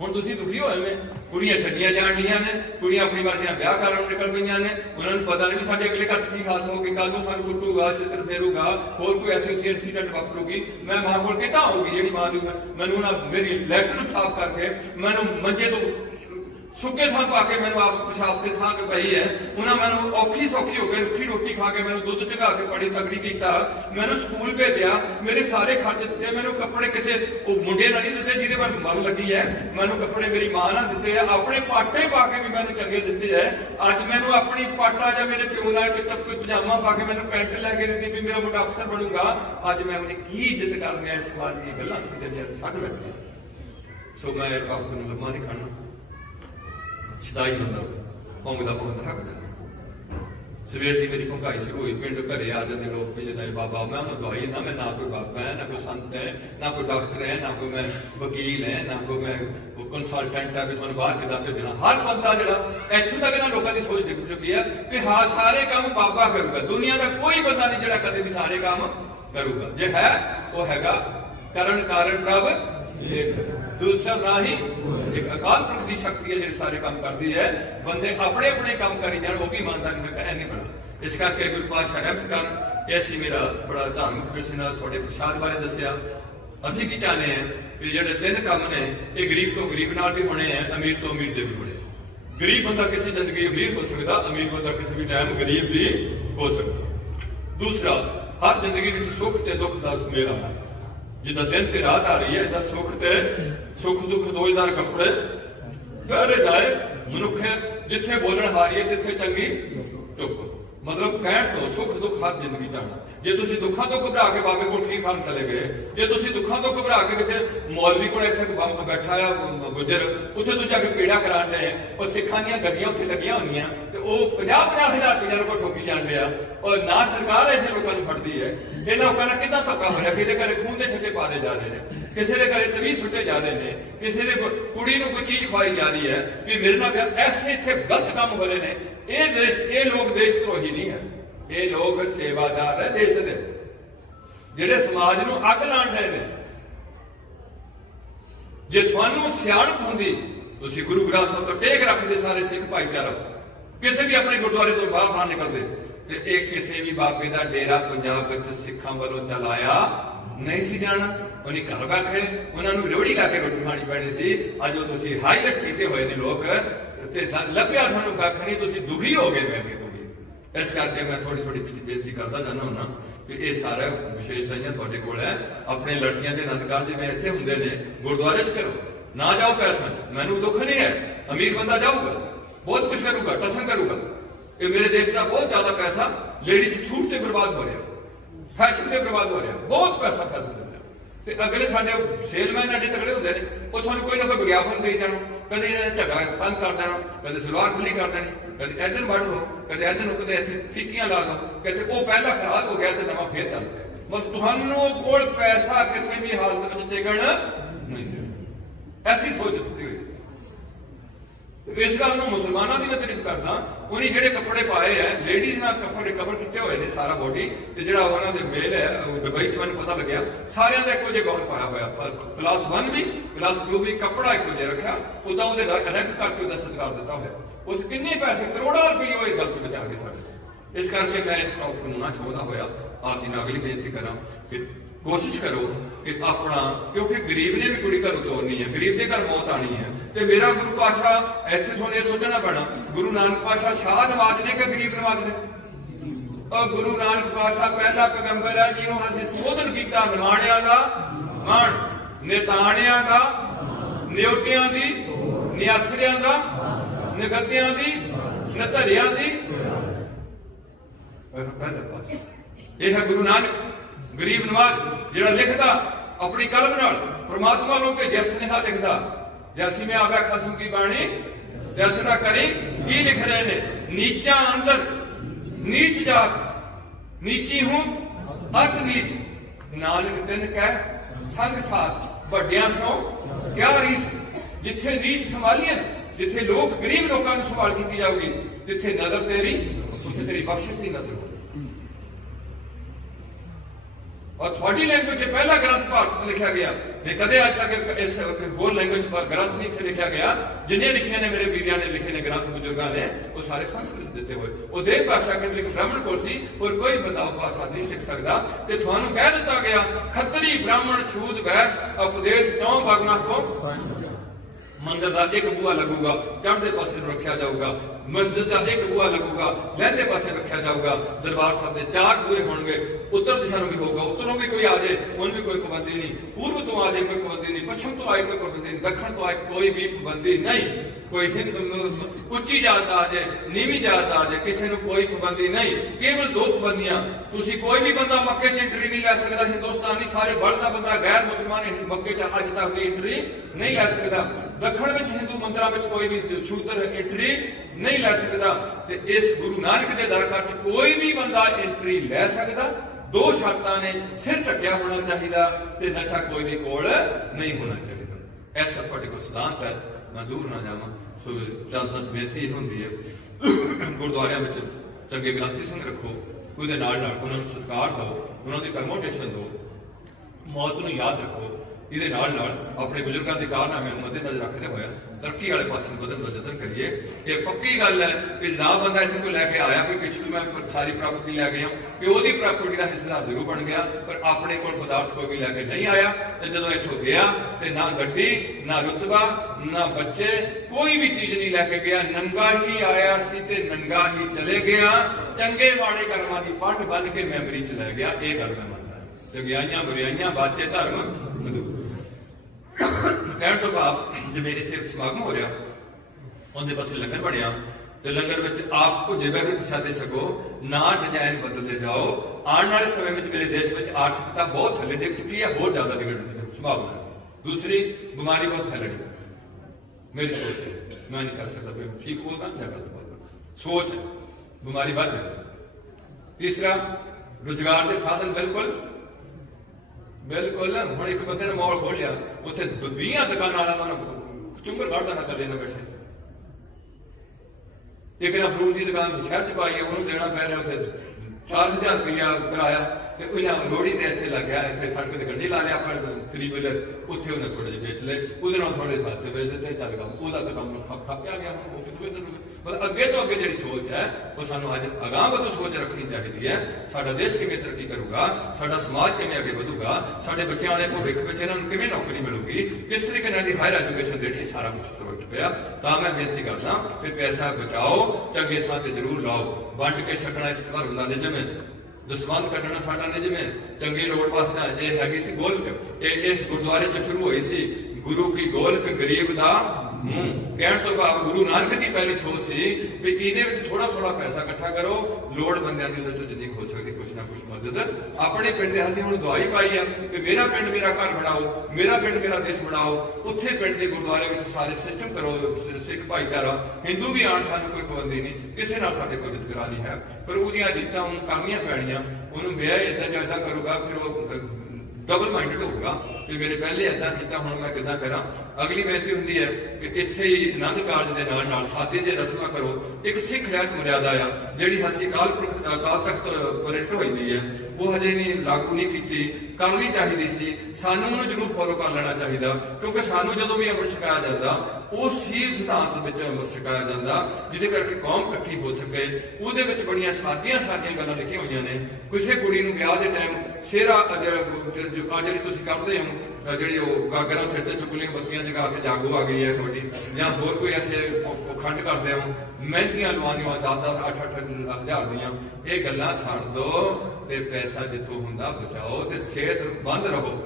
ਹੁਣ ਤੁਸੀਂ ਦੁਖੀ ਹੋਏ ਨੇ। ਕੁੜੀਆਂ ਛੱਡੀਆਂ ਜਾਣ ਡੀਆਂ ਨੇ, ਕੁੜੀਆਂ ਆਪਣੀ ਮਰਜ਼ੀ ਨਾਲ ਵਿਆਹ ਕਰਨ ਨੂੰ ਨਿਕਲ ਪਈਆਂ ਨੇ। ਉਹਨਾਂ ਨੂੰ ਪਤਾ ਨਹੀਂ ਵੀ ਸਾਡੇ ਅਗਲੇ ਘਰ 'ਚ ਕੀ ਹਾਲਤ ਹੋਊਗੀ, ਕੱਲ ਨੂੰ ਸਾਨੂੰ ਕੁੱਟੂਗਾ, ਛਿੱਤਰ ਫੇਰੂਗਾ, ਹੋਰ ਕੋਈ ਐਸੀ ਉੱਥੇ ਇੰਸੀਡੈਂਟ ਵਾਪਰੂਗੀ। ਮੈਂ ਮਾਂ ਕੋਲ ਕਿੱਦਾਂ ਆਊਗੀ ਜਿਹੜੀ ਮਾਂ ਦੀ ਮੈਨੂੰ ਨਾ ਮੇਰੀ ਲੈਟਰ ਨੂੰ ਸਾਫ਼ ਕਰਕੇ ਮੈਨੂੰ ਮੰਜੇ ਤੋਂ ਸੁੱਕੇ ਥਾਂ ਪਾ ਕੇ ਮੈਨੂੰ ਆਪ ਪਿਸ਼ਾਬ ਦੇ ਥਾਂ ਤੇ ਪਈ ਹੈ। ਉਹਨਾਂ ਮੈਨੂੰ ਔਖੀ ਸੌਖੀ ਹੋ ਕੇ ਰੁੱਖੀ ਰੋਟੀ ਖਾ ਕੇ ਮੈਨੂੰ ਦੁੱਧ ਚਗਾ ਕੇ ਬੜੀ ਤਗੜੀ ਕੀਤਾ, ਮੈਨੂੰ ਸਕੂਲ ਭੇਜਿਆ, ਮੇਰੇ ਸਾਰੇ ਖਰਚ ਦਿੱਤੇ, ਮੈਨੂੰ ਕੱਪੜੇ ਕਿਸੇ ਉਹ ਮੁੰਡੇ ਨਾਲ ਨਹੀਂ ਦਿੱਤੇ ਜਿਹਦੇ ਪਰ ਮਨ ਲੱਗੀ ਹੈ, ਮੈਨੂੰ ਕੱਪੜੇ ਮੇਰੀ ਮਾਂ ਨਾਲ ਦਿੱਤੇ ਆ, ਆਪਣੇ ਪਾਟੇ ਪਾ ਕੇ ਵੀ ਮੈਨੂੰ ਚੰਗੇ ਦਿੱਤੇ ਹੈ। ਅੱਜ ਮੈਨੂੰ ਆਪਣੀ ਪਾਟਾ ਜਾਂ ਮੇਰੇ ਪਿਓ ਨਾਲ ਕੋਈ ਪਜਾਮਾ ਪਾ ਕੇ ਮੈਨੂੰ ਪੈਂਟ ਲੈ ਕੇ ਦਿੱਤੀ ਵੀ ਮੇਰਾ ਮੁੰਡਾ ਅਫਸਰ ਬਣੂਗਾ। ਅੱਜ ਮੈਂ ਉਹਦੀ ਕੀ ਇੱਜ਼ਤ ਕਰਨੀ ਹੈ? ਇਸ ਸਮਾਜ ਦੀਆਂ ਗੱਲਾਂ ਸਿੱਧੇ ਛੱਡ ਬੈਠੇ। ਸੋ ਮੈਂ ਆਪ ਨੂੰ ਲੰਮਾ ਨਹੀਂ ਖਾਣਾ। ਸ਼ਦਾਈ ਬੰਦਾ ਭੌਂਕਦਾ ਭੌਂਕਦਾ ਹੱਕ ਜਾਂਦਾ। ਸਵੇਰ ਦੀ ਮੇਰੀ ਭੁੰਕਾਈ ਸ਼ੁਰੂ ਹੋਈ, ਪਿੰਡ ਘਰੇ ਆ ਜਾਂਦੇ ਲੋਕ ਵੀ ਜਿੱਦਾਂ ਬਾਬਾ ਮੈਂ ਦਵਾਈ ਨਾ, ਮੈਂ ਨਾ ਕੋਈ ਬਾਬਾ ਹੈ, ਨਾ ਕੋਈ ਸੰਤ ਹੈ, ਨਾ ਕੋਈ ਡਾਕਟਰ ਹੈ, ਨਾ ਕੋਈ ਮੈਂ ਵਕੀਲ ਹੈ, ਨਾ ਕੋਈ ਮੈਂ ਕੰਸਲਟੈਂਟ ਹੈ ਵੀ ਤੁਹਾਨੂੰ ਬਾਹਰ ਕਿੱਦਾਂ ਭੇਜਣਾ। ਹਰ ਬੰਦਾ ਜਿਹੜਾ ਇੱਥੋਂ ਤੱਕ ਨਾ ਲੋਕਾਂ ਦੀ ਸੋਚ ਦਿਖ ਚੁੱਕੀ ਹੈ ਕਿ ਹਾਂ ਸਾਰੇ ਕੰਮ ਬਾਬਾ ਕਰੂਗਾ। ਦੁਨੀਆ ਦਾ ਕੋਈ ਬੰਦਾ ਨਹੀਂ ਜਿਹੜਾ ਕਦੇ ਵੀ ਸਾਰੇ ਕੰਮ ਕਰੂਗਾ। ਜੇ ਹੈ ਉਹ ਹੈਗਾ ਕਰਨ ਕਾਰਨ ਪ੍ਰਭ ਦੂਸਰਾ ਨਾ ਹੀ ਇੱਕ ਅਕਾਲ ਪੁਰਖ ਦੀ ਸ਼ਕਤੀ ਹੈ ਜਿਹੜੀ ਸਾਰੇ ਕੰਮ ਕਰਦੀ ਹੈ। ਬੰਦੇ ਆਪਣੇ ਆਪਣੇ ਕੰਮ ਕਰੀ ਜਾਣ, ਉਹ ਵੀ ਇਮਾਨਦਾਰੀ ਨਾਲ ਕਹਿ ਨਹੀਂ ਬਣਾ। ਇਸ ਕਰਕੇ ਗੁਰੂ ਪਾਤਸ਼ਾਹ ਰਹਿਮਤ ਕਰਨ। ਇਹ ਸੀ ਮੇਰਾ ਥੋੜਾ ਧਾਰਮਿਕ ਵਿਸ਼ੇ ਨਾਲ ਤੁਹਾਡੇ ਪ੍ਰਸ਼ਾਦ ਬਾਰੇ ਦੱਸਿਆ। ਅਸੀਂ ਕੀ ਚਾਹੁੰਦੇ ਹਾਂ ਕਿ ਜਿਹੜੇ 3 ਕੰਮ ਨੇ ਇਹ ਗਰੀਬ ਤੋਂ ਗਰੀਬ ਨਾਲ ਵੀ ਹੋਣੇ ਆ, ਅਮੀਰ ਤੋਂ ਅਮੀਰ ਦੇ ਵੀ ਹੋਣੇ। ਗਰੀਬ ਬੰਦਾ ਕਿਸੇ ਜ਼ਿੰਦਗੀ ਅਮੀਰ ਹੋ ਸਕਦਾ, ਅਮੀਰ ਬੰਦਾ ਕਿਸੇ ਵੀ ਟਾਈਮ ਗਰੀਬ ਵੀ ਹੋ ਸਕਦਾ। ਦੂਸਰਾ, ਹਰ ਜ਼ਿੰਦਗੀ ਵਿੱਚ ਸੁੱਖ ਤੇ ਦੁੱਖ ਦਾ ਸੁਮੇਲ ਆਉਂਦਾ। ਜਿੱਦਾਂ ਦਿਨ ਤੇ ਰਾਤ ਆ ਰਹੀ ਹੈ, ਇਹਦਾ ਸੁੱਖ ਦੁੱਖ ਦੋਜਦਾਰ ਕੱਪੜੇ ਪਹਿਰੇ ਜਾਏ ਮਨੁੱਖ ਜਿੱਥੇ ਬੋਲਣ ਹਾਰੀਏ ਤਿੱਥੇ ਚੰਗੀ ਚੁੱਪ। ਮਤਲਬ ਕਹਿਣ ਤੋਂ ਸੁੱਖ ਦੁੱਖ ਹਰ ਜ਼ਿੰਦਗੀ ਚ ਆਉਣਾ। ਜੇ ਤੁਸੀਂ ਦੁੱਖਾਂ ਤੋਂ ਘਬਰਾ ਕੇ ਬਾਬੇ ਕੋਲ ਠੀਕ ਖਾਨ ਚਲੇ ਗਏ, ਜੇ ਤੁਸੀਂ ਦੁੱਖਾਂ ਤੋਂ ਘਬਰਾ ਕੇ ਕਿਸੇ ਮੌਲਵੀ ਕੋਲ ਇੱਥੇ ਬੈਠਾ ਆ ਗੁੱਜਰ, ਉੱਥੇ ਤੁਸੀਂ ਜਾ ਕੇ ਪੀੜਾ ਕਰਾਉਣ ਦੇ, ਉਹ ਸਿੱਖਾਂ ਦੀਆਂ ਗੱਡੀਆਂ ਉੱਥੇ ਲੱਗੀਆਂ ਹੁੰਦੀਆਂ ਤੇ ਉਹ 50-50 ਹਜ਼ਾਰ ਰੁਪਏ ਲੋਕਾਂ ਠੋਕੀ ਜਾਂਦੇ ਆ। ਔਰ ਨਾ ਸਰਕਾਰ ਐਸੇ ਲੋਕਾਂ ਨੂੰ ਫੜਦੀ ਹੈ। ਇਹਨਾਂ ਲੋਕਾਂ ਨਾਲ ਕਿੱਦਾਂ ਧੱਕਾ ਹੋ ਰਿਹਾ? ਕਿਸੇ ਦੇ ਘਰੇ ਖੂਨ ਦੇ ਛਿੱਟੇ ਪਾਦੇ ਜਾ ਰਹੇ ਨੇ, ਕਿਸੇ ਦੇ ਘਰੇ ਤਵੀਜ਼ ਸੁੱਟੇ ਜਾ ਰਹੇ ਨੇ, ਕਿਸੇ ਦੇ ਕੁੜੀ ਨੂੰ ਕੋਈ ਚੀਜ਼ ਖਵਾਈ ਜਾ ਰਹੀ ਹੈ ਵੀ ਮੇਰੇ ਨਾਲ ਐਸੇ ਇੱਥੇ ਗਲਤ ਕੰਮ ਹੋ ਰਹੇ ਨੇ। ਇਹ ਲੋਕ ਦੇਸ਼ ਧਰੋਹੀ ਨਹੀਂ ਹੈ, ਇਹ ਲੋਕ ਸੇਵਾਦਾਰ ਹੈ ਦੇਸ਼ ਦੇ, ਜਿਹੜੇ ਸਮਾਜ ਨੂੰ ਅੱਗ ਲਾਣ ਰਹੇ ਨੇ। ਜੇ ਤੁਹਾਨੂੰ ਸਿਆਣਪ ਹੁੰਦੀ, ਤੁਸੀਂ ਗੁਰੂ ਗ੍ਰੰਥ ਸਾਹਿਬ ਤੋਂ ਟੇਕ ਰੱਖਦੇ ਸਾਰੇ ਸਿੱਖ ਭਾਈਚਾਰਾ, ਕਿਸੇ ਵੀ ਆਪਣੇ ਗੁਰਦੁਆਰੇ ਤੋਂ ਬਾਹਰ ਨਿਕਲਦੇ ਤੇ ਇਹ ਕਿਸੇ ਵੀ ਬਾਬੇ ਦਾ ਡੇਰਾ ਪੰਜਾਬ ਵਿੱਚ ਸਿੱਖਾਂ ਵੱਲੋਂ ਚਲਾਇਆ ਨਹੀਂ ਸੀ ਜਾਣਾ। ਉਹਨੇ ਘਰ ਬੈਠੇ ਉਹਨਾਂ ਨੂੰ ਲੋਹੜੀ ਲਾ ਕੇ ਰੋਟੀ ਖਾਣੀ ਪੈਣੀ ਸੀ। ਅੱਜ ਉਹ ਤੁਸੀਂ ਹਾਈਲਾਈਟ ਕੀਤੇ ਹੋਏ ਨੇ ਲੋਕ ਤੇ ਲੱਭਿਆ ਤੁਹਾਨੂੰ ਕੱਖ ਨਹੀਂ, ਤੁਸੀਂ ਦੁਖੀ ਹੋ ਗਏ। ਮੈਂ ਇਸ ਕਰਕੇ ਮੈਂ ਥੋੜੀ ਪਿੱਛੇ ਬੇਨਤੀ ਕਰਦਾ ਜਾਂਦਾ ਹੁੰਦਾ ਕਿ ਇਹ ਸਾਰਾ ਵਿਸ਼ੇਸ਼ਤਾਈਆਂ ਤੁਹਾਡੇ ਕੋਲ ਹੈ। ਆਪਣੇ ਲੜਕੀਆਂ ਦੇ ਆਨੰਦ ਕਾਰਜ ਜਿਵੇਂ ਇੱਥੇ ਹੁੰਦੇ ਨੇ ਗੁਰਦੁਆਰੇ 'ਚ ਕਰੋ, ਨਾ ਜਾਓ ਪੈਸਾ, ਮੈਨੂੰ ਦੁੱਖ ਨਹੀਂ ਹੈ। ਅਮੀਰ ਬੰਦਾ ਜਾਊਗਾ, ਬਹੁਤ ਕੁਛ ਕਰੂਗਾ, ਟਸਨ ਕਰੂਗਾ। ਇਹ ਮੇਰੇ ਦੇਸ਼ ਦਾ ਬਹੁਤ ਜ਼ਿਆਦਾ ਪੈਸਾ ਲੇਡੀਜ਼ ਛੂਟ ਤੇ ਬਰਬਾਦ ਹੋ ਰਿਹਾ, ਫੈਸ਼ਨ ਤੇ ਬਰਬਾਦ ਹੋ ਰਿਹਾ, ਬਹੁਤ ਪੈਸਾ ਫੈਸ਼ਨ ਦਿੰਦਾ। ਤੇ ਅਗਲੇ ਸਾਡੇ ਸੇਲਮੈਨ ਐਡੇ ਤਗੜੇ ਹੁੰਦੇ ਨੇ, ਉਹ ਤੁਹਾਨੂੰ ਕੋਈ ਨਾ ਕੋਈ ਵਿਗਿਆਪਨ ਦੇਈ ਜਾਣਾ, ਕਦੇ ਝਗੜਾ ਬੰਦ ਕਰ ਦੇਣਾ, ਕਦੇ ਸਲਵਾਰ ਖੁੱਲੀ ਕਰ ਦੇਣੀ, ਕਦੇ ਇੱਧਰ ਵੜ ਲਓ, ਕਦੇ ਇੱਧਰ ਨੂੰ, ਕਦੇ ਇੱਥੇ ਫੀਕੀਆਂ ਲਾ ਲਓ, ਕਦੇ ਉਹ ਪਹਿਲਾਂ ਖਰਾਬ ਹੋ ਗਿਆ ਤੇ ਨਵਾਂ ਫੇਰ ਚੱਲ ਪਿਆ। ਮਤਲਬ ਤੁਹਾਨੂੰ ਕੋਲ ਪੈਸਾ ਕਿਸੇ ਵੀ ਹਾਲਤ ਵਿੱਚ ਟਿਕਣ ਨਹੀਂ ਦੇਣਾ, ਐਸੀ ਸੋਚ ਦਿੱਤੀ ਹੋਈ। ਇਸ ਗੱਲ ਨੂੰ ਮੁਸਲਮਾਨਾਂ ਦੀ ਮੈਂ ਤਾਰੀਫ ਕਰਦਾ, ਉਹਨੇ ਜਿਹੜੇ ਕੱਪੜੇ ਪਾਏ ਹੈ, ਲੇਡੀਜ਼ ਨਾਲ ਕੱਪੜੇ ਕਵਰ ਕੀਤੇ ਹੋਏ ਨੇ ਸਾਰਾ ਬੋਡੀ, ਤੇ ਜਿਹੜਾ ਉਹਨਾਂ ਦੇ ਮੇਲ ਹੈ ਦੁਬਈ 'ਚ ਮੈਨੂੰ ਪਤਾ ਲੱਗਿਆ ਸਾਰਿਆਂ ਦਾ ਇੱਕੋ ਜਿਹਾ ਗਾਊਨ ਪਾਇਆ ਹੋਇਆ, ਕਲਾਸ 1 ਵੀ ਕਲਾਸ 2 ਵੀ ਕੱਪੜਾ ਇੱਕੋ ਜਿਹਾ ਰੱਖਿਆ, ਉਦਾਂ ਉਹਦੇ ਰੈਂਕ ਕਰਕੇ ਉਹਦਾ ਸਤਿਕਾਰ ਦਿੱਤਾ ਹੋਇਆ। ਉਸ ਕਿੰਨੇ ਪੈਸੇ, ਕਰੋੜਾਂ ਰੁਪਏ ਉਹ ਗੱਲ 'ਚ ਬਚਾ ਕੇ ਸਾਡੇ। ਇਸ ਕਰਕੇ ਮੈਂ ਇਸ ਟੌਪਿਕ ਨੂੰ ਨਾ ਛੋੜਦਾ ਹੋਇਆ ਆਪ ਦੀ ਨਾਗਲੀ ਬੇਨਤੀ ਕਰਾਂ ਕਿ ਕੋਸ਼ਿਸ਼ ਕਰੋ ਕਿ ਆਪਣਾ, ਕਿਉਂਕਿ ਗਰੀਬ ਨੇ ਵੀ ਕੁੜੀ ਘਰੋਂ ਤੋਰਨੀ ਹੈ, ਗਰੀਬ ਦੇ ਘਰ ਮੌਤ ਆਣੀ ਹੈ। ਤੇ ਮੇਰਾ ਗੁਰੂ ਪਾਤਸ਼ਾਹ, ਇੱਥੇ ਤੁਹਾਨੂੰ ਇਹ ਸੋਚਣਾ ਪੈਣਾ, ਗੁਰੂ ਨਾਨਕ ਪਾਤਸ਼ਾਹ ਸ਼ਾਹ ਨਵਾਜ਼ ਨੇ ਕਿ ਗਰੀਬ ਨਵਾਜ਼ ਨੇ? ਗੁਰੂ ਨਾਨਕ ਪਾਤਸ਼ਾਹ ਪਹਿਲਾ ਪੈਗੰਬਰ ਹੈ ਜਿਹਨੂੰ ਅਸੀਂ ਸੰਬੋਧਨ ਕੀਤਾ ਨਿਮਾਣਿਆਂ ਦਾ ਮਾਣ, ਨਿਤਾਣਿਆਂ ਦਾ, ਨਿਉਟਿਆਂ ਦੀ, ਨਿਆਸਰਿਆਂ ਦਾ, ਨਿਗਤਿਆਂ ਦੀ, ਨਧਰਿਆਂ ਦੀ। ਪਹਿਲਾ ਪਾਤਸ਼ਾਹ ਇਹ ਹੈ ਗੁਰੂ ਨਾਨਕ, ਗਰੀਬ ਨਵਾਜ਼, ਜਿਹੜਾ ਲਿਖਦਾ ਆਪਣੀ ਕਲਮ ਨਾਲ, ਪ੍ਰਮਾਤਮਾ ਨੂੰ ਭੇਜਿਆ ਸੁਨੇਹਾ ਲਿਖਦਾ, ਜੈਸੀ ਮੈਂ ਆਵੈ ਖਸਮ ਕੀ ਬਾਣੀ ਜੈਸੇ ਨਾ ਕਰੀ। ਕੀ ਲਿਖ ਰਹੇ ਨੇ? ਨੀਚਾ ਅੰਦਰ, ਨੀਚ ਜਾਤ, ਨੀਚੀ ਹੂੰ ਅਤ ਨੀਚ, ਨਾਨਕ ਤਿਨ ਕਹਿ ਸੰਗ ਸਾਥ, ਵੱਡਿਆਂ ਸੋ ਕਿਆ ਰੀਸ। ਜਿੱਥੇ ਨੀਚ ਸੰਭਾਲੀਏ, ਜਿੱਥੇ ਲੋਕ ਗਰੀਬ ਲੋਕਾਂ ਨੂੰ ਸੰਭਾਲ ਕੀਤੀ ਜਾਊਗੀ, ਜਿੱਥੇ ਨਜ਼ਰ ਤੇਰੀ ਉੱਥੇ ਤੇਰੀ ਬਖਸ਼ਿਸ਼ ਦੀ ਨਜ਼ਰ ਹੋਊਗੀ। और थोड़ी लैंग्वेज से पहला ग्रंथ भारत में लिखा गया, कदे आज तक इस होर लैंग्वेज पर ग्रंथ नहीं लिखा गया। जिन्हें ऋषियों ने, मेरे वीरिया ने लिखे ने ग्रंथ, बुजुर्गों ने, वो सारे संस्कृत देते हुए वो देव भाषा के लिए ब्राह्मण को सी और कोई बताओ भाषा नहीं सीख सकता। तो थानू कह दिता गया खत्तरी ब्राह्मण छूत वैस उपदेश चौं भगना को। मंदिर का एक बूआ लगूगा, चढ़ते पासे रखा जाऊगा, मस्जिद का एक बूआ लगूगा, लहते पासे रखा जाऊगा, दरबार साहब के 4 बूहे होंगे, उत्तर दिशा में भी होगा, उत्तरों भी कोई आ जाए उन भी कोई पाबंदी नहीं, पूर्व तो आ जाए कोई पाबंदी नहीं, पश्चिम तो आए कोई पाबंदी नहीं, दक्षिण तो आए कोई भी पाबंदी नहीं। कोई उच्ची जात आ जाए, नीवी जात आ जाए, किसी को कोई पाबंदी नहीं। केवल 2 पाबंदियां, तुसी कोई भी बंदा मक्के च एंट्री नहीं ले सकता, हिंदुस्तानी सारे वर्ल्ड का बंदा गैर मुसलमान मक्के च अज तक एंट्री नहीं ले सकता। दक्षिण में हिंदू मंदिर में कोई भी शूद्र एंट्री नहीं ले सकता। ते इस गुरु नानक के दरबार च कोई भी बंदा एंट्री ले सकता। 2 शर्तां ने, सिर ढक्या होना चाहिए ते नशा कोई भी कोल नहीं होना चाहिए। ऐसा तुहाडे कोल सिद्धांत है, मैं दूर ना जावां। सो ज्यादा बेनती होंदी है गुरुद्वारियां विच चंगे ग्रंथी संग रखो, ਉਹਦੇ ਨਾਲ ਉਹਨਾਂ ਨੂੰ ਸਤਿਕਾਰ ਦਿਓ, ਉਹਨਾਂ ਦੀ ਪ੍ਰਮੋਟੇਸ਼ਨ ਦਿਓ, ਮੌਤ ਨੂੰ ਯਾਦ ਰੱਖੋ। ਇਹਦੇ ਨਾਲ ਆਪਣੇ ਬਜ਼ੁਰਗਾਂ ਦੇ ਕਾਰਨਾਮਿਆਂ ਨੂੰ ਮੱਦੇਨਜ਼ਰ ਰੱਖਦੇ ਹੋਇਆ ਤਰੱਕੀ ਵਾਲੇ ਪਾਸੇ ਵਧਣ ਦਾ ਯਤਨ ਕਰੀਏ। ਇਹ ਪੱਕੀ ਗੱਲ ਹੈ ਕਿ ਨਾ ਬੰਦਾ ਇੱਥੇ ਕੋਈ ਲੈ ਕੇ ਆਇਆ ਕਿ ਪਿਛਲੀ ਮੈਂ ਸਾਰੀ ਪ੍ਰਾਪਰਟੀ ਲੈ ਗਿਆ, ਕਿ ਉਹਦੀ ਪ੍ਰਾਪਰਟੀ ਦਾ ਹਿੱਸਾ ਜ਼ਰੂਰ ਬਣ ਗਿਆ, ਪਰ ਆਪਣੇ ਕੋਲ ਪਦਾਰਥ ਕੋਈ ਵੀ ਲੈ ਕੇ ਨਹੀਂ ਆਇਆ। ਤੇ ਜਦੋਂ ਇੱਥੋਂ ਗਿਆ ਤੇ ਨਾ ਗੱਡੀ, ਨਾ ਰੁਤਬਾ, ਨਾ ਬੱਚੇ, ਕੋਈ ਵੀ ਚੀਜ਼ ਨਹੀਂ ਲੈ ਕੇ ਗਿਆ। ਨੰਗਾ ਹੀ ਆਇਆ ਸੀ ਤੇ ਨੰਗਾ ਹੀ ਚਲੇ ਗਿਆ। ਚੰਗੇ ਮਾੜੇ ਕਰਮਾਂ ਦੀ ਪੰਡ ਬੰਨ ਕੇ ਮੈਮਰੀ ਚ ਲੈ ਗਿਆ। ਇਹ ਗੱਲ ਮੈਂ ਮੰਨਦਾ। ਜਗਿਆਈਆਂ ਬੁਰਿਆਈਆਂ ਬਾਚੇ ਧਰਮ ਕਹਿਣ ਤੋਂ ਭਾਵ ਜਿਵੇਂ ਇੱਥੇ ਸਮਾਗਮ ਹੋ ਰਿਹਾ, ਉਹਦੇ ਪਾਸੇ ਲੰਗਰ ਬਣਿਆ ਤੇ ਲੰਗਰ ਵਿੱਚ ਆਪ ਭੁੱਜੇ ਬਹਿ ਕੇ ਪ੍ਰਸ਼ਾਦੇ ਛਕੋ, ਨਾ ਡਿਜ਼ਾਈਨ ਬਦਲਦੇ ਜਾਓ। ਆਉਣ ਵਾਲੇ ਸਮੇਂ ਵਿੱਚ ਮੇਰੇ ਦੇਸ਼ ਵਿੱਚ ਆਰਥਿਕਤਾ ਬਹੁਤ ਥੱਲੇ ਡਿੱਗ ਚੁੱਕੀ ਹੈ, ਬਹੁਤ ਜ਼ਿਆਦਾ ਡਿੱਗਣ ਦੀ ਸੰਭਾਵਨਾ ਹੈ। ਦੂਸਰੀ, ਬਿਮਾਰੀ ਬਹੁਤ ਫੈਲਣੀ। ਮੇਰੀ ਸੋਚ ਹੈ, ਮੈਂ ਨਹੀਂ ਕਰ ਸਕਦਾ ਠੀਕ ਬੋਲਦਾ ਜਾਂ ਗਲਤ ਬੋਲਦਾ, ਸੋਚ ਹੈ, ਬਿਮਾਰੀ ਵੱਧ ਜਾਏ। ਤੀਸਰਾ, ਰੁਜ਼ਗਾਰ ਦੇ ਸਾਧਨ ਬਿਲਕੁਲ ਹੁਣ ਇੱਕ ਬੰਦੇ ਨੇ ਮੌਲ ਖੋਲ ਲਿਆ, ਉੱਥੇ 20 ਦੁਕਾਨਾਂ ਵਾਲਾ ਚੁੰਗਰ ਕੱਢਦਾ ਨਾ ਕਦੇ ਨਾ ਬੈਠੇ। ਇੱਕ ਨਾ ਫਰੂਟ ਦੀ ਦੁਕਾਨ ਸ਼ਹਿਰ ਚ ਪਾਈ ਹੈ, ਉਹਨੂੰ ਦੇਣਾ ਪੈ ਰਿਹਾ ਉੱਥੇ 4000 ਰੁਪਇਆ ਕਿਰਾਇਆ। ਤੇ ਉਹਨਾਂ ਲੋੜੀ ਤੇ ਇੱਥੇ ਲੱਗਿਆ, ਇੱਥੇ ਸੜਕ ਤੇ ਗੱਡੀ ਲਾ ਲਿਆ ਆਪਾਂ 3 ਵੀਲਰ, ਉੱਥੇ ਉਹਨੇ ਥੋੜੇ ਜਿਹੇ ਵੇਚ ਲਏ, ਉਹਦੇ ਨਾਲ ਥੋੜੇ ਸਸਤੇ ਵੇਚ ਦਿੱਤੇ, ਚੱਲ ਕੰਮ ਉਹਦਾ ਤਾਂ ਕੰਮ ਖੱਪਿਆ ਗਿਆ। ਹੁਣ ਉਹ ਕਿਤੇ ਮਤਲਬ ਅੱਗੇ ਤੋਂ ਅੱਗੇ ਜਿਹੜੀ ਸੋਚ ਹੈ ਉਹ ਸਾਨੂੰ ਅੱਜ ਅਗਾਂਹ ਵਧੂ ਸੋਚ ਰੱਖਣੀ ਚਾਹੀਦੀ ਹੈ। ਸਾਡਾ ਦੇਸ਼ ਕਿਵੇਂ ਤਰੱਕੀ ਕਰੂਗਾ, ਸਾਡਾ ਸਮਾਜ ਕਿਵੇਂ ਅੱਗੇ ਵਧੂਗਾ, ਸਾਡੇ ਬੱਚਿਆਂ ਦੇ ਭਵਿੱਖ ਵਿੱਚ ਇਹਨਾਂ ਨੂੰ ਕਿਵੇਂ ਨੌਕਰੀ ਮਿਲੂਗੀ, ਕਿਸ ਤਰੀਕੇ ਨਾਲ ਦੀ ਹਾਇਰ ਐਜੂਕੇਸ਼ਨ ਦੇਣੀ, ਸਾਰਾ ਕੁਝ ਸਮਝ ਪਿਆ। ਤਾਂ ਮੈਂ ਬੇਨਤੀ ਕਰਦਾ ਕਿ ਪੈਸਾ ਬਚਾਓ, ਚੰਗੇ ਥਾਂ ਤੇ ਜ਼ਰੂਰ ਲਾਓ। ਵੰਡ ਕੇ ਛਕਣਾ ਇਸ ਧਰਮ ਦਾ ਨਿਯਮ ਹੈ, ਦਸਵੰਧ ਕੱਢਣਾ ਸਾਡਾ ਨਿਯਮ ਹੈ। ਚੰਗੀ ਲੋੜ ਵਾਸਤੇ ਇਹ ਹੈਗੀ ਸੀ ਗੋਲਕ, ਇਹ ਇਸ ਗੁਰਦੁਆਰੇ ਚ ਸ਼ੁਰੂ ਹੋਈ ਸੀ। ਗੁਰੂ ਕੀ ਗੋਲਕ ਗਰੀਬ ਦਾ ਮੂੰਹ ਕਹਿਣ ਤੋਂ ਭਾਵ ਗੁਰੂ ਨਾਨਕ ਦੀ ਪਹਿਲੀ ਸੋਚ ਸੀ ਵੀ ਇਹਦੇ ਵਿੱਚ ਥੋੜਾ ਥੋੜਾ ਪੈਸਾ ਇਕੱਠਾ ਕਰੋ, ਲੋੜ ਬੰਦਿਆਂ ਦੀ ਉਹਦੇ ਤੋਂ ਜਿੰਨੀ ਹੋ ਸਕਦੀ ਕੁਛ ਨਾ ਕੁਛ ਮਦਦ। ਆਪਣੇ ਪਿੰਡ ਦੇ ਅਸੀਂ ਹੁਣ ਦਵਾਈ ਪਾਈ ਆ ਕਿ ਮੇਰਾ ਪਿੰਡ ਮੇਰਾ ਘਰ ਬਣਾਓ, ਮੇਰਾ ਪਿੰਡ ਮੇਰਾ ਦੇਸ਼ ਬਣਾਓ। ਉੱਥੇ ਪਿੰਡ ਦੇ ਗੁਰਦੁਆਰੇ ਵਿੱਚ ਸਾਰੇ ਸਿਸਟਮ ਕਰੋ, ਸਿੱਖ ਭਾਈਚਾਰਾ, ਹਿੰਦੂ ਵੀ ਆਣ, ਸਾਨੂੰ ਕੋਈ ਪਾਬੰਦੀ ਨਹੀਂ, ਕਿਸੇ ਨਾਲ ਸਾਡੇ ਕੋਈ ਵਿਤਕਰਾ ਨਹੀਂ ਹੈ, ਪਰ ਉਹਦੀਆਂ ਰੀਤਾਂ ਉਹਨੂੰ ਕਰਨੀਆਂ ਪੈਣੀਆਂ। ਉਹਨੂੰ ਵਿਆਹ ਏਦਾਂ ਜਾਂ ਏਦਾਂ ਕਰੂਗਾ, ਫਿਰ ਉਹ ਡਬਲ ਮਾਈਂਡਡ ਹੋਊਗਾ ਕਿ ਮੇਰੇ ਪਹਿਲੇ ਏਦਾਂ ਕੀਤਾ, ਹੁਣ ਮੈਂ ਕਿੱਦਾਂ ਕਰਾਂ। ਅਗਲੀ ਬੇਨਤੀ ਹੁੰਦੀ ਹੈ ਕਿ ਇੱਥੇ ਹੀ ਆਨੰਦ ਕਾਰਜ ਦੇ ਨਾਲ ਨਾਲ ਸਾਦੇ ਜੇ ਰਸਮਾਂ ਕਰੋ। ਇੱਕ ਸਿੱਖ ਰਹਿਤ ਮਰਿਆਦਾ ਆ ਜਿਹੜੀ ਅਸੀਂ ਅਕਾਲ ਤਖਤ ਪ੍ਰਿੰਟ ਹੋਈ ਦੀ ਹੈ, ਉਹ ਹਜੇ ਨਹੀਂ ਲਾਗੂ ਨਹੀਂ ਕੀਤੀ, ਕਰਨੀ ਚਾਹੀਦੀ ਸੀ। ਸਾਨੂੰ ਉਹਨੂੰ ਜ਼ਰੂਰ ਫੋਲੋ ਕਰ ਲੈਣਾ ਚਾਹੀਦਾ, ਕਿਉਂਕਿ ਸਾਨੂੰ ਜਦੋਂ ਵੀ ਅੰਮ੍ਰਿਤ ਛਕਾਇਆ ਜਾਂਦਾ ਉਹ ਸੀਲ ਸਿਧਾਂਤ ਵਿੱਚ ਅੰਮ੍ਰਿਤ ਛਕਾਇਆ ਜਾਂਦਾ, ਜਿਹਦੇ ਕਰਕੇ ਕੌਮ ਇਕੱਠੀ ਹੋ ਸਕੇ। ਉਹਦੇ ਵਿੱਚ ਬੜੀਆਂ ਸਾਦੀਆਂ ਗੱਲਾਂ ਲਿਖੀਆਂ ਹੋਈਆਂ ਨੇ। ਕਿਸੇ ਕੁੜੀ ਨੂੰ ਵਿਆਹ ਦੇ ਟਾਈਮ ਸਿਹਰਾ ਜਿਹੜੀ ਤੁਸੀਂ ਕਰਦੇ ਹੋ, ਜਿਹੜੀ ਉਹ ਗਾਗਰਾਂ ਸਿਰ ਤੇ ਚੁੱਕ ਲਈਆਂ, ਬੱਤੀਆਂ ਜਗਾ ਕੇ ਜਾਗੋ ਆ ਗਈ ਹੈ ਤੁਹਾਡੀ, ਜਾਂ ਹੋਰ ਕੋਈ ਐਸੇ ਖੰਡ ਕਰਦੇ ਹੋ, ਮਹਿੰਦੀਆਂ ਲਵਾਉਣੀਆਂ 10-10, 8-8 ਹਜ਼ਾਰ ਦੀਆਂ, ਇਹ ਗੱਲਾਂ ਛੱਡ ਦੋ ਤੇ ਪੈਸਾ ਜਿੱਥੋਂ ਹੁੰਦਾ ਬਚਾਓ ਤੇ ਸਿਹਤ ਬੰਦ ਰਹੋ,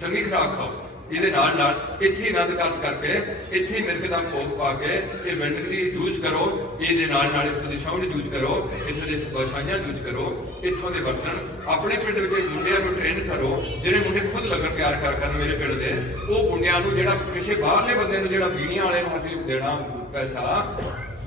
ਚੰਗੀ ਖੁਰਾਕ ਖਾਓ। ਇਹਦੇ ਨਾਲ ਨਾਲ ਇੱਥੇ ਆਨੰਦ ਕਾਰਜ ਕਰਕੇ, ਇੱਥੇ ਮਿਰਕ ਦਾ ਭੋਗ ਪਾ ਕੇ ਇਹ ਮਿੰਟ ਦੀ ਯੂਜ਼ ਕਰੋ। ਇਹਦੇ ਨਾਲ ਨਾਲ ਇੱਥੋਂ ਦੀ ਸੌਂਡ ਯੂਜ਼ ਕਰੋ, ਇੱਥੋਂ ਦੇ ਬਸਾਈਆਂ ਯੂਜ਼ ਕਰੋ, ਇੱਥੋਂ ਦੇ ਬਰਤਨ। ਆਪਣੇ ਪਿੰਡ ਵਿੱਚ ਮੁੰਡਿਆਂ ਨੂੰ ਟ੍ਰੇਨ ਕਰੋ, ਜਿਹੜੇ ਮੁੰਡੇ ਖੁਦ ਲੰਗਰ ਤਿਆਰ ਕਰਨ ਮੇਰੇ ਪਿੰਡ ਦੇ, ਉਹ ਮੁੰਡਿਆਂ ਨੂੰ ਜਿਹੜਾ ਕਿਸੇ ਬਾਹਰਲੇ ਬੰਦੇ ਨੂੰ ਜਿਹੜਾ ਬੀੜੀਆਂ ਵਾਲੇ ਨੂੰ ਅਸੀਂ ਦੇਣਾ ਪੈਸਾ,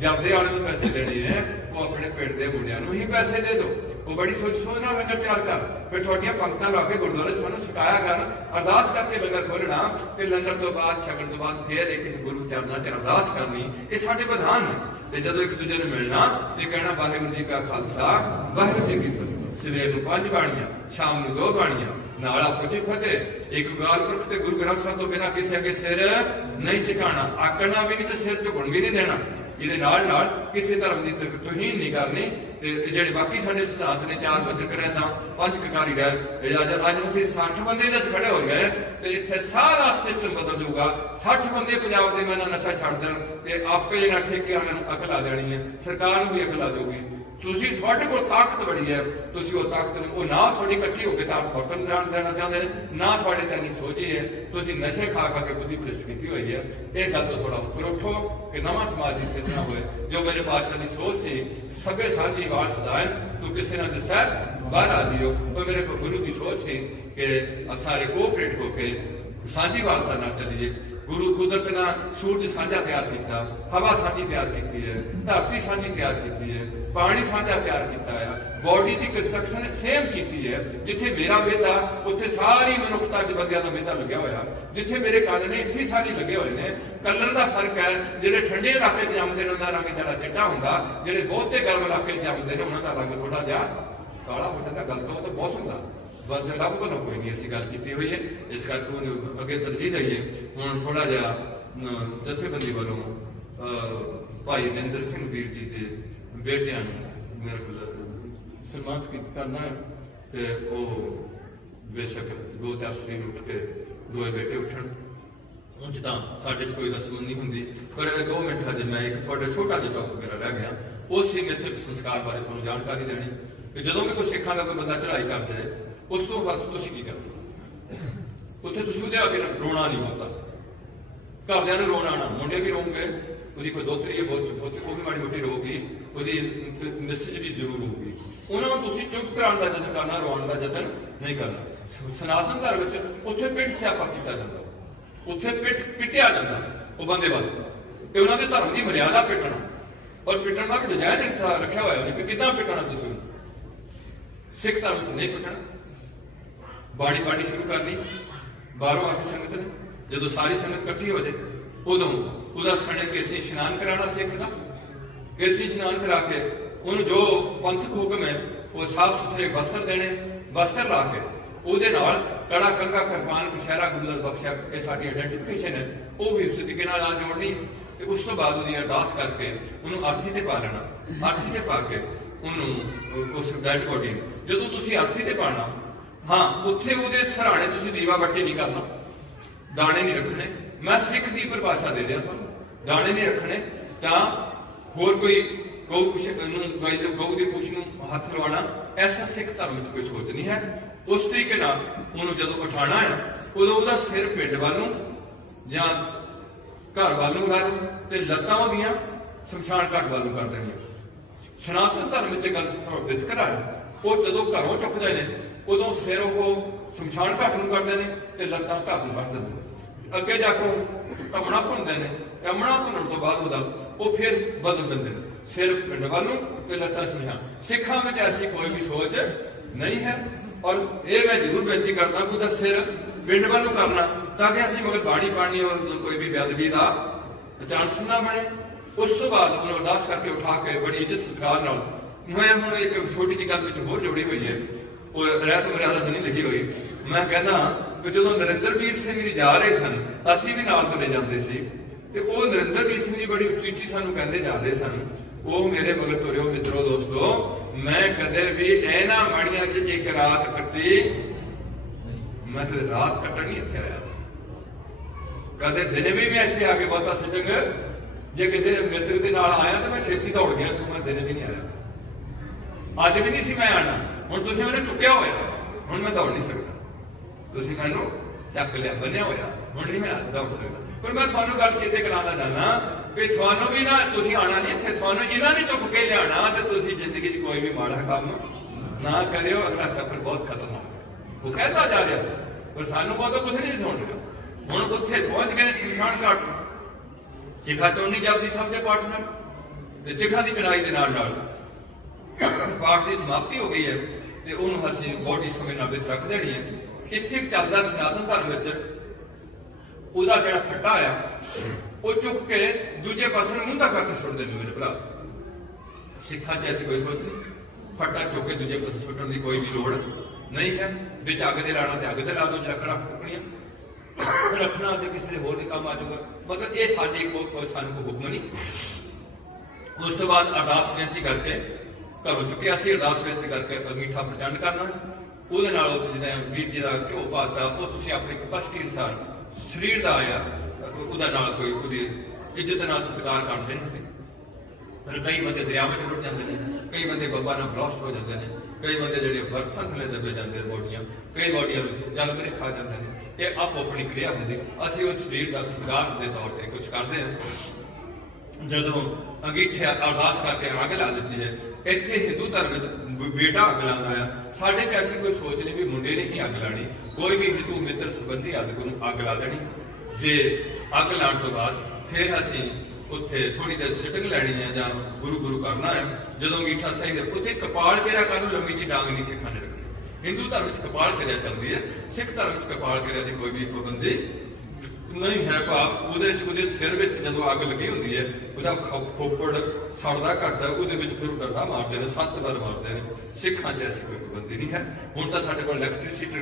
ਜਪਦੇ ਵਾਲੇ ਨੂੰ ਪੈਸੇ ਦੇਣੇ ਹੈ, ਉਹ ਆਪਣੇ ਪਿੰਡ ਦੇ ਮੁੰਡਿਆਂ ਨੂੰ ਹੀ ਪੈਸੇ ਦੇ ਦਿਓ। ਉਹ ਬੜੀ ਸੋਚ ਨਾਲ ਲੰਗਰ ਤਿਆਰ ਕਰ, ਫਿਰ ਤੁਹਾਡੀਆਂ ਪੰਕਤਾਂ ਲਾ ਕੇ ਗੁਰਦੁਆਰੇ ਤੁਹਾਨੂੰ ਛਕਾਇਆ ਕਰਨ, ਅਰਦਾਸ ਕਰਕੇ ਲੰਗਰ ਖੋਲਣਾ, ਤੇ ਲੰਗਰ ਤੋਂ ਬਾਅਦ ਛਕਣ ਤੋਂ ਬਾਅਦ ਫੇਰ ਇੱਕ ਗੁਰੂ ਚਰਨਾਂ 'ਚ ਅਰਦਾਸ ਕਰਨੀ। ਇਹ ਸਾਡੇ ਵਿਧਾਨ ਨੇ। ਤੇ ਜਦੋਂ ਇੱਕ ਦੂਜੇ ਨੂੰ ਮਿਲਣਾ ਤੇ ਕਹਿਣਾ ਵਾਹਿਗੁਰੂ ਜੀ ਕਾ ਖਾਲਸਾ ਵਾਹਿਗੁਰੂ ਜੀ ਕੀ ਫਤਿਹ। ਸਵੇਰ ਨੂੰ 5 ਬਾਣੀਆਂ, ਸ਼ਾਮ ਨੂੰ 2 ਬਾਣੀਆਂ, ਨਾਲ ਆਪੋ ਜੀ ਫਤਿਹ। ਇੱਕ ਅਕਾਲ ਪੁਰਖ ਤੇ ਗੁਰੂ ਗ੍ਰੰਥ ਸਾਹਿਬ ਤੋਂ ਬਿਨਾਂ ਕਿਸੇ ਅੱਗੇ ਸਿਰ ਨਹੀਂ ਝੁਕਾਉਣਾ, ਆਕੜਨਾ ਵੀ ਨਹੀਂ ਤੇ ਸਿਰ ਝੁਕਣ ਵੀ ਨਹੀਂ ਦੇਣਾ। ਇਹਦੇ ਨਾਲ ਨਾਲ ਕਿਸੇ ਧਰਮ ਦੀ ਤੋਹੀਨ ਨਹੀਂ ਕਰਨੀ। ਤੇ ਜਿਹੜੇ ਬਾਕੀ ਸਾਡੇ ਸਿਧਾਂਤ ਨੇ, 4 ਵਜਨ ਕਰਿਆ ਤਾਂ 5 ਕਕਾਰੀ ਗਏ, ਅੱਜ ਅਸੀਂ 60 ਬੰਦੇ ਦੇ ਖੜੇ ਹੋ ਗਏ ਤੇ ਇੱਥੇ ਸਾਰਾ ਸਿਸਟਮ ਬਦਲ ਜਾਊਗਾ। 60 ਬੰਦੇ ਪੰਜਾਬ ਦੇ ਮੈਨਾਂ ਨਸ਼ਾ ਛੱਡ ਦੇਣ ਤੇ ਆਪੇ ਜਿਹੜਾ ਠੇਕੇ ਵਾਲਿਆਂ ਨੂੰ ਅਕਲ ਆ ਜਾਣੀ ਹੈ, ਸਰਕਾਰ ਨੂੰ ਵੀ ਅਕਲ ਆ ਜਾਊਗੀ। ਤੁਸੀਂ ਤੁਹਾਡੇ ਕੋਲ ਤਾਕਤ ਬੜੀ ਹੈ, ਤੁਸੀਂ ਉਹ ਤਾਕਤ ਨੂੰ, ਉਹ ਨਾ ਤੁਹਾਡੀ ਇਕੱਠੀ ਹੋ ਕੇ ਤਾਂ ਖੋਟਨ ਜਾਣ ਦੇਣਾ ਚਾਹੁੰਦੇ ਨੇ, ਨਾ ਤੁਹਾਡੇ ਤੇ ਨਹੀਂ ਸੋਚੀ ਹੈ। ਤੁਸੀਂ ਨਸ਼ੇ ਖਾ ਕੇ ਬੁੱਧੀ ਭ੍ਰਿਸ਼ਟ ਕੀਤੀ ਹੋਈ ਹੈ। ਇਹ ਗੱਲ ਤੋਂ ਥੋੜਾ ਉੱਪਰ ਉੱਠੋ ਕਿ ਨਵਾਂ ਸਮਾਜ ਦੀ ਸਿਰਜਣਾ ਹੋਏ। ਜੋ ਮੇਰੇ ਪਾਤਸ਼ਾਹ ਦੀ ਸੋਚ ਸੀ, ਸਭੇ ਸਾਂਝੀ ਵਾਰ ਸਦਾਇ, ਤੂੰ ਕਿਸੇ ਨਾਲ ਦੱਸਿਆ ਬਾਹਰ ਆ ਜਿਓ, ਉਹ ਮੇਰੇ ਗੁਰੂ ਦੀ ਸੋਚ ਸੀ ਕਿ ਸਾਰੇ ਕੋਆਪਰੇਟ ਹੋ ਕੇ ਸਾਂਝੀ ਵਾਰਤਾ ਨਾਲ ਚੱਲੀਏ। ਗੁਰੂ ਕੁਦਰਤ ਨਾਲ ਸੂਰਜ ਸਾਂਝਾ ਤਿਆਰ ਕੀਤਾ, ਹਵਾ ਸਾਂਝੀ ਤਿਆਰ ਕੀਤੀ ਹੈ, ਧਰਤੀ ਸਾਂਝੀ ਤਿਆਰ ਕੀਤੀ ਹੈ, ਪਾਣੀ ਸਾਂਝਾ ਤਿਆਰ ਕੀਤਾ ਹੈ, ਬੋਡੀ ਦੀ ਕੰਸਟਰਕਸ਼ਨ ਸੇਮ ਕੀਤੀ ਹੈ। ਜਿੱਥੇ ਮੇਰਾ ਵੇਦਾ ਉੱਥੇ ਸਾਰੀ ਮਨੁੱਖਤਾ ਚ ਬੰਦਿਆਂ ਦਾ ਵੇਦਾ ਲੱਗਿਆ ਹੋਇਆ, ਜਿੱਥੇ ਮੇਰੇ ਕੰਨ ਨੇ ਇੱਥੇ ਸਾਰੇ ਲੱਗੇ ਹੋਏ ਨੇ। ਕਲਰ ਦਾ ਫਰਕ ਹੈ, ਜਿਹੜੇ ਠੰਡੇ ਇਲਾਕੇ 'ਚ ਜੰਮਦੇ ਨੇ ਉਹਨਾਂ ਦਾ ਰੰਗ ਜਿਹੜਾ ਚਿੱਟਾ ਹੁੰਦਾ, ਜਿਹੜੇ ਬਹੁਤੇ ਗਰਮ ਇਲਾਕੇ 'ਚ ਜੰਮਦੇ ਨੇ ਉਹਨਾਂ ਦਾ ਰੰਗ ਥੋੜਾ ਜਿਹਾ ਕਾਲਾ ਹੋ ਜਾਂਦਾ। ਗੱਲ ਤੋਂ ਤਾਂ ਮੌਸਮ ਦਾ ਬੰਦੇ ਰੱਬ ਕੋਲੋਂ ਕੋਈ ਨਹੀਂ ਅਸੀਂ ਗੱਲ ਕੀਤੀ ਹੋਈ ਹੈ, ਇਸ ਕਰਕੇ ਉਹਨੂੰ ਅੱਗੇ ਤਰਜੀਹ ਦਈਏ। ਹੁਣ ਥੋੜਾ ਜਿਹਾ ਜਥੇਬੰਦੀ ਵੱਲੋਂ ਭਾਈ ਨਿੰਦਰ ਸਿੰਘ ਵੀਰ ਜੀ ਦੇ ਬੇਟਿਆਂ ਨੂੰ ਮੇਰੇ ਕੋਲ ਸਨਮਾਨਿਤ ਕਰਨਾ ਹੈ ਤੇ ਉਹ ਬੇਸ਼ੱਕ 2 ਸਰੀਰ ਉੱਠ ਕੇ 2 ਬੇਟੇ ਉੱਠਣ। ਉਂਝ ਤਾਂ ਸਾਡੇ 'ਚ ਕੋਈ ਰਸਮ ਨਹੀਂ ਹੁੰਦੀ, ਪਰ 2 ਮਿੰਟ ਹਜੇ ਮੈਂ ਇੱਕ ਤੁਹਾਡੇ ਛੋਟਾ ਜਿਹਾ ਟੌਪਿਕ ਮੇਰਾ ਰਹਿ ਗਿਆ, ਉਹ ਸੀ ਮਿਥਕ ਸੰਸਕਾਰ ਬਾਰੇ ਤੁਹਾਨੂੰ ਜਾਣਕਾਰੀ ਦੇਣੀ। ਕਿ ਜਦੋਂ ਵੀ ਕੋਈ ਸਿੱਖਾਂ ਦਾ ਕੋਈ ਬੰਦਾ ਚੜ੍ਹਾਈ ਕਰਦਾ ਹੈ, ਉਸ ਤੋਂ ਬਾਅਦ ਤੁਸੀਂ ਕੀ ਕਰਦੇ? ਉੱਥੇ ਤੁਸੀਂ ਉਹਦੇ ਅੱਗੇ ਰੋਣਾ ਨਹੀਂ ਹੁੰਦਾ, ਘਰਦਿਆਂ ਨੂੰ ਰੋਣਾ ਨਾ, ਮੁੰਡੇ ਵੀ ਰੋਣਗੇ, ਉਹਦੀ ਕੋਈ ਦੋਤਰੀ ਹੈ ਬਹੁਤ ਉਹ ਵੀ ਮਾੜੀ ਮੋਟੀ ਰੋਗੀ, ਉਹਦੀ ਮੈਸੇਜ ਵੀ ਜ਼ਰੂਰ ਹੋਊਗੀ। ਉਹਨਾਂ ਨੂੰ ਤੁਸੀਂ ਚੁੱਪ ਕਰਾਉਣ ਦਾ ਯਤਨ ਕਰਨਾ, ਰੋਣ ਦਾ ਯਤਨ ਨਹੀਂ ਕਰਨਾ। ਸਨਾਤਨ ਧਰਮ ਵਿੱਚ ਉੱਥੇ ਪਿੱਠ ਸਿਆਪਾ ਕੀਤਾ ਜਾਂਦਾ, ਉੱਥੇ ਪਿੱਟਿਆ ਜਾਂਦਾ ਉਹ ਬੰਦੇ ਵਾਸਤੇ। ਇਹ ਉਹਨਾਂ ਦੇ ਧਰਮ ਦੀ ਮਰਿਆਦਾ ਪਿੱਟਣਾ, ਔਰ ਪਿੱਟਣ ਦਾ ਵੀ ਡਿਜ਼ਾਈਨ ਰੱਖਿਆ ਹੋਇਆ ਕਿ ਕਿੱਦਾਂ ਪਿੱਟਣਾ ਤੁਸੀਂ। ਸਿੱਖ ਧਰਮ ਵਿੱਚ ਨਹੀਂ ਪਿੱਟਣਾ, ਬਾਣੀ ਪੜ੍ਹਨੀ ਸ਼ੁਰੂ ਕਰਨੀ ਬਾਹਰੋਂ ਆ ਕੇ ਸੰਗਤ ਨੇ, ਜਦੋਂ ਸਾਰੀ ਸੰਗਤ ਇਕੱਠੀ ਹੋ ਜਾਏ ਉਦੋਂ ਉਹਦਾ ਸਣੇ ਕੇਸੀ ਇਸ਼ਨਾਨ ਕਰਾਉਣਾ ਸਿੱਖ ਦਾ। ਕੇਸੀ ਇਸ਼ਨਾਨ ਕਰਾ ਕੇ ਉਹਨੂੰ ਜੋ ਪੰਥਕ ਹੁਕਮ ਹੈ ਉਹ ਸਾਫ਼ ਸੁਥਰੇ ਵਸਤਰ ਦੇਣੇ, ਵਸਤਰ ਲਾ ਕੇ ਉਹਦੇ ਨਾਲ ਕੜਾ ਕੰਗਾ ਕਿਰਪਾਨ ਕਛਹਿਰਾ ਗੁਰੂ ਦਾ ਬਖਸ਼ਿਆ ਕਿ ਸਾਡੀ ਆਇਡੈਂਟੀਫਿਕੇਸ਼ਨ ਹੈ ਉਹ ਵੀ ਉਸ ਤਰੀਕੇ ਨਾਲ ਜੋੜਨੀ। ਤੇ ਉਸ ਤੋਂ ਬਾਅਦ ਉਹਦੀ ਅਰਦਾਸ ਕਰਕੇ ਉਹਨੂੰ ਅਰਥੀ ਤੇ ਪਾ ਲੈਣਾ। ਅਰਥੀ ਤੇ ਪਾ ਕੇ ਉਹਨੂੰ ਉਸ ਡੈਡ ਬੋਡੀ ਨੂੰ ਜਦੋਂ ਤੁਸੀਂ ਅਰਥੀ ਤੇ ਪਾਣਾ, ਹਾਂ ਉੱਥੇ ਉਹਦੇ ਸਰਾਣੇ ਤੁਸੀਂ ਦੀਵਾ ਬੱਤੀ ਨਹੀਂ ਕਰਨਾ, ਦਾਣੇ ਨਹੀਂ ਰੱਖਣੇ। ਮੈਂ ਸਿੱਖ ਦੀ ਪਰਿਭਾਸ਼ਾ ਦੇ ਦਿਆਂ ਤੁਹਾਨੂੰ, ਦਾਣੇ ਨਹੀਂ ਰੱਖਣੇ। ਤਾਂ ਹੋਰ ਕੋਈ ਗਊ ਦੀ ਪੁੱਛ ਨੂੰ ਹੱਥ ਲਵਾਉਣਾ, ਐਸਾ ਸਿੱਖ ਧਰਮ ਵਿੱਚ ਕੋਈ ਸੋਚ ਨਹੀਂ ਹੈ। ਉਸ ਤਰੀਕੇ ਨਾਲ ਉਹਨੂੰ ਜਦੋਂ ਉਠਾਉਣਾ ਹੈ ਉਦੋਂ ਉਹਦਾ ਸਿਰ ਪਿੰਡ ਵੱਲ ਨੂੰ ਜਾਂ ਘਰ ਵੱਲ ਨੂੰ ਕਰ ਤੇ ਲੱਤਾਂ ਉਹਦੀਆਂ ਸ਼ਮਸ਼ਾਨ ਘਾਟ ਵੱਲ ਨੂੰ ਕਰ ਦੇਣੀਆਂ। ਸਨਾਤਨ ਧਰਮ ਵਿੱਚ ਗੱਲ ਵਿਤਕਰਾ ਹੈ। ਉਹ ਜਦੋਂ ਘਰੋਂ ਚੁੱਕਦੇ ਨੇ ਉਦੋਂ ਸਿਰ ਉਹ ਸ਼ਮਸ਼ਾਨ ਘਾਟ ਨੂੰ ਕਰਦੇ ਨੇ ਤੇ ਲੱਤਾਂ ਘਰ ਨੂੰ ਵੱਢ ਦਿੰਦੇ ਨੇ। ਅੱਗੇ ਜਾ ਕੇ ਟਮਣਾ ਭੁੰਨਦੇ ਨੇ। ਟਮਣਾ ਭੁੰਨਣ ਤੋਂ ਬਾਅਦ ਉਹਦਾ ਉਹ ਫਿਰ ਬਦਲ ਦਿੰਦੇ ਨੇ, ਸਿਰ ਪਿੰਡ ਵੱਲ ਨੂੰ ਤੇ ਲੱਤਾਂ ਸ਼ਮਸ਼ਾਨ। ਸਿੱਖਾਂ ਵਿੱਚ ਐਸੀ ਕੋਈ ਵੀ ਸੋਚ ਨਹੀਂ ਹੈ। ਔਰ ਇਹ ਮੈਂ ਜ਼ਰੂਰ ਬੇਨਤੀ ਕਰਦਾ ਕਿ ਉਹਦਾ ਸਿਰ ਪਿੰਡ ਵੱਲ ਨੂੰ ਕਰਨਾ ਤਾਂ ਕਿ ਅਸੀਂ ਮਗਰ ਬਾਣੀ ਪਾਣੀ ਕੋਈ ਵੀ ਬੇਅਦਬੀ ਦਾ ਚਾਂਸ ਨਾ ਬਣੇ। ਉਸ ਤੋਂ ਬਾਅਦ ਉਹਨੂੰ ਅਰਦਾਸ ਕਰਕੇ ਉਠਾ ਕੇ ਬੜੀ ਇੱਜ਼ਤ ਸਤਿਕਾਰ ਨਾਲ, ਮੈਂ ਹੁਣ ਇੱਕ ਛੋਟੀ ਜਿਹੀ ਗੱਲ ਵਿੱਚ ਹੋਰ ਜੋੜੀ ਹੋਈ ਹੈ, ਉਹ ਰਹਿਤ ਮਰਿਆਦਾ ਚ ਨਹੀਂ ਲਿਖੀ ਹੋਈ। ਮੈਂ ਕਹਿੰਦਾ ਕਿ ਜਦੋਂ ਨਰਿੰਦਰਵੀਰ ਸਿੰਘ ਜੀ ਜਾ ਰਹੇ ਸਨ ਅਸੀਂ ਵੀ ਨਾਲ ਤੁਰੇ ਜਾਂਦੇ ਸੀ ਤੇ ਉਹ ਨਰਿੰਦਰਵੀਰ ਸਿੰਘ ਜੀ ਬੜੀ ਉੱਚੀ ਉੱਚੀ ਸਾਨੂੰ ਕਹਿੰਦੇ ਜਾਂਦੇ ਸਨ, ਉਹ ਮੇਰੇ ਮਗਰ ਤੁਰਿਓ ਮਿੱਤਰੋ ਦੋਸਤੋ, ਮੈਂ ਕਦੇ ਵੀ ਇਹਨਾਂ ਮਾੜੀਆਂ 'ਚ ਇੱਕ ਰਾਤ ਕੱਟੀ, ਮੈਂ ਕਦੇ ਰਾਤ ਕੱਟਣ ਨਹੀਂ ਇੱਥੇ ਆਇਆ। ਕਦੇ ਦਿਨੇ ਵੀ ਮੈਂ ਇੱਥੇ ਆ ਕੇ ਬਹੁਤਾ ਸਿਟਿੰਗ ਜੇ ਕਿਸੇ ਮਿੱਤਰ ਦੇ ਨਾਲ ਆਇਆ ਤਾਂ ਮੈਂ ਛੇਤੀ ਦੌੜ ਗਿਆ, ਤੂੰ ਮੈਂ ਦਿਨੇ ਵੀ ਨਹੀਂ ਆਇਆ। ਅੱਜ ਵੀ ਨਹੀਂ ਸੀ ਮੈਂ ਆਣਾ, ਹੁਣ ਤੁਸੀਂ ਮੈਨੂੰ ਚੁੱਕਿਆ ਹੋਇਆ, ਹੁਣ ਮੈਂ ਦੌੜ ਨਹੀਂ ਸਕਦਾ। ਤੁਸੀਂ ਮੈਨੂੰ ਚੱਕ ਲਿਆ, ਬੰਨਿਆ ਹੋਇਆ, ਹੁਣ ਨਹੀਂ ਮੈਂ ਦੌੜ ਸਕਦਾ। ਪਰ ਮੈਂ ਤੁਹਾਨੂੰ ਗੱਲ ਚੇਤੇ ਕਰਾਉਣਾ ਚਾਹੁੰਦਾ ਵੀ ਤੁਹਾਨੂੰ ਵੀ ਨਾ ਤੁਸੀਂ ਆਣਾ ਨਹੀਂ ਇੱਥੇ, ਤੁਹਾਨੂੰ ਇਹਨਾਂ ਨੇ ਚੁੱਕ ਕੇ ਲਿਆਣਾ ਤੇ ਤੁਸੀਂ ਜ਼ਿੰਦਗੀ 'ਚ ਕੋਈ ਵੀ ਮਾੜਾ ਕੰਮ ਨਾ ਕਰਿਓ, ਅਗਲਾ ਸਫ਼ਰ ਬਹੁਤ ਖਤਰਨਾਕ। ਉਹ ਕਹਿੰਦਾ ਜਾ ਰਿਹਾ ਸੀ ਪਰ ਸਾਨੂੰ ਬਹੁਤਾ ਕੁਝ ਨਹੀਂ ਸੁਣ ਰਿਹਾ। ਹੁਣ ਉੱਥੇ ਪਹੁੰਚ ਗਏ ਸ਼ਮਸ਼ਾਨ ਘਾਟ, ਚਿਖਾ ਚੌਨੀ ਜਪਦੀ ਸਭ ਦੇ ਪਾਠ ਨਾਲ ਤੇ ਚਿਖਾ ਦੀ ਚੜਾਈ ਦੇ ਨਾਲ ਨਾਲ ਪਾਠ ਦੀ ਸਮਾਪਤੀ ਹੋ ਗਈ ਹੈ ਤੇ ਉਹਨੂੰ ਅਸੀਂ ਬੋਡੀ ਸਮੇਂ ਨਾਲ ਵਿੱਚ ਰੱਖ ਦੇਣੀ ਹੈ। ਇੱਥੇ ਚੱਲਦਾ ਸਨਾਤਨ ਧਰਮ ਵਿੱਚ ਉਹਦਾ ਜਿਹੜਾ ਫੱਟਾ ਆ ਉਹ ਚੁੱਕ ਕੇ ਦੂਜੇ ਪਾਸੇ ਨੂੰ ਮੁੰਦਾ ਕਰਕੇ ਸੁੱਟਦੇ ਨੇ। ਮੇਰੇ ਭਰਾ ਸਿੱਖਾਂ 'ਚ ਐਸੀ ਕੋਈ ਸੋਚ ਨਹੀਂ, ਫੱਟਾ ਚੁੱਕ ਕੇ ਦੂਜੇ ਪਾਸੇ ਸੁੱਟਣ ਦੀ ਕੋਈ ਵੀ ਲੋੜ ਨਹੀਂ ਹੈ। ਵਿੱਚ ਅੱਗ ਦੇ ਲਾਣਾ ਤੇ ਅੱਗ ਦੇ ਲਾ ਦੋ, ਲੱਕੜਾਂ ਫੁੱਕਣੀਆਂ ਰੱਖਣਾ ਤੇ ਕਿਸੇ ਹੋਰ ਦੇ ਕੰਮ ਆ ਜਾਊਗਾ। ਮਤਲਬ ਇਹ ਸਾਡੇ ਕੋਲ ਸਾਨੂੰ ਕੋਈ ਹੁਕਮ ਨਹੀਂ। ਉਸ ਤੋਂ ਬਾਅਦ ਅਰਦਾਸ ਬੇਨਤੀ ਕਰਕੇ ਘਰੋਂ ਚੁੱਕਿਆ ਸੀ, ਅਰਦਾਸ ਬੇਨਤੀ ਕਰਕੇ ਅੰਗੀਠਾ ਪ੍ਰਚੰਡ ਕਰਨਾ, ਉਹਦੇ ਨਾਲ ਜਿਹੜਾ ਵੀਰ ਜੀ ਦਾ ਘਿਓ ਪਾਤਾ ਉਹ ਤੁਸੀਂ ਆਪਣੀ ਕਪੈਸਿਟੀ ਅਨੁਸਾਰ ਸਰੀਰ ਦਾ ਆਇਆ ਉਹਦਾ ਨਾਲ ਕੋਈ ਉਹਦੀ ਇੱਜ਼ਤ ਨਾਲ ਸਤਿਕਾਰ ਕਰਦੇ ਨੇ। ਪਰ ਕਈ ਬੰਦੇ ਦਰਿਆਵਾਂ 'ਚ ਰੁੱਟ ਜਾਂਦੇ ਨੇ, ਕਈ ਬੰਦੇ ਬੱਬਾ ਨਾਲ ਬਲਾਸਟ ਹੋ ਜਾਂਦੇ ਨੇ, ਕਈ ਬੰਦੇ ਜਿਹੜੇ ਬਰਫਾਂ ਥੱਲੇ ਦੱਬੇ ਜਾਂਦੇ ਨੇ ਬੋਡੀਆਂ, ਕਈ ਬੋਡੀਆਂ ਵਿੱਚ ਜਲ ਕੇ ਖਾ ਜਾਂਦੇ ਨੇ। ਇਹ ਆਪੋ ਆਪਣੀ ਕਿਰਿਆ ਹੁੰਦੀ। ਅਸੀਂ ਉਸ ਸਰੀਰ ਦਾ ਸਤਿਕਾਰ ਦੇ ਤੌਰ ਤੇ ਕੁਝ ਕਰਦੇ ਹਾਂ। ਜਦੋਂ ਅੰਗੀਠੇ ਅਰਦਾਸ ਕਰਕੇ ਅੱਗ ਲਾ ਦਿੱਤੀ ਹੈ, ਇੱਥੇ ਹਿੰਦੂ ਧਰਮ ਵਿੱਚ ਬੇਟਾ ਅੱਗ ਲਾਉਂਦਾ ਆ। ਸਾਡੇ 'ਚ ਐਸੀ ਕੋਈ ਸੋਚ ਨਹੀਂ ਵੀ ਮੁੰਡੇ ਨੇ ਹੀ ਅੱਗ ਲਾਣੀ, ਕੋਈ ਵੀ ਹਿੰਦੂ ਮਿੱਤਰ ਸੰਬੰਧੀ ਨੂੰ ਅੱਗ ਲਾ ਦੇਣੀ। ਜੇ ਅੱਗ ਲਾਉਣ ਤੋਂ ਬਾਅਦ ਫਿਰ ਅਸੀਂ ਉੱਥੇ ਥੋੜੀ ਦੇਰ ਸਿਟਿੰਗ ਲੈਣੀ ਹੈ ਜਾਂ ਗੁਰੂ ਗੁਰੂ ਕਰਨਾ ਹੈ। ਜਦੋਂ ਅੰਗੀਠਾ ਸਹੀ ਦੇ ਉੱਥੇ ਕਪਾਲ ਕਿਰਿਆ ਕਰਨ ਨੂੰ ਲੰਮੀ ਜੀ ਡਾਂਗ ਨਹੀਂ ਸਿੱਖਾਂ ਨੇ ਰੱਖਣੀ। ਹਿੰਦੂ ਧਰਮ ਵਿੱਚ ਕਪਾਲ ਕਿਰਿਆ ਚੱਲਦੀ ਹੈ, ਸਿੱਖ ਧਰਮ ਵਿੱਚ ਕਪਾਲ ਕਿਰਿਆ ਦੀ ਕੋਈ ਵੀ ਪਾਬੰਦੀ ਨਹੀਂ ਹੈ। ਭਾਵ ਉਹਦੇ ਸਿਰ ਵਿੱਚ ਜਦੋਂ ਅੱਗ ਲੱਗੀ ਹੁੰਦੀ ਹੈ ਉਹਦਾ ਖੋਪੜ ਸੜਦਾ ਘਟਦਾ, ਉਹਦੇ ਵਿੱਚ ਫਿਰ ਡੰਡਾ ਮਾਰਦੇ ਨੇ, 7 ਵਾਰ ਮਾਰਦੇ ਨੇ। ਸਿੱਖਾਂ 'ਚ ਐਸੀ ਕੋਈ ਪਾਬੰਦੀ ਨਹੀਂ ਹੈ। ਹੁਣ ਤਾਂ ਸਾਡੇ ਕੋਲ ਇਲੈਕਟ੍ਰੀਸਿਟੀ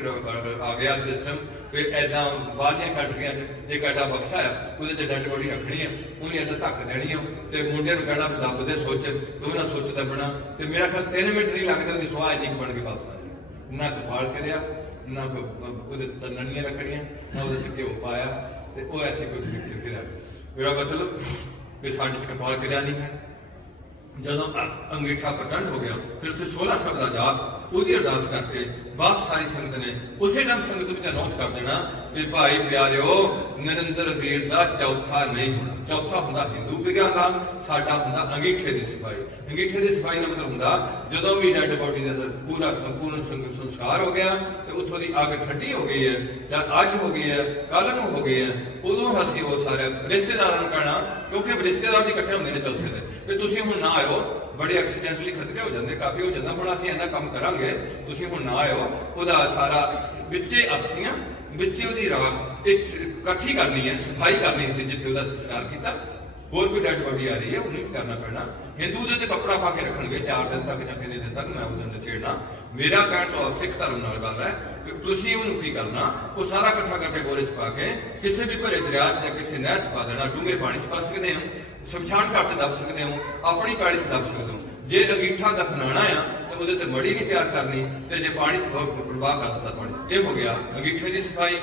ਆ ਗਿਆ ਸਿਸਟਮ, ਵੀ ਏਦਾਂ ਬਾਹਰਲੀਆਂ ਕੰਟਰੀਆਂ 'ਚ ਇੱਕ ਐਡਾ ਬਕਸਾ ਹੈ, ਉਹਦੇ 'ਚ ਡੈਡ ਬੋਡੀ ਰੱਖਣੀ ਹੈ, ਉਹਨੇ ਏਦਾਂ ਧੱਕ ਦੇਣੀ ਹੈ ਤੇ ਮੁੰਡੇ ਨੂੰ ਕਹਿਣਾ ਦੱਬ ਦੇ ਸੋਚ, ਉਹਨਾਂ ਸੋਚ ਦੱਬਣਾ ਤੇ ਮੇਰਾ ਖਿਆਲ 3 ਮਿੰਟ ਨਹੀਂ ਲੱਗਦੇ ਉਹਦੀ ਸਵਾਹ ਨਹੀਂ ਬਣ ਕੇ ਵਾਪਸ ਆ ਜਾਏ। ਨਾ ਕਪਾਲ ਕਰਿਆ, ਨਾ ਉਹਦੇ ਤਨਣੀਆਂ ਰੱਖਣੀਆਂ, ਨਾ ਉਹਦੇ 'ਚ ਘਿਓ ਪਾਇਆ ਤੇ ਉਹ ਐਸੀ ਕੋਈ ਫਿਰਿਆ। ਮੇਰਾ ਮਤਲਬ ਵੀ ਸਾਡੇ 'ਚ ਕਪਾਲ ਕਿਰਿਆ ਨਹੀਂ ਹੈ। ਜਦੋਂ ਅੰਗੀਠਾ ਪ੍ਰਚੰਡ ਹੋ ਗਿਆ ਫਿਰ ਉੱਥੇ 16 ਸ਼ਬਦ ਦਾ ਜਾਪ, ਉਹਦੀ ਅਰਦਾਸ ਕਰਕੇ ਬਾਅਦ ਸਾਰੀ ਸੰਗਤ ਨੇ ਉਸੇ ਟਾਈਮ ਸੰਗਤ ਵਿੱਚ ਅਨਾਉਂਸ ਕਰ ਦੇਣਾ ਵੀ ਭਾਈ ਪਿਆਰਿਓ, ਨਰਿੰਦਰ ਵੀਰ ਦਾ ਚੌਥਾ ਨਹੀਂ ਹੋਣਾ। ਚੌਥਾ ਹੁੰਦਾ ਹਿੰਦੂ ਵਿਗਿਆਨ ਦਾ, ਸਾਡਾ ਹੁੰਦਾ ਅੰਗੀਠੇ ਦੀ ਸਫਾਈ। ਅੰਗੀਠੇ ਦੀ ਸਫਾਈ ਦਾ ਮਤਲਬ ਹੁੰਦਾ ਜਦੋਂ ਵੀ ਡੈਡ ਬੋਡੀ ਦਾ ਪੂਰਾ ਸੰਪੂਰਨ ਸੰਸਕਾਰ ਹੋ ਗਿਆ ਤੇ ਉੱਥੋਂ ਦੀ ਅੱਗ ਠੰਡੀ ਹੋ ਗਈ ਹੈ ਜਾਂ ਅੱਜ ਹੋ ਗਈ ਹੈ, ਕੱਲ ਨੂੰ ਹੋ ਗਈ ਹੈ, ਉਦੋਂ ਅਸੀਂ ਉਹ ਸਾਰੇ ਰਿਸ਼ਤੇਦਾਰਾਂ ਨੂੰ ਕਹਿਣਾ, ਕਿਉਂਕਿ ਰਿਸ਼ਤੇਦਾਰ ਵੀ ਇਕੱਠੇ ਹੁੰਦੇ ਨੇ ਚੌਥੇ ਦੇ, ਵੀ ਤੁਸੀਂ ਹੁਣ ਨਾ ਆਇਓ, ਬੜੇ ਐਕਸੀਡੈਂਟਲੀ ਖਤਰੇ ਹੋ ਜਾਂਦੇ, ਕਾਫੀ ਹੋ ਜਾਂਦਾ। ਹੁਣ ਅਸੀਂ ਇੰਨਾ ਕੰਮ ਕਰਾਂਗੇ, ਤੁਸੀਂ ਹੁਣ ਨਾ ਆਇਓ। ਉਹਦਾ ਸਾਰਾ ਵਿੱਚੇ ਅਸਥੀਆਂ, ਵਿੱਚੇ ਉਹਦੀ ਰਾਖ ਇਕੱਠੀ ਕਰਨੀ ਹੈ, ਸਫਾਈ ਕਰਨੀ ਸੀ ਜਿੱਥੇ ਉਹਦਾ ਸੰਸਕਾਰ ਕੀਤਾ। ਹੋਰ ਕੋਈ ਡੈਡ ਬॉडी आ रही है उन्हें भी करना पैना। हिंदू दे कपड़ा पा के रखणगे 4 दिन तक ਜਾਂ किन्ने दिन तक मैं उस दिन छेड़ना। मेरा कहण तो सिख धर्म नाल गल है कि तुसीं उहनूं की करना, वो सारा इकट्ठा करके बोरे च पा के किसी भी भरे दरिया च या किसी नहर च पा देना। डूंगे पानी च पा सकते हो, शमशान घाट दब सकते हो, अपनी पैड़ी च दब सकते हो। जे अंगीठा दफनाना आ तो ਉਹਦੇ ਤੇ ਮੜੀ ਨਹੀਂ ਤਿਆਰ ਕਰਨੀ, ਤੇ ਜੇ ਪਾਣੀ ਚ ਪ੍ਰਵਾਹ ਕਰ ਦਿੱਤਾ ਪਾਣੀ। ਇਹ ਹੋ ਗਿਆ ਅੰਗੀਠੇ ਦੀ ਸਫਾਈ।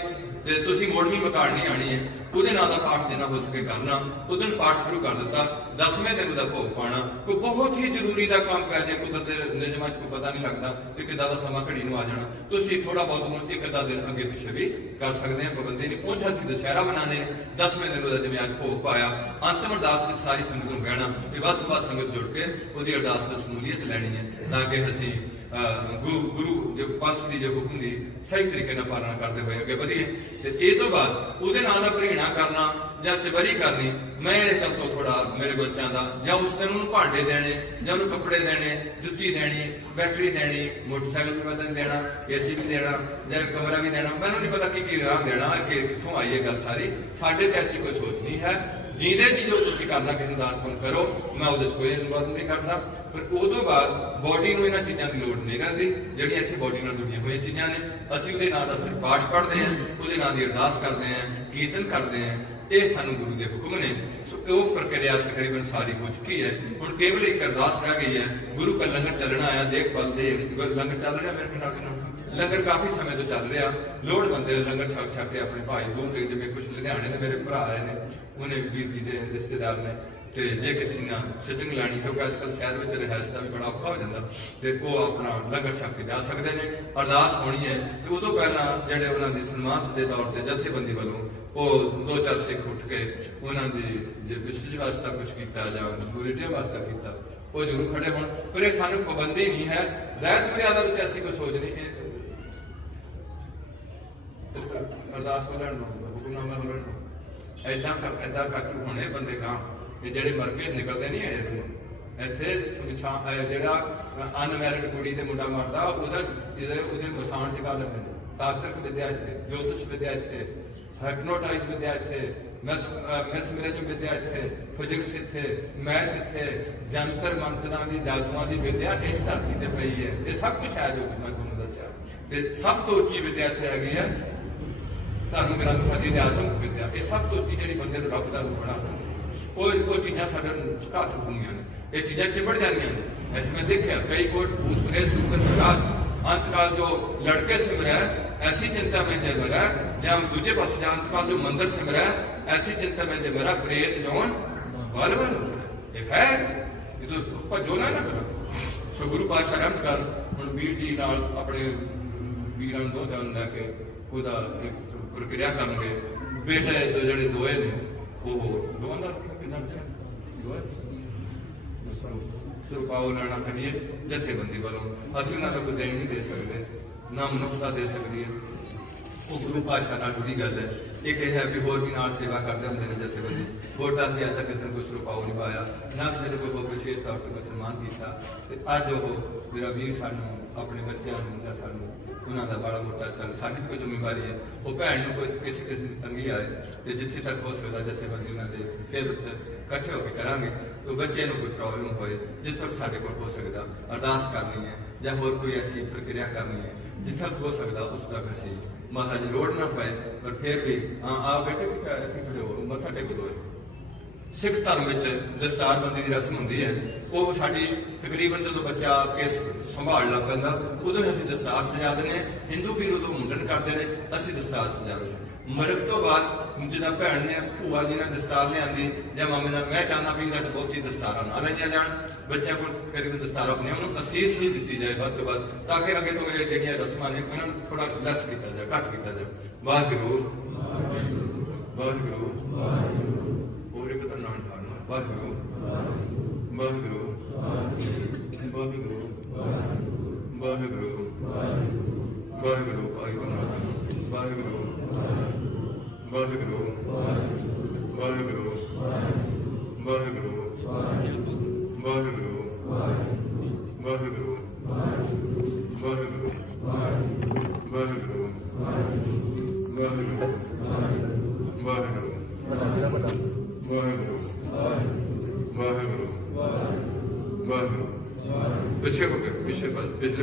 ਤੇ ਤੁਸੀਂ ਮੋੜਵੀਂ ਮਕਾਨ ਨਹੀਂ ਆਣੀ ਹੈ, ਉਹਦੇ ਨਾਂ ਦਾ ਪਾਠ ਦੇਣਾ ਹੋ ਸਕੇ ਕਰਨਾ। ਉਹਦੇ ਨੂੰ ਪਾਠ ਸ਼ੁਰੂ ਕਰ ਦਿੱਤਾ, 10ਵੇਂ ਦਿਨ ਦਾ ਭੋਗ ਪਾਣਾ। ਕੋਈ ਬਹੁਤ ਹੀ ਜ਼ਰੂਰੀ ਦਾ ਕੰਮ ਪੈ ਜਾਏ, ਕੁਦਰਤ ਦੇ ਨਿਯਮਾਂ 'ਚ ਕੋਈ ਪਤਾ ਨਹੀਂ ਲੱਗਦਾ ਕਿ ਕਿੱਦਾਂ ਦਾ ਸਮਾਂ ਘੜੀ ਨੂੰ ਆ ਜਾਣਾ, ਤੁਸੀਂ ਥੋੜਾ ਬਹੁਤ ਨੂੰ ਇੱਕ ਅੱਧਾ ਦਿਨ ਅੱਗੇ ਪਿੱਛੇ ਵੀ ਕਰ ਸਕਦੇ ਹਾਂ। ਪਾਬੰਦੀ ਨਹੀਂ। ਪਹੁੰਚਾ ਸੀ ਦੁਸਹਿਰਾ ਮਨਾਣੇ, 10ਵੇਂ ਦਿਨ ਉਹਦਾ ਜਿਵੇਂ ਅੱਜ ਭੋਗ ਪਾਇਆ, ਅੰਤਮ ਅਰਦਾਸ ਵਿੱਚ ਸਾਰੀ ਸੰਗਤ ਨੂੰ ਕਹਿਣਾ ਕਿ ਵੱਧ ਤੋਂ ਵੱਧ ਸੰਗਤ ਜੁੜ ਕੇ ਉਹਦੀ ਅਰਦਾਸ ਦੀ ਸ਼ਮੂਲੀਅਤ ਲੈਣੀ ਹੈ, ਤਾਂ ਕਿ ਅਸੀਂ ਗੁਰੂ ਦੇ ਪੰਥ ਦੀ ਜੋ ਹੁਕਮ ਦੀ ਸਹੀ ਤਰੀਕੇ ਨਾਲ ਪਾਲਣਾ ਕਰਦੇ ਹੋਏ ਅੱਗੇ ਵਧੀਏ। ਤੇ ਇਹ ਤੋਂ ਬਾਅਦ ਉਹਦੇ ਨਾਂ ਦਾ ਭਰੀਣਾ ਕਰਨਾ ਜਾਂ ਚਵਰੀ ਕਰਨੀ, ਮੈਂ ਇਹ ਚੱਲ ਤੋਂ ਥੋੜਾ ਮੇਰੇ ਬੱਚਿਆਂ ਦਾ, ਜਾਂ ਉਸ ਦਿਨ ਉਹਨੂੰ ਭਾਂਡੇ ਦੇਣੇ, ਜਾਂ ਉਹਨੂੰ ਕੱਪੜੇ ਦੇਣੇ, ਜੁੱਤੀ ਦੇਣੀ, ਬੈਟਰੀ ਦੇਣੀ, ਮੋਟਰਸਾਈਕਲ ਵੀ ਬਦਲ ਦੇਣਾ, ਏਸੀ ਵੀ ਦੇਣਾ, ਜਾਂ ਕਮਰਾ ਵੀ ਦੇਣਾ। ਮੈਨੂੰ ਨਹੀਂ ਪਤਾ ਕੀ ਰਾਹ ਦੇਣਾ, ਕਿ ਕਿੱਥੋਂ ਆਈ ਇਹ ਗੱਲ ਸਾਰੀ। ਸਾਡੇ ਤੇ ਐਸੀ ਕੋਈ ਸੋਚ ਨਹੀਂ ਹੈ। ਜਿਹਦੇ ਜੀ ਜੋ ਤੁਸੀਂ ਕਰਨਾ ਕਿਸੇ ਨੂੰ ਦਾਨ ਪੁੰਨ ਕਰੋ, ਮੈਂ ਉਹਦੇ 'ਚ ਕੋਈ ਅਨੁਵਾਦ ਨਹੀਂ ਕਰਦਾ। ਪਰ ਉਹ ਤੋਂ ਬਾਅਦ ਬੋਡੀ ਨੂੰ ਇਹਨਾਂ ਚੀਜ਼ਾਂ ਦੀ ਲੋੜ ਨਹੀਂ ਰਹਿੰਦੀ ਜਿਹੜੀਆਂ ਇੱਥੇ ਬੋਡੀ ਨਾਲ ਜੁੜੀਆਂ ਹੋਈਆਂ ਚੀਜ਼ਾਂ ਨੇ। ਅਸੀਂ ਉਹਦੇ ਨਾਂ ਦਾ ਸਿਰਫ ਪਾਠ ਪੜ੍ਹਦੇ ਹਾਂ, ਉਹਦੇ ਨਾਂ ਦੀ ਅਰਦਾਸ ਕਰਦੇ ਹਾਂ, ਕੀਰਤਨ ਕਰਦੇ ਹਾਂ। ਇਹ ਸਾਨੂੰ ਗੁਰੂ ਦੇ ਹੁਕਮ ਨੇ। ਸੋ ਉਹ ਪ੍ਰਕਿਰਿਆ ਤਕਰੀਬਨ ਸਾਰੀ ਹੋ ਚੁੱਕੀ ਹੈ। ਹੁਣ ਕੇਵਲ ਇੱਕ ਅਰਦਾਸ ਰਹਿ ਗਈ ਹੈ। ਗੁਰੂ ਦਾ ਲੰਗਰ ਚੱਲਣਾ ਆਇਆ, ਦੇਖਭਾਲ ਦੇ ਲੰਗਰ ਚੱਲ ਰਿਹਾ ਮੇਰੇ ਨਾਲ। ਲੰਗਰ ਕਾਫੀ ਸਮੇਂ ਤੋਂ ਚੱਲ ਰਿਹਾ। ਲੋੜ ਬੰਦੇ ਲੰਗਰ ਛਕ ਛਕ ਕੇ ਆਪਣੇ ਭਾਈ ਦੂਰ ਦੇ, ਜਿਵੇਂ ਕੁਝ ਲੁਧਿਆਣੇ ਦੇ ਮੇਰੇ ਭਰਾ ਆਏ ਨੇ, ਉਹਨੇ ਵੀਰ ਜੀ ਦੇ ਰਿਸ਼ਤੇਦਾਰ ਨੇ, ਤੇ ਜੇ ਕਿਸੇ ਨਾਲ ਸਿਟਿੰਗ ਲਾਣੀ, ਕਿਉਂਕਿ ਅੱਜ ਕੱਲ੍ਹ ਸ਼ਹਿਰ ਵਿੱਚ ਰਿਹਾਇਸ਼ ਦਾ ਵੀ ਬੜਾ ਔਖਾ ਹੋ ਜਾਂਦਾ, ਤੇ ਉਹ ਆਪਣਾ ਲੰਗਰ ਛਕ ਕੇ ਜਾ ਸਕਦੇ ਨੇ। ਅਰਦਾਸ ਹੋਣੀ ਹੈ ਤੇ ਉਦੋਂ ਪਹਿਲਾਂ ਜਿਹੜੇ ਉਹਨਾਂ ਦੀ ਸਨਮਾਨਤ ਦੇ ਤੌਰ ਤੇ ਜਥੇਬੰਦੀ ਵੱਲੋਂ ਉਹ 2-4 ਸਿੱਖ ਉੱਠ ਕੇ ਉਹਨਾਂ ਦੀ ਜੇ ਵਿਸ਼ੇਸ਼ ਵਾਸਤਾ ਕੁਝ ਕੀਤਾ ਜਾਂ ਗੁਰੀਟੇ ਵਾਸਤਾ ਕੀਤਾ, ਉਹ ਜ਼ਰੂਰ ਖੜੇ ਹੋਣ। ਪਰ ਇਹ ਸਾਨੂੰ ਪਾਬੰਦੀ ਨਹੀਂ ਹੈ। ਰਹਿਤ ਮਰਿਆਦਾ ਵਿੱਚ ਐਸੀ ਕੋਈ ਸੋਚ ਨਹੀਂ ਹੈ। ਅਰਦਾਸ ਹੋ ਲੈਣ ਨੂੰ, ਹੁਕਮਨਾਮਾ ਹੋ ਲੈਣ ਨੂੰ, ਏਦਾਂ ਕਰਕੇ ਹੋਣੇ ਬੰਦੇ ਕਾਂ ਇਹ ਜਿਹੜੇ ਮਰ ਕੇ ਨਿਕਲਦੇ ਨਹੀਂ ਆਏ ਇੱਥੇ। ਜਿਹੜਾ ਅਨਮੈਰਿਡ ਕੁੜੀ ਤੇ ਮੁੰਡਾ ਮਰਦਾ, ਉਹਦੇ ਮਸਾਨ ਟਿਕਾ ਲੈਂਦੇ ਨੇ। ਤਾਂਤਰਿਕ ਵਿਦਿਆ ਇੱਥੇ, ਜੋਤਿਸ਼ ਵਿਦਿਆ ਇੱਥੇ, ਹਾਈਪਨੋਟਾਈਜ਼ ਵਿਦਿਆ ਇੱਥੇ, ਮੈਸਮਰਿਜ਼ਮ ਵਿਦਿਆ ਇੱਥੇ, ਫਿਜ਼ਿਕਸ ਇੱਥੇ, ਮੈਥ ਇੱਥੇ, ਜੰਤਰ ਮੰਤਰਾਂ ਦੀ, ਜਾਦੂਆਂ ਦੀ ਵਿਦਿਆ ਇਸ ਧਰਤੀ ਤੇ ਪਈ ਹੈ। ਇਹ ਸਭ ਕੁਛ ਹੈ ਜੋ ਮੈਂ ਤੁਹਾਨੂੰ ਦੱਸਿਆ। ਤੇ ਸਭ ਤੋਂ ਉੱਚੀ ਵਿਦਿਆ ਇੱਥੇ ਹੈਗੀ ਹੈ ਧਰਮ ਗ੍ਰੰਥ ਆਦਿ ਦੇ ਆਤਮਿਕ ਵਿਦਿਆ। ਇਹ ਸਭ ਤੋਂ ਉੱਚੀ ਜਿਹੜੀ ਬੰਦੇ ਨੂੰ ਰੱਬ ਦਾ ਰੂਪ ਬਣਾਉਂਦੀ, ਉਹ ਚੀਜ਼ਾਂ ਸਾਡੇ ਘੱਟ ਹੁੰਦੀਆਂ ਨੇ। ਇਹ ਚੀਜ਼ਾਂ ਚਿਪੜ ਜਾਂਦੀਆਂ ਨੇ। ਐਸੇ ਮੈਂ ਦੇਖਿਆ ਕਈ ਕੋਟ अंतकाल जो लड़के सिमर है ऐसी चिंता में जब मरा, जब दूजे पास अंतकाल जो मंदिर सिमर है ऐसी चिंता में जब मरा, प्रेत जौन बल है जो ना करो। सो गुरु पातशाह रहमत कर हुण वीर जी नाल अपने वीरां नूं 2 दिन लैके ਉਹਦਾ ਪ੍ਰਕਿਰਿਆ ਕਰਨਗੇ। ਬੇਟੇ ਜਿਹੜੇ ਦੋਏ ਨੇ ਉਹ ਦੋਵਾਂ ਦਾ ਕਿੰਨਾ ਦੋਏ ਸੁਰਪਾਉ ਲੈਣਾ ਕਰੀਏ ਜਥੇਬੰਦੀ ਵੱਲੋਂ। ਅਸੀਂ ਉਹਨਾਂ ਦਾ ਕੋਈ ਦੇਣ ਨਹੀਂ ਦੇ ਸਕਦੇ, ਨਾ ਮਨੁੱਖਤਾ ਦੇ ਸਕਦੀ ਹੈ। ਉਹ ਗੁਰੂ ਪਾਤਸ਼ਾਹ ਨਾਲ ਜੁੜੀ ਗੱਲ ਹੈ। ਇੱਕ ਇਹ ਹੈ ਕਿ ਹੋਰ ਵੀ ਨਾਲ ਸੇਵਾ ਕਰਦੇ ਹੁੰਦੇ ਨੇ ਜਥੇਬੰਦੀ। ਹੋਰ ਤਾਂ ਅਸੀਂ ਅੱਜ ਤੱਕ ਕਿਸੇ ਨੂੰ ਕੋਈ ਸੁਰਪਾਉ ਨਹੀਂ ਪਾਇਆ, ਨਾ ਕਿਸੇ ਨੇ ਕੋਈ ਵਿਸ਼ੇਸ਼ ਤੌਰ ਤੇ ਕੋਈ ਸਨਮਾਨ ਕੀਤਾ। ਤੇ ਅੱਜ ਉਹ ਮੇਰਾ ਵੀਰ ਸਾਨੂੰ ਆਪਣੇ ਬੱਚਿਆਂ ਨੂੰ ਜਾਂ ਸਾਨੂੰ ਉਹਨਾਂ ਦਾ ਬੜਾ ਮੋਟਾ ਸਾਡੀ ਕੋਈ ਜ਼ਿੰਮੇਵਾਰੀ ਹੈ। ਉਹ ਭੈਣ ਨੂੰ ਕੋਈ ਕਿਸੇ ਕਿਸਮ ਦੀ ਤੰਗੀ ਆਏ ਤੇ ਜਿੱਥੇ ਤੱਕ ਹੋ ਸਕਦਾ ਜਥੇਬੰਦੀ ਉਹਨਾਂ ਦੇ ਫਿਰ ਇਕੱਠੇ ਹੋ ਕੇ ਕਰਾਂਗੇ। तो बच्चे को कोई प्रॉब्लम होए जिथे तक साढ़े को हो सकता अरदास करनी है या होर कोई ऐसी प्रक्रिया करनी है जिथे तक हो सकता उस तक असी महाराज लोड़ ना पाए। पर फिर भी हाँ आप बेटे इतने खड़े हो मत्था टेक दो। सिख धर्म दस्तारबंदी की रस्म होंगी है, वो साड़ी तकरीबन जो बच्चा केस संभाल लग पैंदा उदों असीं दस्तार सजा देने। हिंदू भी उदों मुंडन करते हैं, असीं दस्तार सजावे। मरक तो बाद जिदा भैन ने भूआ जी ने दस्तार लिया या मामे ने, मैं चाहना भी इन्होंने बहुती दस्तारा ना लिया जान। बच्चे को फिर दस्तार अपने उन्होंने असीस ही दी जाए वध तो वध, ताकि अगे तो जो रस्मां ने उन्होंने थोड़ा लैस किया जाए, घट किया जाए। वाहिगुरू वाहिगुरू और एक तो नाम ठाना वाहिगुरू वाहिगुरू वाहिगुरू वाहिगुरू वाहिगुरू वाहिगुरू वाहिगुरू वाहिगुरू वाहिगुरू वाहिगुरू वाहिगुरू वाहिगुरू वाहिगुरू वाहिगुरू वाहिगुरू वाहिगुरू वाहिगुरू ਵਾਹਿਗੁਰੂ ਵਾਹਿਗੁਰੂ। ਪਿੱਛੇ ਹੋ ਕੇ ਪਿਛਲੇ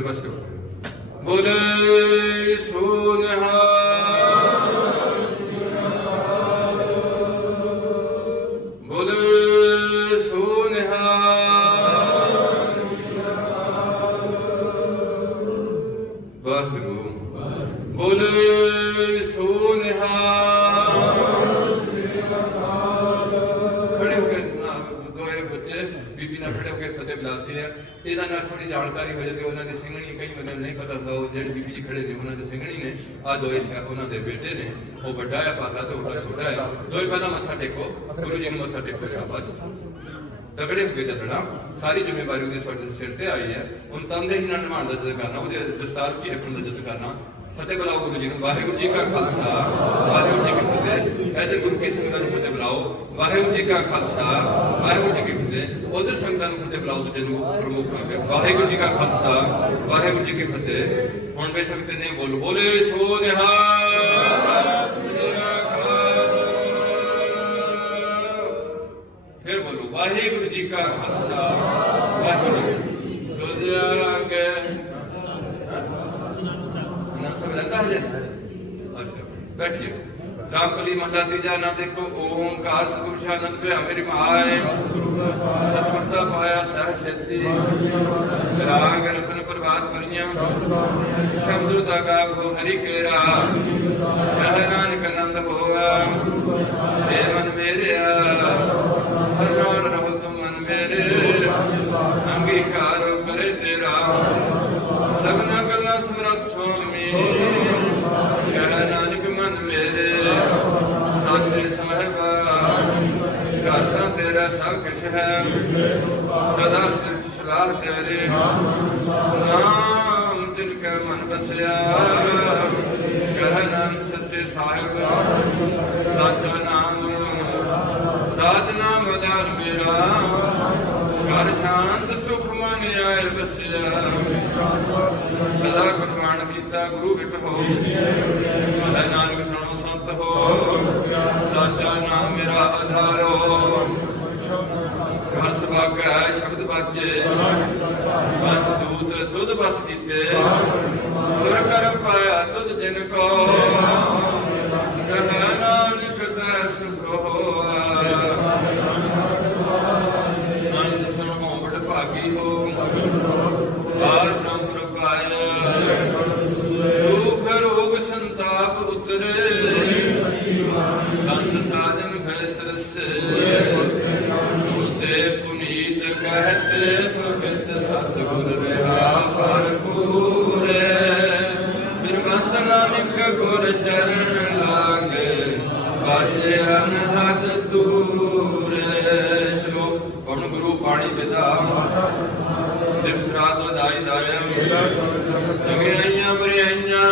ਪਾਸੇ ਹੋ ਕੇ ਬੋਲੇ ਸੋ ਨਿਹਾਲ ਬੋਲੇ ਸੋ ਨਿਹਾਲ ਵਾਹਿਗੁਰੂ ਬੋਲੇ ਸੋ ਨਿਹਾਲ। ਖੜੇ ਹੋ ਕੇ ਦੋਏ ਬੱਚੇ ਬੀਬੀ ਨਾਲ ਖੜੇ ਹੋ ਕੇ ਫਤਿਹ ਬੁਲਾਉਂਦੇ ਆ। ਇਹਦਾ ਨਾਲ ਥੋੜੀ ਜਾਣਕਾਰੀ ਹੋ ਜਾਂਦੀ। ਉਹਨਾਂ ਦੀ ਸਿੰਘਣੀ ਕਈ ਬੰਦੇ ਨੂੰ ਨਹੀਂ ਪਤਾ ਹੁੰਦਾ। ਉਹ ਜਿਹੜੇ ਬੀਬੀ ਜੀ ਖੜੇ ਨੇ ਉਹਨਾਂ ਦੇ ਸਿੰਘਣੀ ਨੇ। ਆ ਦੋਏ ਉਹਨਾਂ ਦੇ ਬੇਟੇ ਨੇ। ਉਹ ਵੱਡਾ ਹੈ ਪਾਲਾ ਤੇ ਉਹ ਛੋਟਾ ਹੈ। ਦੋਏ ਪਹਿਲਾਂ ਮੱਥਾ ਟੇਕੋ, ਗੁਰੂ ਜੀ ਨੂੰ ਮੱਥਾ ਟੇਕੋ। ਸ਼ਾਬਾਸ਼, ਤਗੜੇ ਹੋ ਕੇ ਚੱਲਣਾ। ਸਾਰੀ ਜ਼ਿੰਮੇਵਾਰੀ ਉਹਦੇ ਤੁਹਾਡੇ ਸਿਰ ਤੇ ਆਈ ਹੈ। ਹੁਣ ਤੰਦੇ ਹੀ ਨਾਲ ਨਿਭਾਉਣ ਦਾ ਜਦ ਕਰਨਾ, ਉਹਦੇ ਦਸਤਾਰ ਕੀ ਰੱਖਣ ਦਾ ਜਦ ਕਰਨਾ। ਫਤਿਹ ਬੁਲਾਓ ਗੁਰੂ ਜੀ ਨੂੰ। ਵਾਹਿਗੁਰੂ ਜੀ ਕਾ ਖਾਲਸਾ ਵਾਹਿਗੁਰੂ ਜੀ ਕੀ ਫਤਿਹ। ਇੱਧਰ ਗੁਰੂ ਕੀ ਸੰਗਤਾਂ ਨੂੰ ਫਤਿਹ ਬੁਲਾਓ। ਵਾਹਿਗੁਰੂ ਜੀ ਕਾ ਖਾਲਸਾ ਵਾਹਿਗੁਰੂ ਜੀ ਕੀ ਫਤਿਹ। ਉਧਰ ਸੰਗਤਾਂ ਨੂੰ ਫਤਿਹ ਬੁਲਾਓ ਦੂਜੇ ਨੂੰ ਪ੍ਰਮੁੱਖ ਕਰਕੇ। ਵਾਹਿਗੁਰੂ ਜੀ ਕਾ ਖਾਲਸਾ ਵਾਹਿਗੁਰੂ ਜੀ ਕੀ ਫਤਿਹ। ਹੁਣ ਬੇਸ਼ੱਕ ਤੇ ਨੇ ਬੋਲੋ ਬੋਲੇ ਸੋ ਨਿਹਾਲ। ਫਿਰ ਬੋਲੋ ਵਾਹਿਗੁਰੂ ਜੀ ਕਾ ਖਾਲਸਾ ਵਾਹਿਗੁਰੂ ਜੀ। ਦੁਜਿਆਂਗੇ बैठिए। रामकली महला तीजा ना देखो ओंकार सतगुरु शानंद भया मेरी माए सतगुरता पाया सह सिद्धि राग रतन प्रभात करिया शब्द दा गावो हरि केरा कह नानक आनंद होआ हे मन मेरे हर नाम रहो तुम मन मेरे अंगीकार करे तेरा सबना गल्ला समरथ स्वामी कह नानक मन मेरे साचे साहिबा करता तेरा सब कुछ है सदा सिर्फ सलाह तेरे नाम तिनका मन बसया कह नानक सच्चे साहिब साचा नाम साधना मदार मेरा घर शांत सुख मन आए बसया सदा गुरबाण कीता गुरु बिट हो नानक सुनो संत हो साचा नाम मेरा आधारो घस बागा शब्द बाजे पंच दूत दुध बस कीते तुर कर पाया तुझ जिन को कह नानक तै सुख होआ आनंद सुनो बड़ भागी हो बाल ब्रह्म पाया दुख रोग संताप उतरे संत साधन भय सरसे सुनते पुनीत कहते पवित्र सतगुर रहा भरपूरे बिरमत नानक गुर चरण लागे बाजे अनहद तूरे। श्लोक पवन गुरु पाणी पिता दिवस रात दाई दाया जगियाइया मरियाइया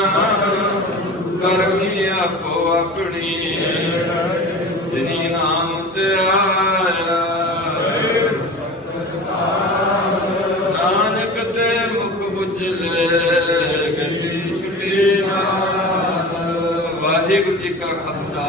करमी आपो अपनी जिनी नाम ते आया नानक ते मुख उजले गति छुटी नाथ। वाहिगुरू जी का खालसा